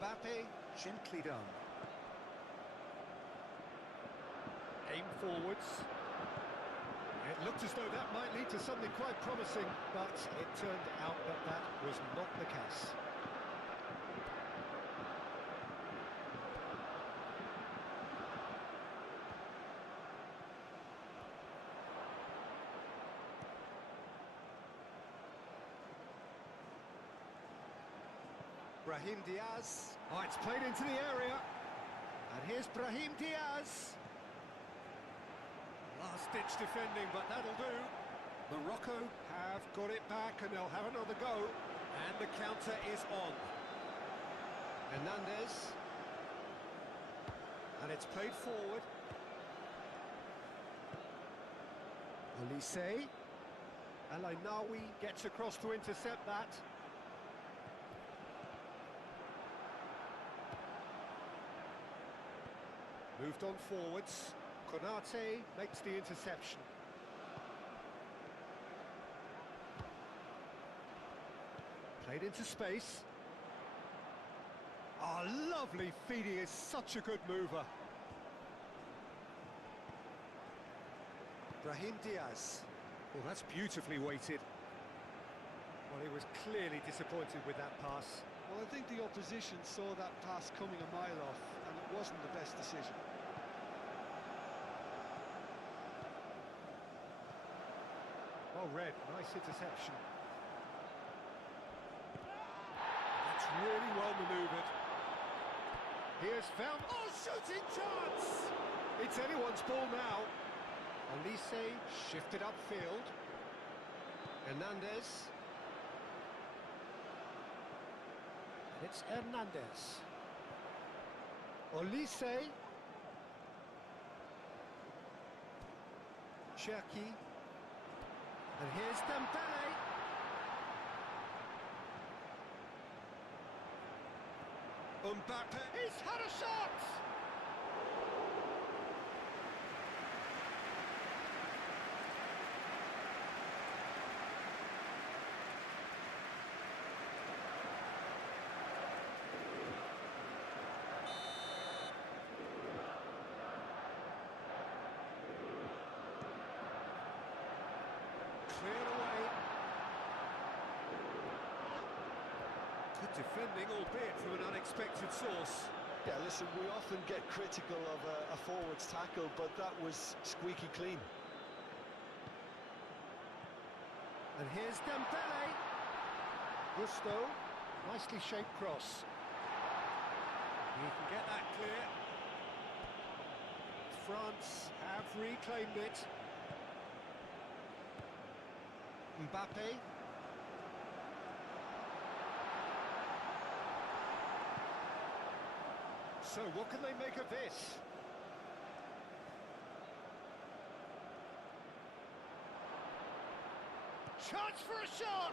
Mbappe. Gently done. Aim forwards. It looked as though that might lead to something quite promising, but it turned out that that was not the case. Brahim Diaz. Oh, it's played into the area. And here's Brahim Diaz. Last-ditch defending, but that'll do. Morocco have got it back, and they'll have another go. And the counter is on. Hernandez. And it's played forward. Olise. El Ainaoui gets across to intercept that. Moved on forwards. Konate makes the interception. Played into space. Oh, lovely feed. He is such a good mover. Brahim Diaz. Well, that's beautifully weighted. Well, he was clearly disappointed with that pass. Well, I think the opposition saw that pass coming a mile off, and it wasn't the best decision. Well read, nice interception. That's really well manoeuvred. Here's found, oh, shooting chance! It's anyone's ball now. Olise shifted upfield. Hernandez. And it's Hernandez. Olise. Shaquib. And here's Dembele. Mbappe. He's had a shot! Cleared away. Good defending, albeit from an unexpected source. Yeah, listen, we often get critical of a forward's tackle, but that was squeaky clean. And here's Dembele. Gusto. Nicely shaped cross. He can get that clear. France have reclaimed it. Mbappe. So what can they make of this? Chance for a shot!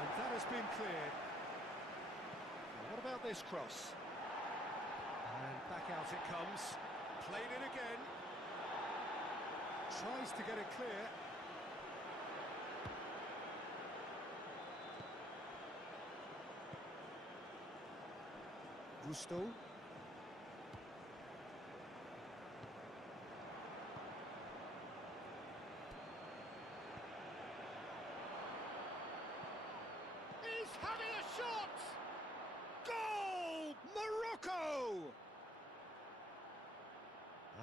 And that has been cleared. What about this cross? And back out it comes. Played it again. Tries to get it clear. Gusto. He's having a shot! Goal! Morocco!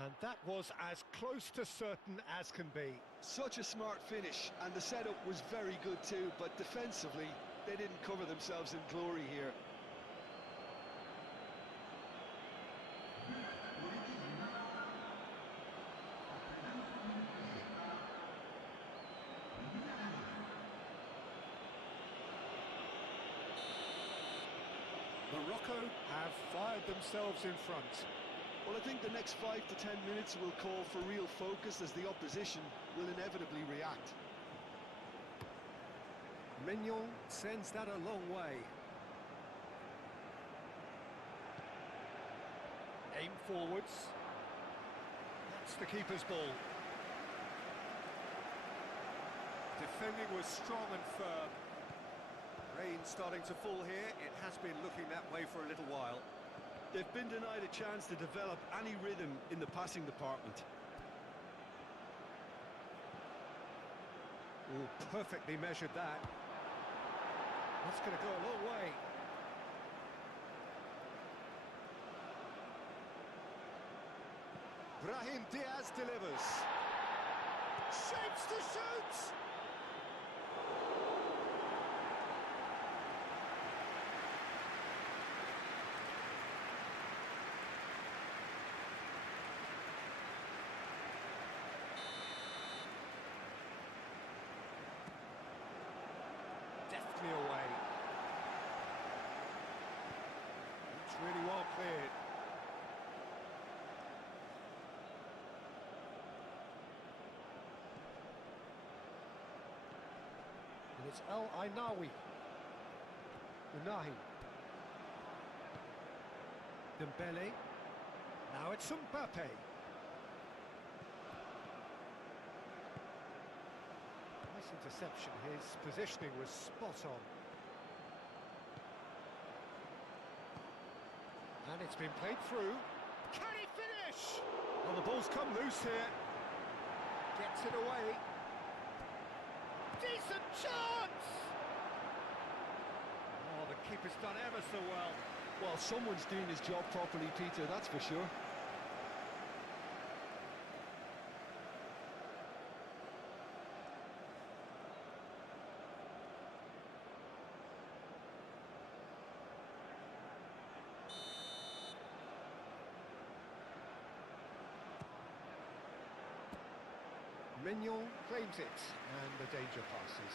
And that was as close to certain as can be. Such a smart finish, and the setup was very good too, but defensively, they didn't cover themselves in glory here. Morocco have fired themselves in front. Well, I think the next 5 to 10 minutes will call for real focus as the opposition will inevitably react. Mignon sends that a long way. Aim forwards. That's the keeper's ball. Defending was strong and firm. Rain starting to fall here. It has been looking that way for a little while. They've been denied a chance to develop any rhythm in the passing department. Oh, perfectly measured that. That's going to go a long way. Brahim Diaz delivers. Shapes to shoot! Deftly away. It's really well cleared. And it's El-Ainawi. Unahi. Dembele. Now it's Mbappe. Nice interception. His positioning was spot on. And it's been played through. Can he finish? Well, the ball's come loose here. Gets it away. Decent chance! Oh, the keeper's done ever so well. Well, someone's doing his job properly, Peter, that's for sure. Mignon claims it, and the danger passes.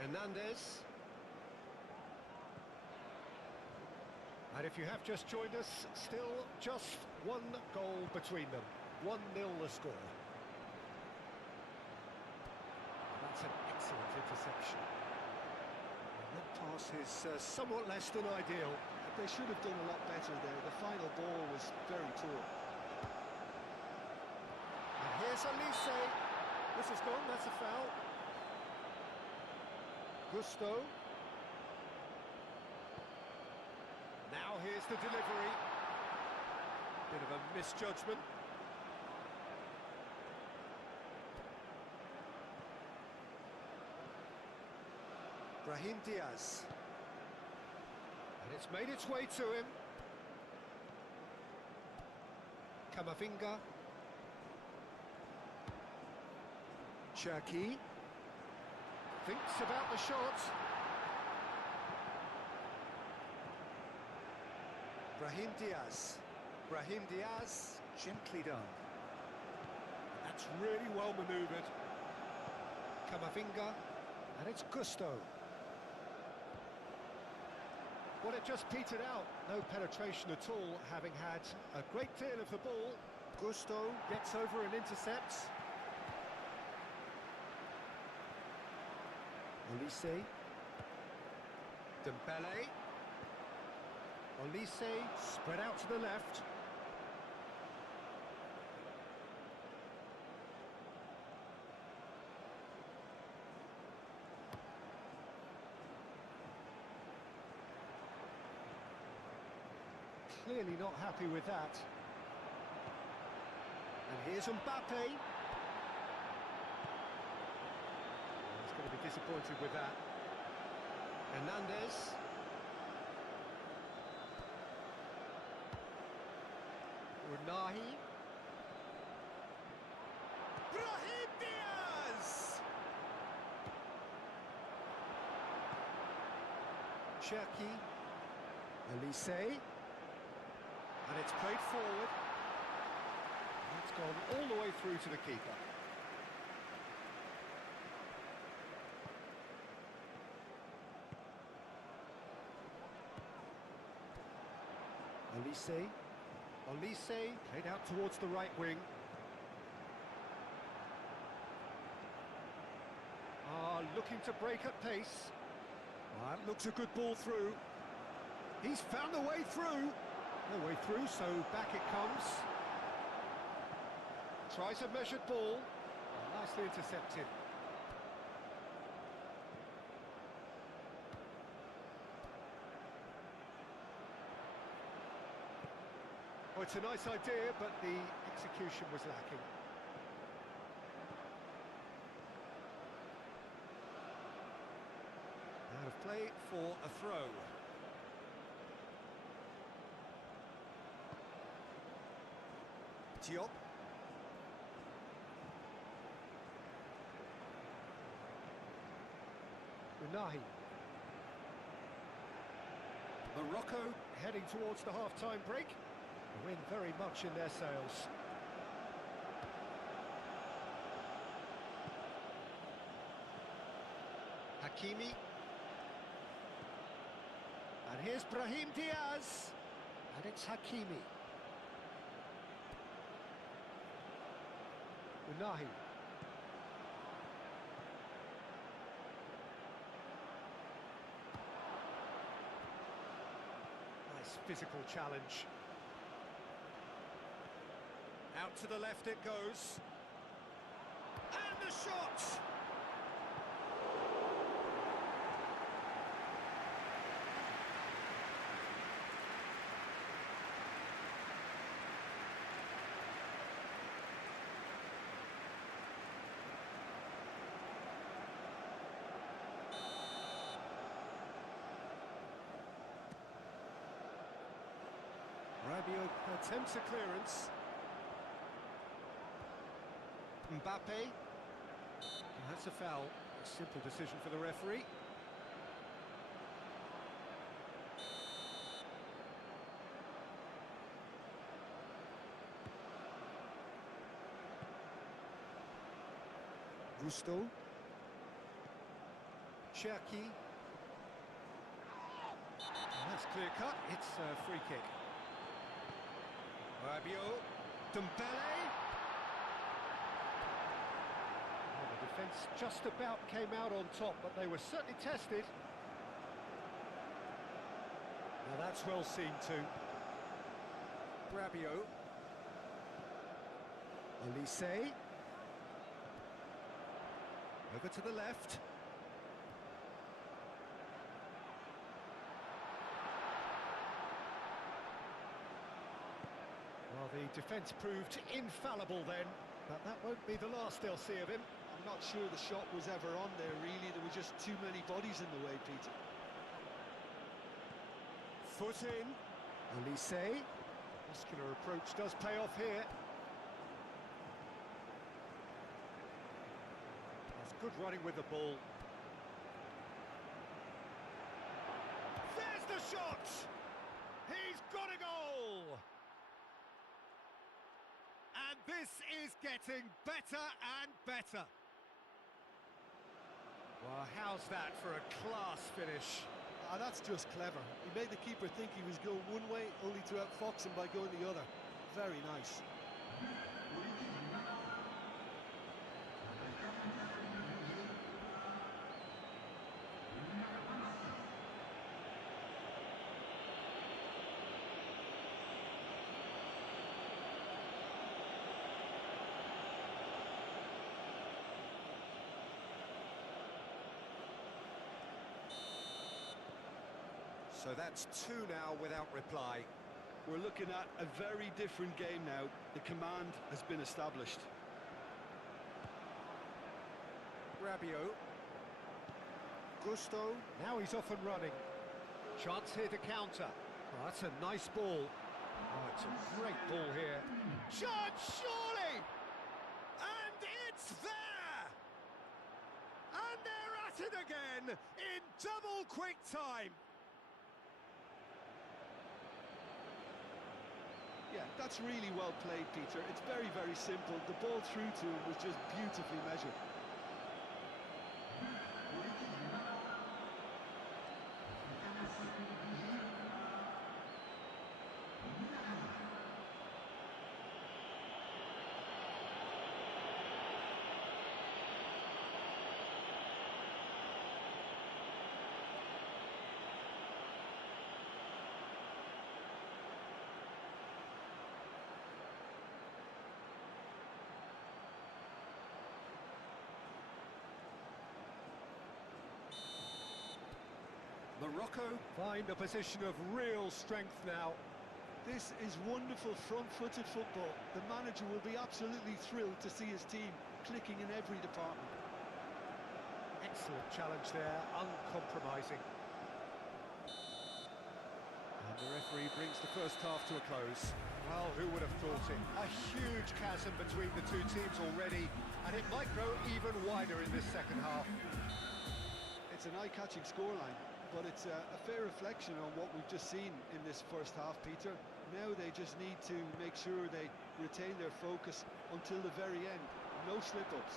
Hernandez. And if you have just joined us, still just one goal between them. 1-0 the score. That's an excellent interception. And that pass is somewhat less than ideal. They should have done a lot better there. The final ball was very poor. And here's Elise. This is gone, that's a foul. Gusto. Now here's the delivery. Bit of a misjudgment. Brahim Diaz. And it's made its way to him. Camavinga. Shaquib thinks about the shot. Brahim Diaz. Brahim Diaz, gently done. That's really well manoeuvred. Camavinga, and it's Gusto. Well, it just petered out. No penetration at all, having had a great deal of the ball. Gusto gets over and intercepts. Olise. Dembele. Olise spread out to the left. Clearly not happy with that. And here's Mbappe. He's going to be disappointed with that. Hernandez. Unahi. Brahim Diaz! Shaquib. Olise. And it's played forward. It's gone all the way through to the keeper. Olise. Olise played out towards the right wing. Looking to break at pace. That looks a good ball through. He's found a way through. No way through, so back it comes. Tries a measured ball. Nicely intercepted. Oh, it's a nice idea, but the execution was lacking. Out of play for a throw. Diop. Unahi. Morocco heading towards the half-time break. The wind very much in their sails. Hakimi. And here's Brahim Diaz. And it's Hakimi. Unahi. Nice physical challenge. Out to the left it goes. And the shot! Rabiot attempts a clearance. Mbappe. That's a foul. A simple decision for the referee. Gusto. Shaquib. That's clear cut. It's a free kick. Rabiot. Dembele. The defence just about came out on top, but they were certainly tested. Now that's well seen too. Rabiot. Olise. Over to the left. Well, the defence proved infallible then, but that won't be the last they'll see of him. I'm not sure the shot was ever on there, really. There were just too many bodies in the way, Peter. Foot in. Olise. Muscular approach does pay off here. Good running with the ball. There's the shot! He's got a goal! And this is getting better and better. Well, how's that for a class finish? That's just clever. He made the keeper think he was going one way, only to outfox him by going the other. Very nice. So that's two now without reply. We're looking at a very different game now. The command has been established. Rabiot. Gusto. Now he's off and running. Chance here to counter. Oh, that's a nice ball. Oh, it's a great ball here. Chance, surely! And it's there! And they're at it again in double quick time. Yeah, that's really well played, Peter. It's very, very simple. The ball through to him was just beautifully measured. Morocco find a position of real strength now. This is wonderful front-footed football. The manager will be absolutely thrilled to see his team clicking in every department. Excellent challenge there, uncompromising. And the referee brings the first half to a close. Well, who would have thought it? A huge chasm between the two teams already, and it might grow even wider in this second half. It's an eye-catching scoreline, but it's a fair reflection on what we've just seen in this first half, Peter. Now they just need to make sure they retain their focus until the very end. No slip-ups.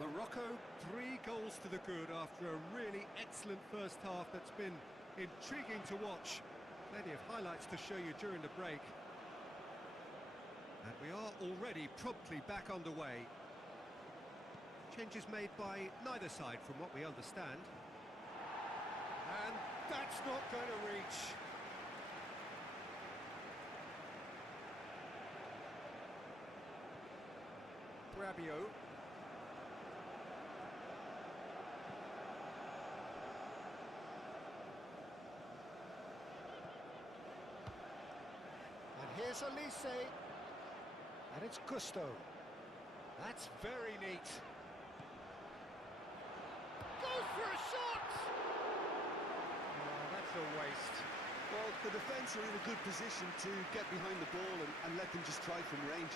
Morocco, 3 goals to the good after a really excellent first half that's been intriguing to watch. Plenty of highlights to show you during the break. And we are already promptly back underway. Changes made by neither side from what we understand. And that's not going to reach. Rabiot. And here's Elise. And it's Gusto. That's very neat. Goes for a shot! Oh, that's a waste. Well, the defence are in a good position to get behind the ball and let them just try from range.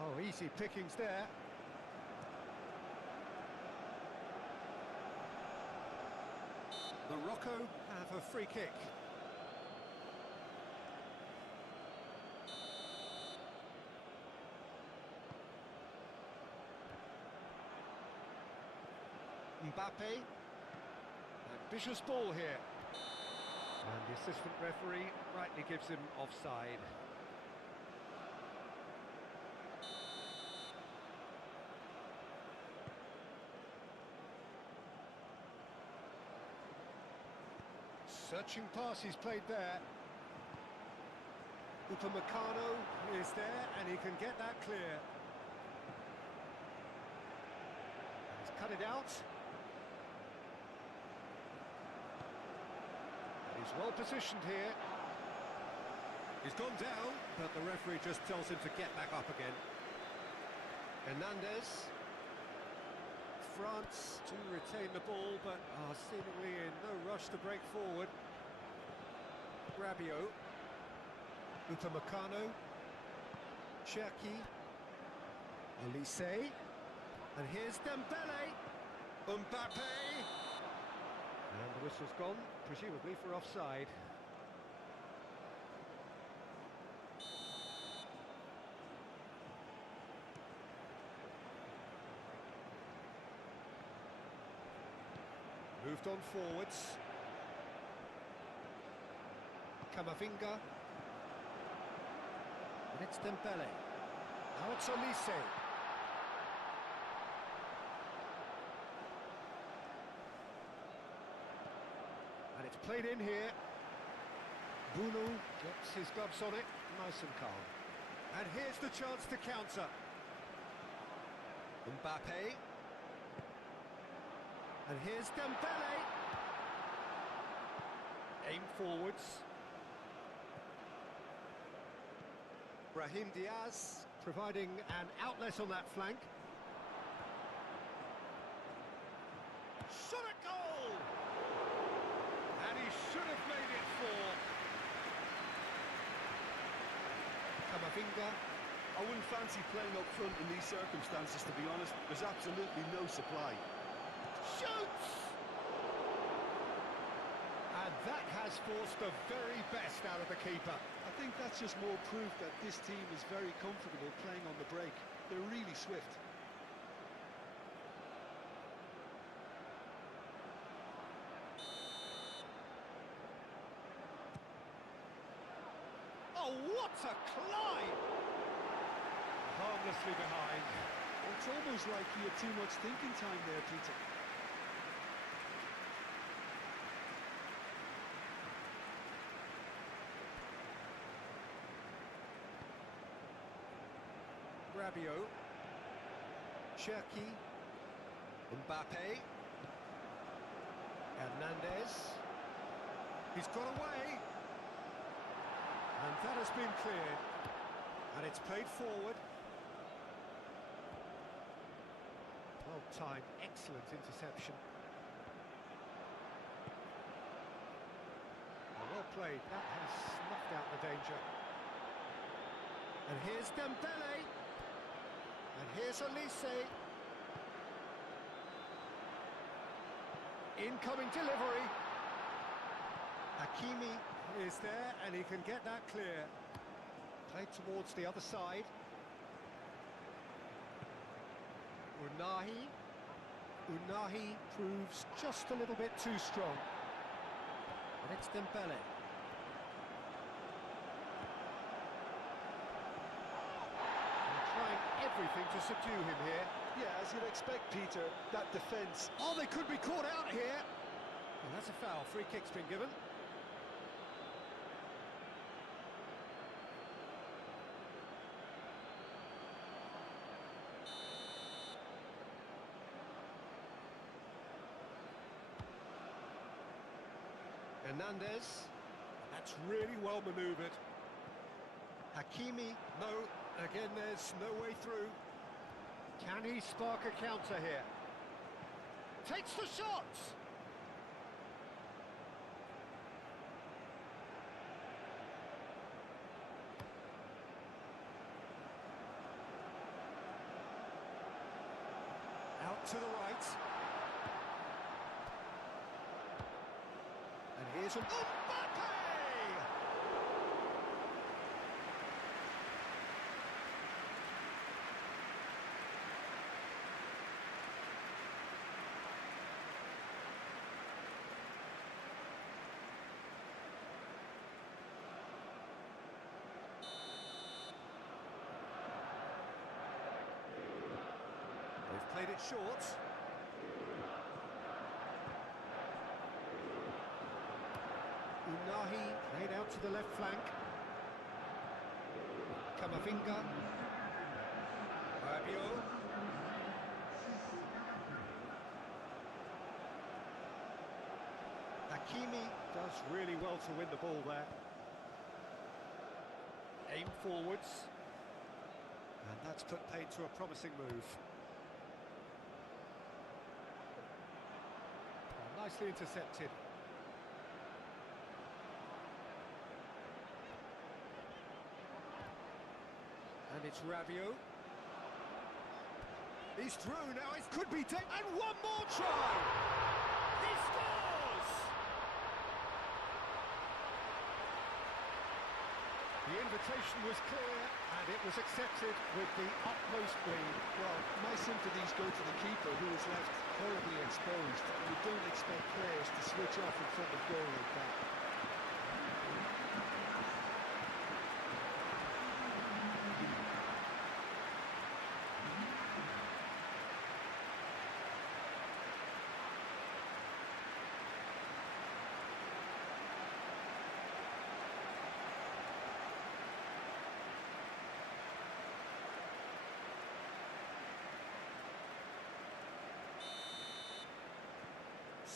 Oh, easy pickings there. Morocco have a free kick. Mbappe. Ambitious ball here. And the assistant referee rightly gives him offside. Searching pass he's played there. Upamecano is there and he can get that clear. He's cut it out. He's well positioned here. He's gone down, but the referee just tells him to get back up again. Hernandez. France to retain the ball, but are seemingly in no rush to break forward. Rabiot. Upamecano. Shaquib. Elise. And here's Dembele. Mbappe. And the whistle's gone, presumably for offside. Moved on forwards. Camavinga. And it's Dembele. Now it's Elise. And it's played in here. Bruno gets his gloves on it, nice and calm. And here's the chance to counter. Mbappe. And here's Dembele. Aim forwards. Brahim Diaz providing an outlet on that flank. Shot at goal! And he should have made it four. Camavinga. I wouldn't fancy playing up front in these circumstances, to be honest. There's absolutely no supply. Shoots! And that has forced the very best out of the keeper. I think that's just more proof that this team is very comfortable playing on the break. They're really swift. Oh, what a climb! Harmlessly behind. It's almost like he had too much thinking time there, Peter. Rabiot. Shaquib. Mbappe. Hernandez. He's got away. And that has been cleared. And it's played forward. Well timed, excellent interception. Well played, that has snuffed out the danger. And here's Dembele. And here's Elise. Incoming delivery. Hakimi is there, and he can get that clear. Played towards the other side. Unahi proves just a little bit too strong. And it's Dembele. Trying everything to subdue him here. Yeah, as you'd expect, Peter, that defence. Oh, they could be caught out here. Well, that's a foul. Free kick's been given. Hernandez. That's really well manoeuvred. Hakimi. No. Again, there's no way through. Can he spark a counter here? Takes the shot! Out to the right. And here's an Mbappe! They've played it short. Unahi played out to the left flank. Camavinga. Rabiot. Hakimi does really well to win the ball there. Aim forwards. And that's put paid to a promising move. Nicely intercepted. And it's Rabiot. He's through now, it could be and one more try! He scores! The invitation was clear, and it was accepted with the utmost glee. Well, my sympathies go to the keeper, who was left horribly exposed. You don't expect players to switch off in front of goal like that.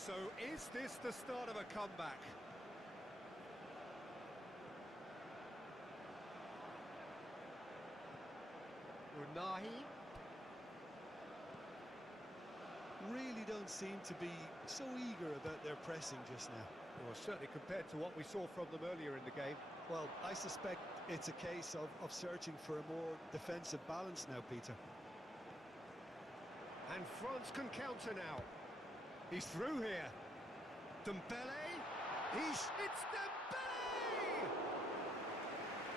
So is this the start of a comeback? Unahi. Really don't seem to be so eager about their pressing just now. Well, certainly compared to what we saw from them earlier in the game. Well, I suspect it's a case of searching for a more defensive balance now, Peter. And France can counter now. He's through here. Dembele. It's Dembele!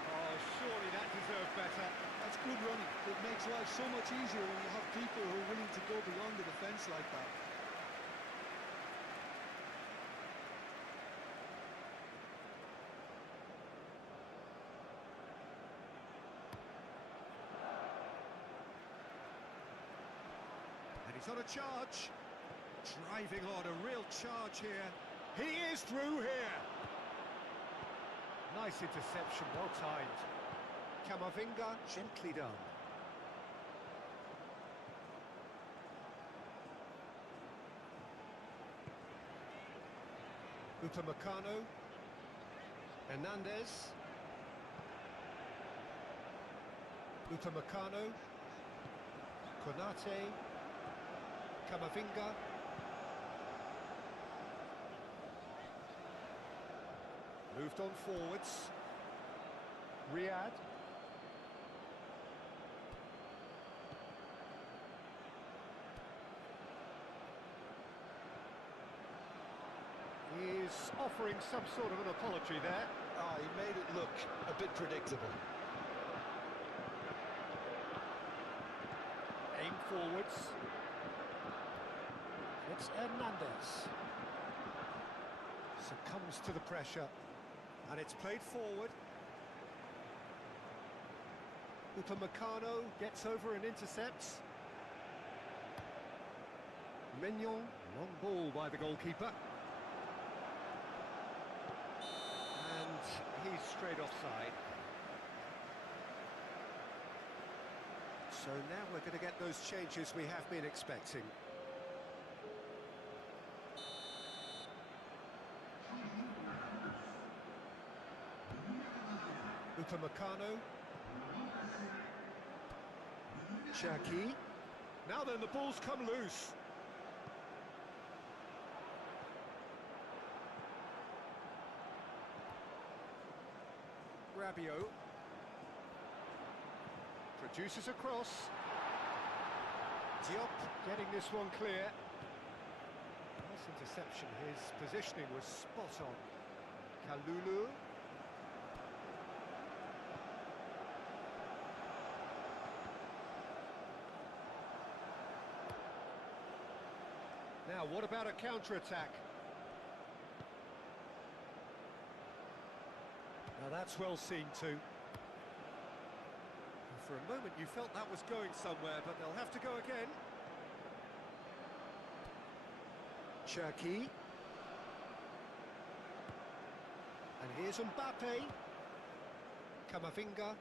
Oh, surely that deserved better. That's good running. It makes life so much easier when you have people who are willing to go beyond the defence like that. And he's on a charge. Driving on, a real charge here. He is through here. Nice interception, well timed. Camavinga, gently done. Upamecano. Hernandez. Upamecano. Konate. Camavinga. Moved on forwards. Riyad. He's offering some sort of an apology there. Ah, he made it look a bit predictable. Aim forwards. It's Hernandez. Succumbs to the pressure. And it's played forward. Upamecano gets over and intercepts. Mignon, long ball by the goalkeeper. And he's straight offside. So now we're going to get those changes we have been expecting. Upamecano. Shaquib. Now then, the ball's come loose. Rabiot. Produces a cross. Diop getting this one clear. Nice interception. His positioning was spot on. Kalulu. Now, what about a counter-attack? Now, that's well seen too. For a moment, you felt that was going somewhere, but they'll have to go again. Shaquib. And here's Mbappe. Camavinga.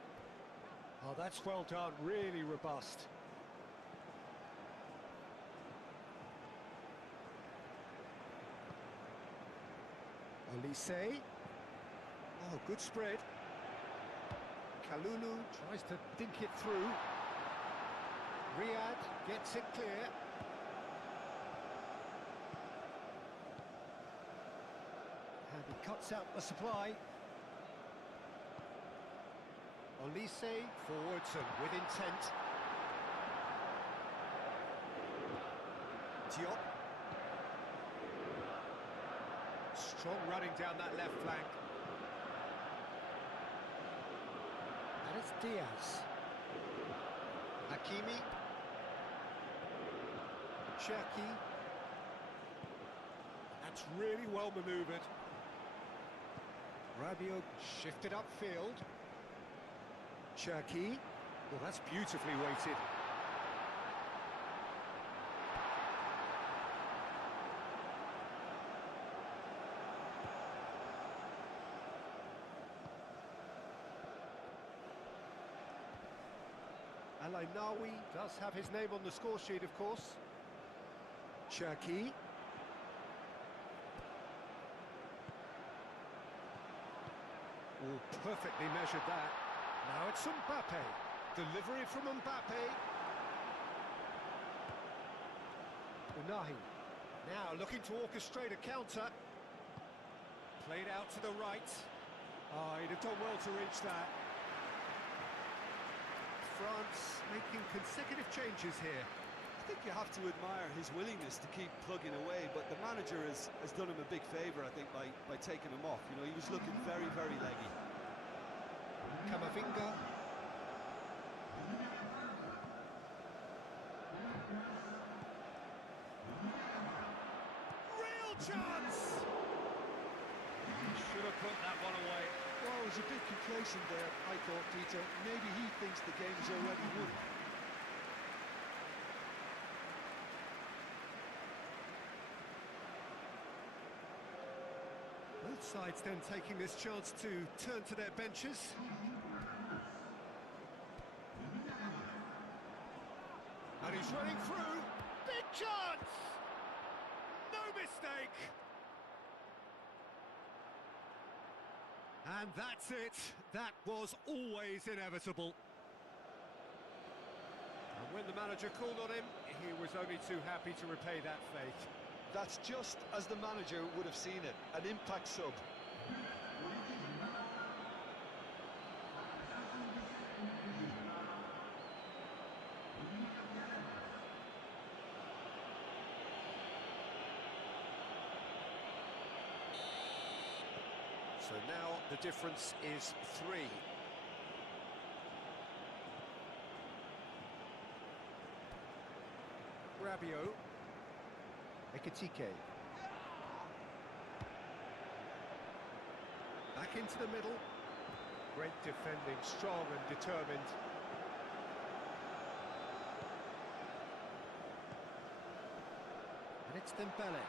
Oh, that's well done, really robust. Olise. Oh, good spread. Kalulu tries to dink it through. Riyad gets it clear. And he cuts out the supply. Olise forwards and with intent. Diop. Strong running down that left flank. And it's Diaz. Hakimi. Shaquib. That's really well manoeuvred. Rabiot shifted upfield. Shaquib. Well, that's beautifully weighted. Al-Ainawi does have his name on the score sheet, of course. Shaquib. Oh, perfectly measured that. Now it's Mbappe. Delivery from Mbappe. Unahi. Now looking to orchestrate a counter. Played out to the right. Oh, he'd have done well to reach that. France making consecutive changes here. I think you have to admire his willingness to keep plugging away, but the manager has done him a big favour, I think, by taking him off. You know, he was looking very, very leggy. Camavinga. Real chance! Should have put that one away. Well, he was a bit complacent there, I thought, Peter. Maybe he thinks the game's already won. Both sides then taking this chance to turn to their benches. And he's running through. Big chance! No mistake! And that's it. That was always inevitable. And when the manager called on him, he was only too happy to repay that faith. That's just as the manager would have seen it, an impact sub. So now the difference is 3. Rabiot. Ekitike. Back into the middle. Great defending, strong and determined. And it's Dembele.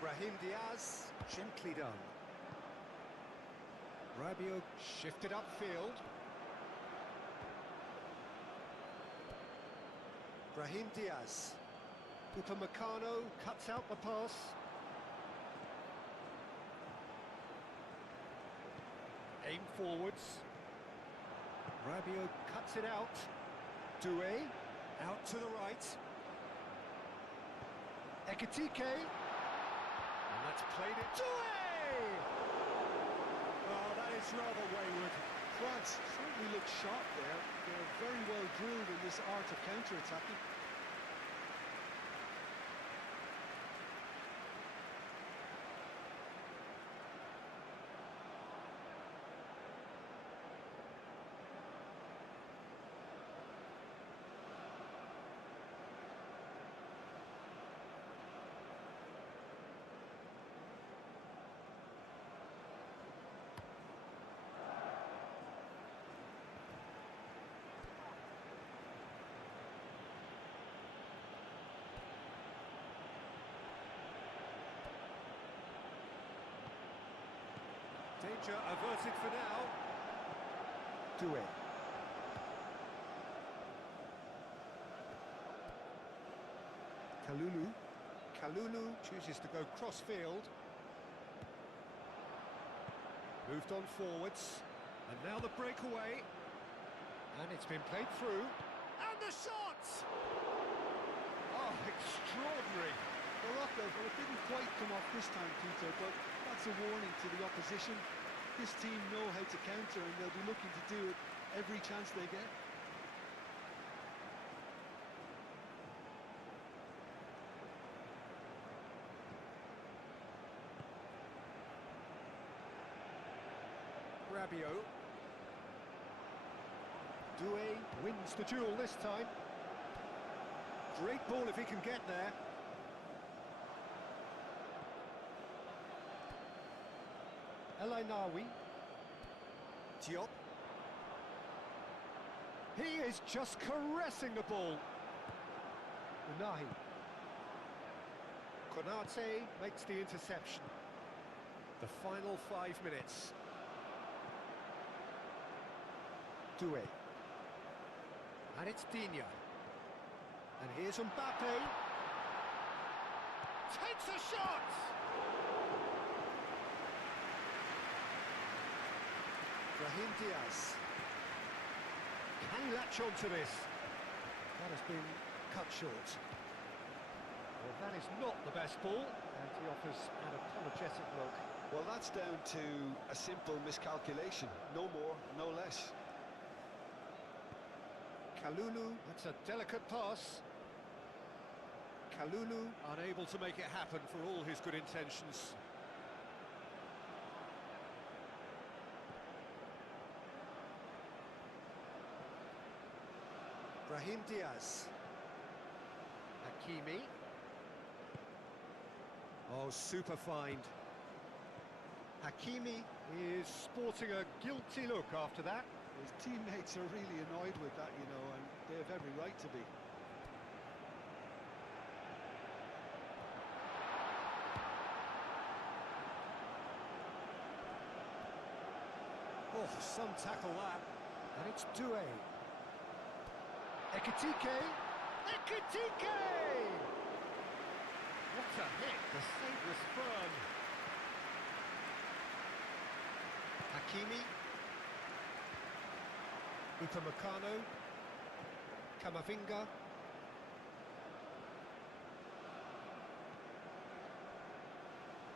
Brahim Diaz, gently done. Rabiot shifted upfield. Brahim Diaz. Upamecano cuts out the pass. Aim forwards. Rabiot cuts it out. Doué, out to the right. Ekitike. And that's played it. Doué! Oh, that is rather wayward. France certainly look sharp there. They're very well drilled in this art of counter-attacking. Danger averted for now. Doué. Kalulu. Kalulu chooses to go cross-field. Moved on forwards. And now the breakaway. And it's been played through. And the shot! Oh, extraordinary. Morocco, well, it didn't quite come off this time, Peter, but that's a warning to the opposition. This team know how to counter, and they'll be looking to do it every chance they get. Rabiot. Doué wins the duel this time. Great ball if he can get there. El Ainaoui. Diop. He is just caressing the ball. Unahi. Konate makes the interception. The final 5 minutes. Doué. And it's Digne. And here's Mbappe. Takes a shot! Brahim Diaz. Can he latch on to this? That has been cut short. Well, that is not the best ball, and he offers an apologetic look. Well, that's down to a simple miscalculation. No more, no less. Kalulu, that's a delicate pass. Kalulu unable to make it happen for all his good intentions. Brahim Diaz. Hakimi. Oh, super find. Hakimi is sporting a guilty look after that. His teammates are really annoyed with that, you know, and they have every right to be. Oh, some tackle that. And it's Doué. Ekitike! Ekitike! What a hit! The save was firm. Hakimi. Upamecano. Camavinga.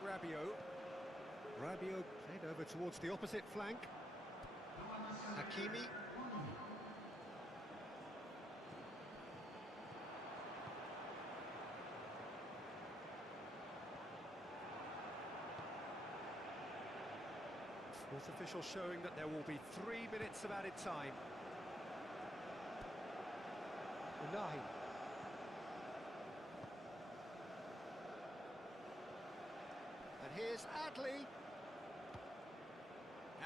Rabiot. Rabiot played over towards the opposite flank. Hakimi. Fourth official showing that there will be 3 minutes of added time. Unahi. And here's Adli.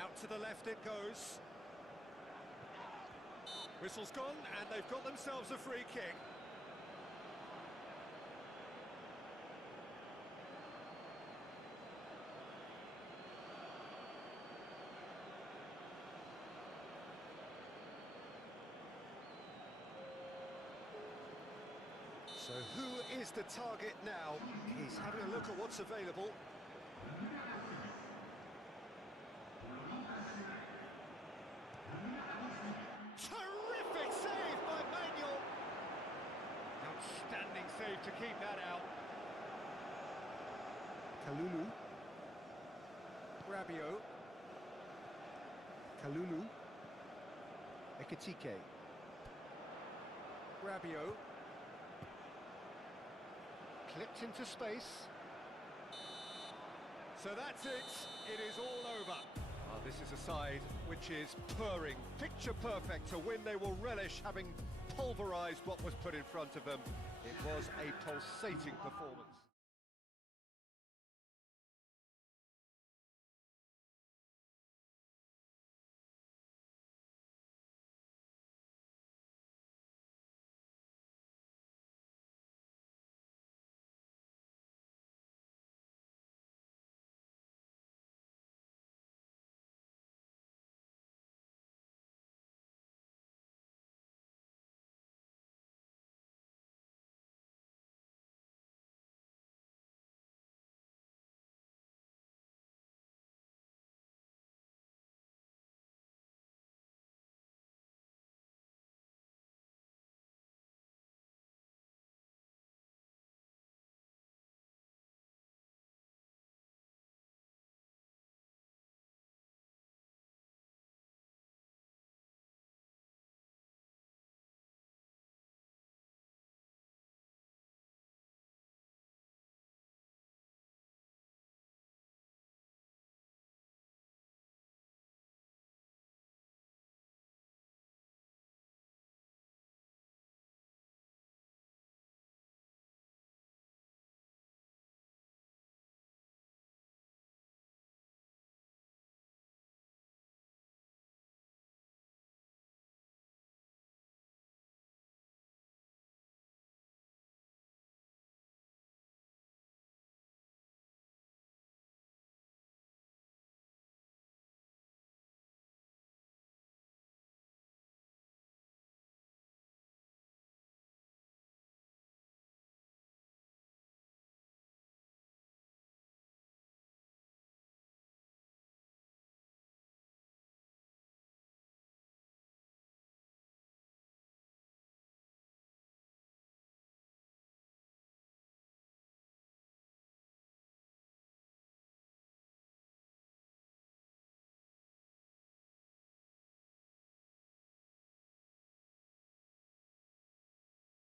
Out to the left it goes. Whistle's gone, and they've got themselves a free kick. So who is the target now? He's having a look at what's available. Terrific save by Manuel. Outstanding save to keep that out. Kalulu. Rabiot. Kalulu. Ekitike. Rabiot. Clipped into space. So that's it. It is all over. This is a side which is purring, picture perfect to win. They will relish having pulverised what was put in front of them. It was a pulsating performance.